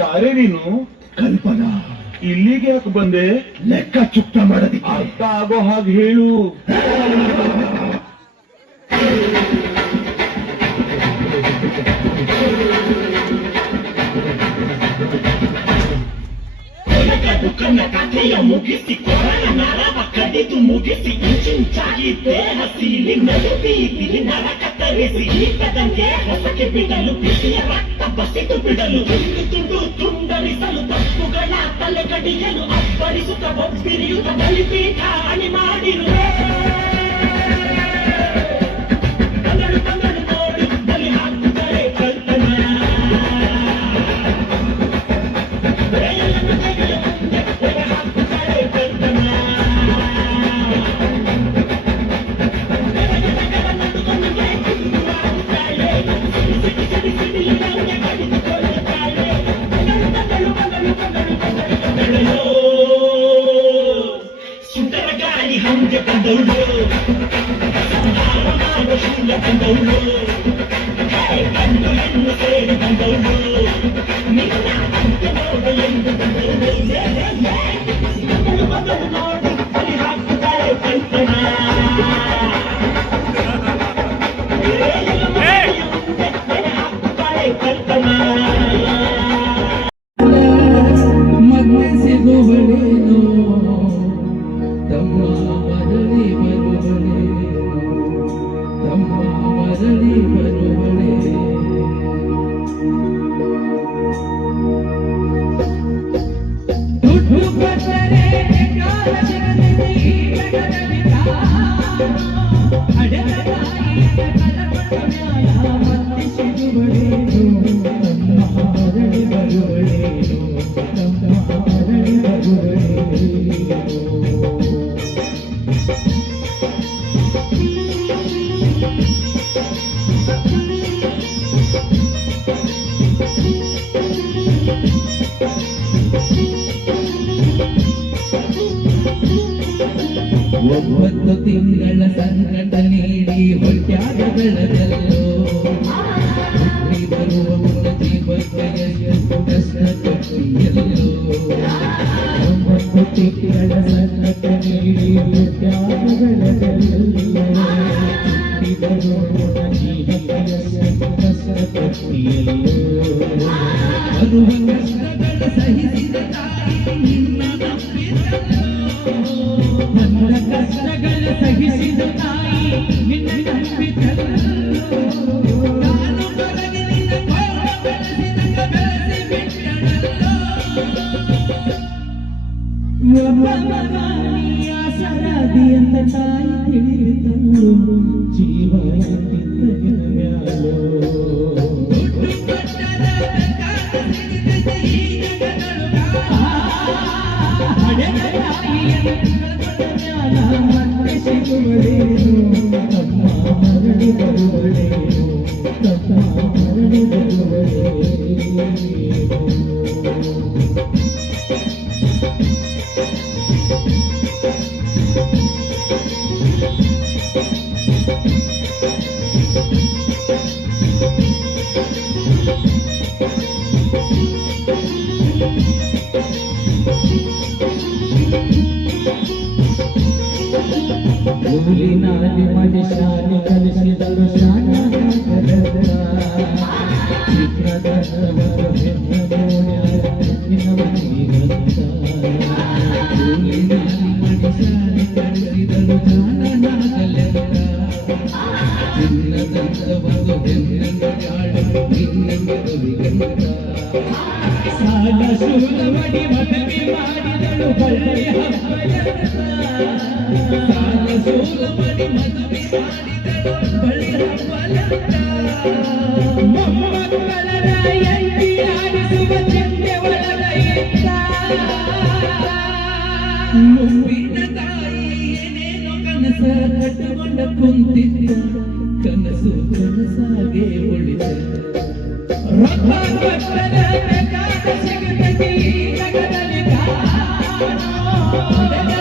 ಯಾರೇ ನೀನು? ಕಲ್ಪನಾ, ಇಲ್ಲಿಗೆ ಯಾಕೆ ಬಂದೆ? ಲೆಕ್ಕ ಚುಕ್ತ ಮಾಡೋದಿಕ್ಕೆ. ಅರ್ಥ ಆಗೋ ಹಾಗೆ ಹೇಳು. ಕನ್ನ ಕಥೆಯ ಮುಗಿಸಿ ಕೊರಳ ನರವ ಕಡಿದು ಮುಗಿಸಿ ಇಂಚಿಂಚಾಗಿ ದೇಹ ಸೀಲಿ ನಡುಬೀದಿಲಿ ನರ ಕತ್ತರಿಸಿ ಈತದಂಗೆ ಹೊಸಕ್ಕೆ ಬಿಡಲು ಬಿಸಿಯ ರಕ್ತ ಬಸಿದು ಬಿಡಲು ತುಂಡು ತುಂಡು ತುಂಡರಿಸಲು ತಪ್ಪುಗಳ ತಲೆ ಕಡಿಯಲು ಅಪ್ಪರಿಸುತ್ತ ಒಪ್ಪಿರಿಯುತ್ತ ಬಲಿಪೀಠ ಅಣಿ ಮಾಡಿರುವೆ. ತಂದಳು ನೋಡಿ ಬಲಿ ಹಾಕುತ್ತಾರೆ ಕಲ್ಪನ. ಸುಂದರ ಗಾಳಿ ಹಂಗೆ ಬಂದವಳು, ಸಂಹಾರ ಮಾಡುವ ಶೂಲ ಬಂದವಳು, ಗಂಡು ಹೆಣ್ಣು ಸೇರಿ ಬಂದವಳು, ನಿನ್ನ ಅಂತ್ಯ ನೋಡ ಎಂದು ಬಂದವಳು. ಬಂದಳು ನೋಡಿ ಬಲಿ ಹಾಕುತ್ತಾರೆ ಕಲ್ಪನಾ. ಹಾಕುತ್ತಾರೆ ಕಲ್ಪನಾ. ಮತ್ತೆ ಸಿಗುವಳೇನೋ ತಮ್ಮ ಮರಳಿ ಬರುವಳೇನೋ, ತಮ್ಮ ಮರಳಿ ಬರುವಳೇ. ದುಡ್ಡು ಕೊಟ್ಟರೆ ಕಾಲ ಜಗದಲ್ಲಿ ಜಗದಲ್ಲಿ ಹಡೆದ ತಾಯಿಯ ಕಲಪಡ ಮತ್ತೆ ಸಿಗುವಳೇನೋ, ತಮ್ಮ ಮರಳಿ ಬರುವಳೇನೋ, ತಮ್ಮ ಮರಳಿ ಬರುವಳೇನೋ. ಒಂಬತ್ತು ತಿಂಗಳ ಸಂಕಟ ನೀಡಿ ಹೊಟ್ಯಾಗ ಬೆಳೆದಲ್ಲೋ, ಹುಟ್ಟಿ ಬರುವ ಮುನ್ನ ಜೀವಕ್ಕೆ ಎಷ್ಟು ಕಷ್ಟ ಕೊಟ್ಟಿಯಲ್ಲೋ. ಒಂಬತ್ತು ತಿಂಗಳ ಸಂಕಟ ನೀಡಿ ಹೊಟ್ಯಾಗ ಬೆಳೆದಲ್ಲೋ, ಹುಟ್ಟಿ ಬರುವ ಮುನ್ನ ಜೀವಕ್ಕೆ ಎಷ್ಟು ಕಷ್ಟ ಕೊಟ್ಟಿಯಲ್ಲೋ. ಬರುವ ಕಷ್ಟಗಳ ಸಹಿಸಿದ ತಾಯಿ ನಿನ್ನ ನಂಬಿದಲ್ಲೋ, ನನ್ನ ಕಷ್ಟಗಳ ಸಹಿಸಿದ ತಾಯಿ ನಿನ್ನ ನಂಬಿದಲ್ಲೋ. ನಾನು ಬರಗಿನಿಂದ ಕೋಪ ಬೆಳೆಸಿದಂಗ ಬೆಳೆಸಿ ಬಿಟ್ಟಳಲ್ಲೋ. ಒಬ್ಬ ಮಗನಿಯ ಸರದಿ ಅಂತ ತಾಯಿ ತಿಳಿದಲ್ಲೋ, ಜೀವ ಇಟ್ಟಿದ್ದ ಮ್ಯಾಲೋ. ದುಡ್ಡು ಕೊಟ್ಟರ ಈ ಜಗಗಳು ಹಡೆದ ತಾಯಿಯನ್ನು ಮತ್ತೆ ಸಿಗುವಳೇನೋ, ತಮ್ಮ ಮರಳಿ ಬರುವಳೇನೋ, ತಮ್ಮ ಮರಳಿ ಬರುವಳೇನೋ. ಊರಿನಲ್ಲಿ ಮನುಷ್ಯನ ಕಲಿಸಿದರು ಶಾನ ಚಿತ್ರದ ಸಾಲ ಶೂಲವಡಿ ಮದುವೆ ಮಾಡಿದಳು ಬಳ್ಳಿ ಸಾಲ ಶೂಲವಡಿ ಮದುವೆ ಮಾಡಿದಳು ಬಳ್ಳಿ ಮೊಮ್ಮಕ್ಕಳ ಎತ್ತಿ ಆಡಿಸುವ ಚೆಂಡೆ ಒಳಗ ಇತ್ತ ಮುಪ್ಪಿನ ತಾಯಿ ಏನೇನೋ ಕನಸ ಕಟ್ಟಿಕೊಂಡ ಕುಂತಿದ್ದ ಕನಸು ಕನಸಾಗೆ ಉಳಿದ ರೊಕ್ಕ ಕೊಟ್ಟರೆ ಬೇಕಾದ ಸಿಗುತ್ತದೆ ಈ ಜಗದಲ್ಲಿ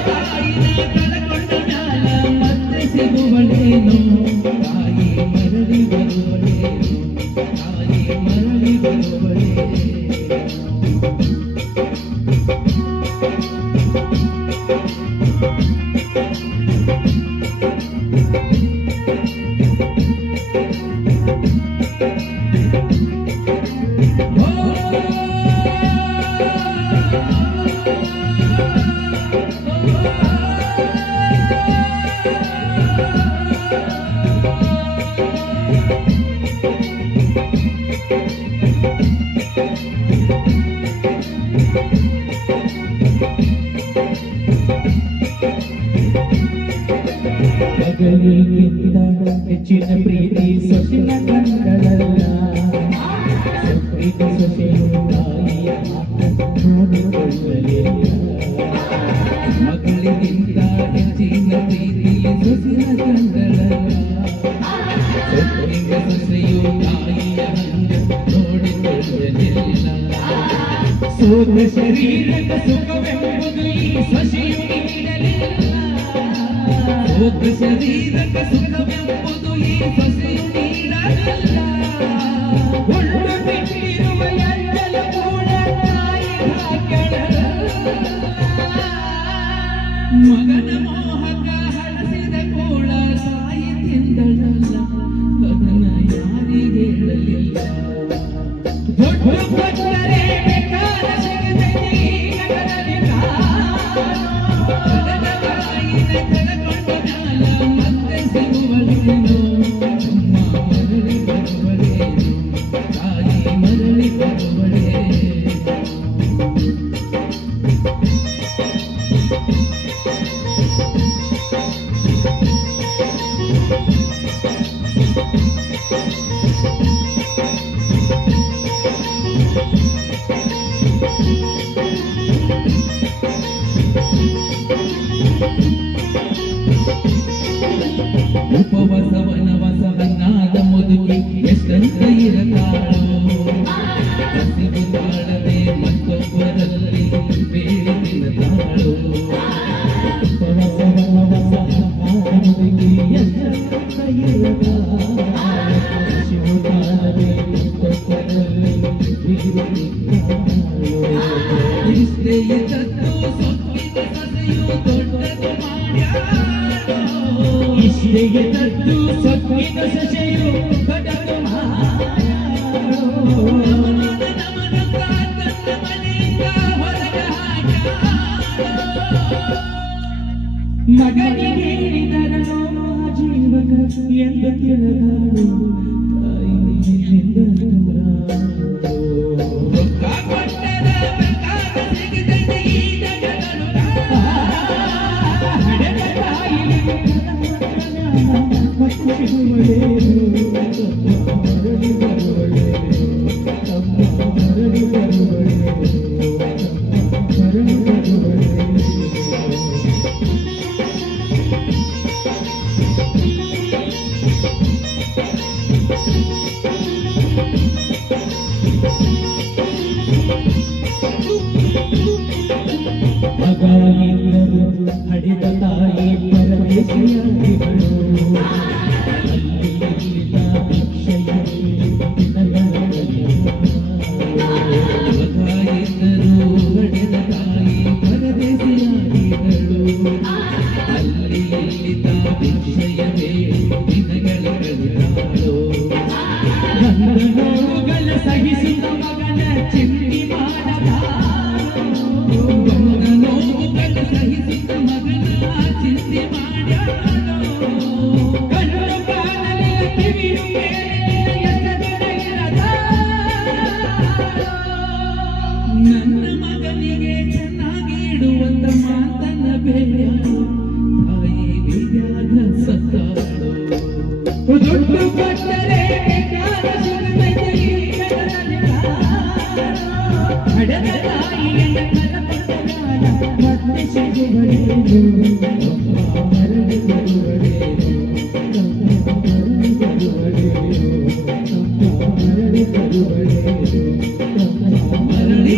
ತಾಯಿನ ಕಳಕೊಂಡ ಮ್ಯಾಲ ಮತ್ತೆ ಸಿಗುವಳೇನು ತಾಯಿ ಮರಳಿ ಬರುವಳೇನು ತಾಯಿ ಮರಳಿ ಬರುವಳೇನು ಮಗಳಿಗಿಂತ ಹೆಚ್ಚಿನ ಪ್ರೀತಿ ಸೊಸಿನ ಗಂಡಳಲ್ಲ ಸೊಪ್ಪಿನ ಸೊಸೆಯು ತಾಯಿಯ ನೋಡಿಕೊಳ್ಳಲಿಲ್ಲ ಮಗಳಿಗಿಂತ ಹೆಚ್ಚಿನ ಪ್ರೀತಿ ಸೊಸಿನ ಗಂಡಳಲ್ಲ ಸೊಪ್ಪಿನ ಸೊಸೆಯು ತಾಯಿಯ ನೋಡಿಕೊಳ್ಳಲಿಲ್ಲ ಸೋತ ಶರೀರದ ಸುಖವೆಂಬುದು ಈ ಸೊಸೆಯು ನೀಡಲಿಲ್ಲ ಸೋತ ಶರೀರಕ ಸುಖವೆಂಬುದು ಈ ಸೊಸೆಯು ನೀಡಲಿಲ್ಲ ಒಳ್ಳು ಬಿಟ್ಟಿರುವ ಎಂದಲ ಕೂಡ ತಾಯಿ ಹಾಕೆಳಲ್ಲ ಮಗನ ಮೋಹಕ ಹಳಸಿದ ಕೋಳ ತಾಯಿ ತಿಂದಳಲ್ಲ ಅದನ್ನ ಯಾರಿಗೆ ಹೇಳಲಿಲ್ಲ ದೊಡ್ಡ ಕೊಟ್ಟರೆ ಬೇಕಾದ ಸಿಗತೈತಿ ಈ ಜಗದಲ್ಲಿ ತಾಯಿನ ಕಳಕೊಂಡ ಮ್ಯಾಲ ಮತ್ತೆ ಸಿಗುವಳೇನು ಅಮ್ಮ ಮರಳಿ ಬರುವಳೇನು ತಾಯಿ ಮರಳಿ ಬರುವಳೇನು ಉಪವಸವನವಸವನ್ನಾದ ಮುದುಕಿ ಎಷ್ಟಂತ ಇರತಾಳೋ ಹಸಿವು ತಾಳದೆ ಮತ್ತೊಬ್ಬರಲ್ಲಿ ಬೇರೆ ತಿನ್ನತಾಳೋ ಉಪವಸವನವಸವನ್ನಾದ ಮುದುಕಿ ಎಷ್ಟಂತ ಇರತಾಳೋ ಹಸಿವು ತಾಳದೆ ಮತ್ತೊಬ್ಬರಲ್ಲಿ ಬೇರೆ ತಿನ್ನತಾಳೋ ಇಷ್ಟೇ ಇದ್ದದ್ದು ಸೊಕ್ಕಿನ ಸಸೆಯು ದೊಡ್ಡದು ಮಾಡ್ಯಾಳೋ ಇಷ್ಟೇ ಇದ್ದದ್ದು ಸೊಕ್ಕಿನ ಸಸೆಯು ದೊಡ್ಡದು ಮಾಡ್ಯಾಳೋ ತನ್ನ ಮನೆಯಿಂದ ಹೊರಗೆ ಹಾಕ್ಯಾಳೋ ಮಗನಿಗೆ ಹೇಳಿದರನೋ ಜೀವಕ ಎಂದು ತಿಳಿದಾಳು ತಾಯಿ ನಿನ್ನಿಂದ ದೂರಾದಳು. ರೊಕ್ಕ ಕೊಟ್ಟರೆ ಬೇಕಾದ ಸಿಗತೈತೆ ಈ ಜಗದಳು ಹಡೆದ ತಾಯಿಗೆ ಮತ್ತೆ ಸಿಗುವಳೇನು ಮರಳಿ ಬರುವಳೇನು ತಮ್ಮ ಮರಳಿ ಬರುವಳೇನು ಮರಳಿ ಬರುವಳೇನು ಇದ್ದರು ಹಡೆದ ತಾಯಿ ಪರದೇಶಿಯಾಗಿಗಳು ಅಲ್ಲಿ ಇಲ್ಲಿನ ಭಿಕ್ಷೆಯ ಇದ್ದರು ಹಡೆದ ತಾಯಿ ಪರದೇಶಿಯಾಗಿಗಳು ಅಲ್ಲಿ ಇಲ್ಲಿನ ಭಿಕ್ಷೆಯ ದಿನಗಳ ಕಳೆದಾಳು ಗಂಗನೋವುಗಳ ಸಹಿಸಿದ ಮಗನ ಚಿಂತಿ ಮಾಡದ ಗಂಗನೋವುಗಳ ಸಹಿಸಿದ ಮಗನ ಚಿಂತೆ ಮಾಡ್ಯಾಳು ಕಣ್ಣು ಕಾಣಲಿ ಕಿವಿಯು ಕೇಳಲಿಲ್ಲ ಎಸೆದಿರದ ನನ್ನ ಮಗನಿಗೆ ಚೆನ್ನಾಗಿ ಇಡುವಂತ ಮಾತನ್ನ ಬೇಡ ತಾಯಿ ಬಿದ್ಯಾಗ ಸತ್ತಾಳು ದುಡ್ಡು ಕೊಟ್ಟರೆ ಹಡದ ತಾಯಿಯನ್ನು ಕಲಪುತ್ತಗಾಲ ಮತ್ತೆ ಸಿಗುವಡೇನು ಮರಳಿ ಬರುವಡೇನು ಮರಳಿ ಬರುವಡೇನು ಮರಳಿ ಬರುವಡೇನು ಮರಳಿ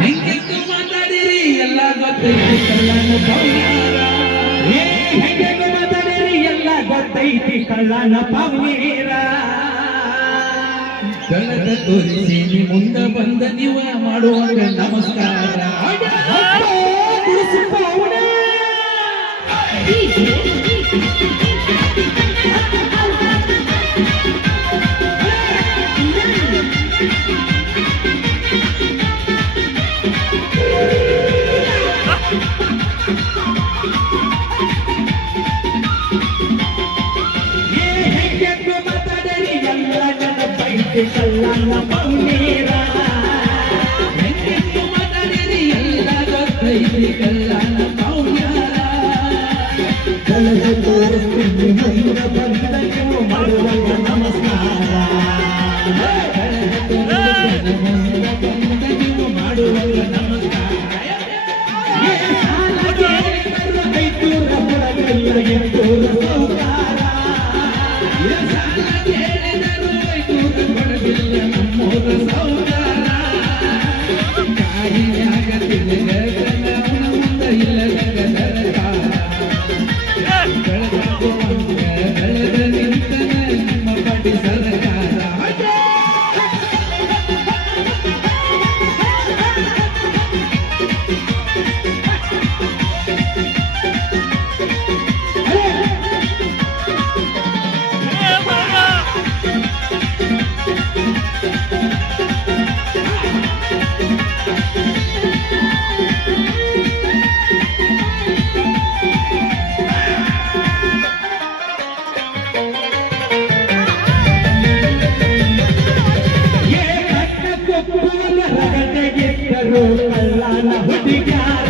ಹೆಂಗೆಂದು ಮಾತಾಡಿರಿ ಎಲ್ಲ ಗೊತ್ತೈತಿ ಕಳ್ಳನ ಪೌನೀರ ಹೆಂಗೆಂದು ಮಾತಾಡಿರಿ ಎಲ್ಲ ಗೊತ್ತೈತಿ ಕಳ್ಳನ ಪೌನೀರ ಕಳದ ತೋರಿಸಿ ನೀ ಮುಂದ ಬಂದ ನೀವ ಮಾಡುವಾಗ ನಮಸ್ಕಾರ ಕಳ್ಳನ ಪೌನೀರ ಹೆಂಗೆಂದು ಮಾತಾಡಿರಿ ಎಲ್ಲ ಗೊತ್ತೈತಿ ಕಳ್ಳನ ಪೌನೀರ ಕಳದ ತೋರಿಸಿ ಮುಂದ ಬಂದ ನೀವು ಮಾಡುವಾಗ ನಮಸ್ಕಾರ ಕಳದ ತೋರಿಸಿ ಮುಂದ ಬಂದ ನೀವು ಬಿಟ್ಟರು ಕಳ್ಳನ ಹುಡುಗ್ಯಾರ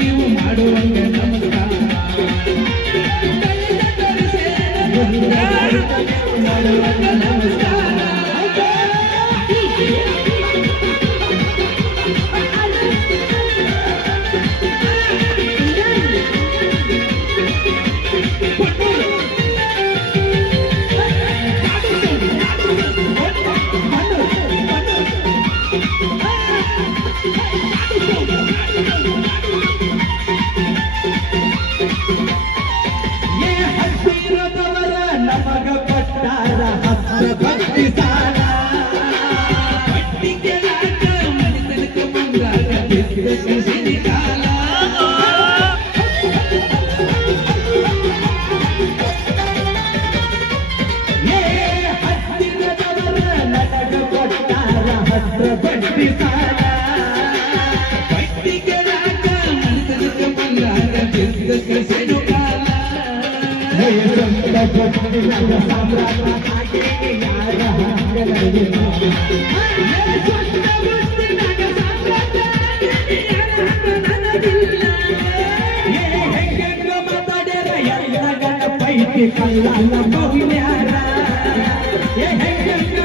ನೀವು ಮಾಡುವಂಗ ನಮಸ್ಕಾರ ಮಾಡುವಂಗ ನಮಸ್ಕಾರ ನಮಗ ಕೊಟ್ಟಾರ ಹಸ್ತ ಭಕ್ತಿ ಸಾಲ ಬಟ್ಟಿ ಕೆಳಗ ಮನಿತನಕ ಮುಂದಾಗ ಬಿದ್ದ ಕೃಷಿ ಕಾಲ ಹತ್ತಿರದವರ ನನಗ ಕೊಟ್ಟಾರ ಹಸ್ತ ಭಕ್ತಿ ಸಾಲ ಬಟ್ಟಿ ಕೆಳಗ ಮನಿತನಕ ಮುಂದಾಗ ಬಿದ್ದ ಕೃಷಿ ಕಾಲ ಕಲ್ಲಾಲ ಮೌಲ್ಯಾರ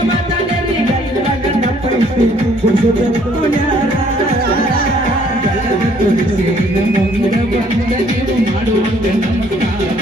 ಮಾತಾಡರಿ ಗಲ್ಲ ಗಂಡ ಪೈಸಿ ಕುಡಿಸುತ್ತ ಮೌಲ್ಯಾರ ಮುಂದೆ ಬಂದ ನೀವು ಮಾಡುವಂತೆ ನಮಸ್ಕಾರ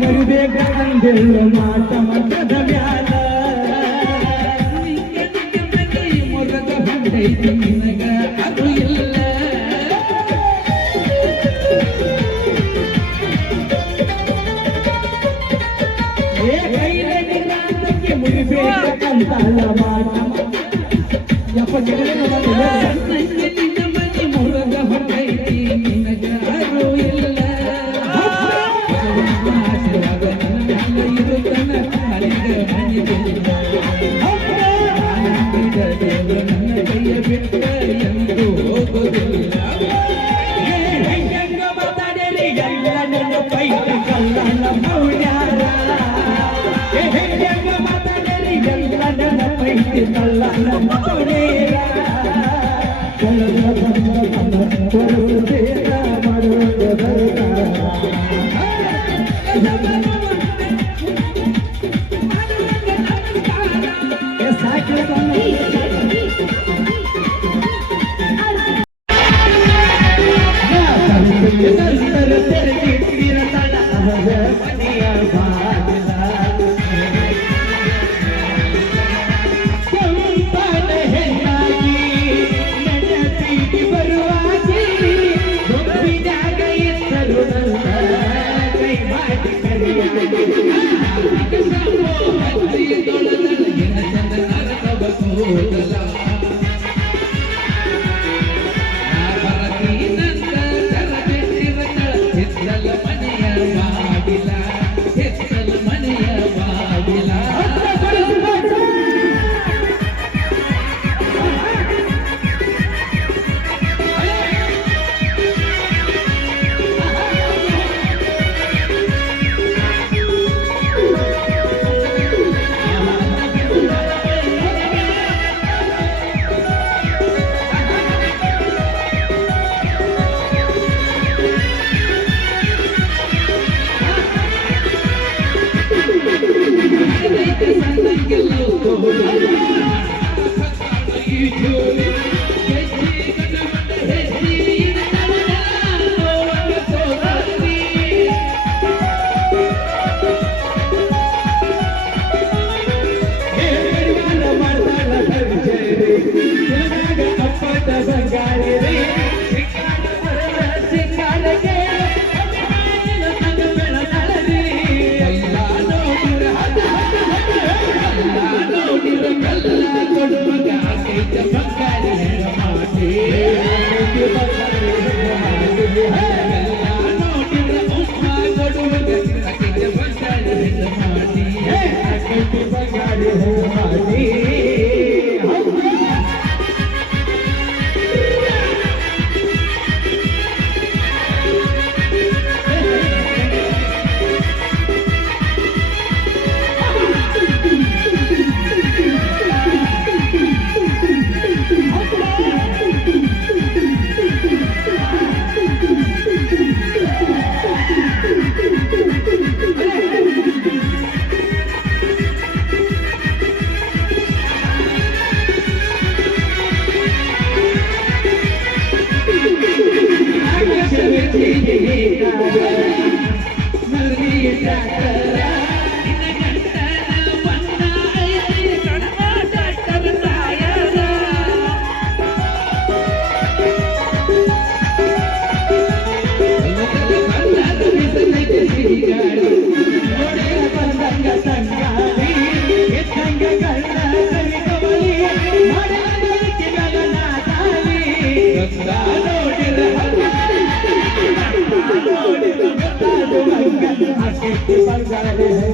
ಮರುಬೇಕಂದೆಲ್ಲ ಮಾತ ಮತದ ಮ್ಯಾಲ ಮೊರದ ಬಂದೈತಿ ನಿನಗ ಅದು ಇಲ್ಲ ಕೈಲಕ್ಕೆ ಮುರಿಬೇಕಂತಲ್ಲ ಮಾತ ಯಪ್ಪ ಮೊರದ ಬಂದೈತಿ ನಿನಗ ಅದು ಇಲ್ಲ ಬಿಟ್ಟ ಎಂದು ಹೋಗುದಿಲ್ಲ ಮಾತಾಡಲಿ ಗಲ್ಲ ನನ್ನ ಪೈಟ ಕಲ್ಲನ ಮೌಲ್ಯಾರ ಮಾತಾಡಲಿ ಗಲ್ಲ ನನ್ನ ಪೈಟ ಕಲ್ಲನ ಮೌಲ್ಯಾರ ಹೆಣ್ಣಾಗಿ ಬಂಗಾರಿ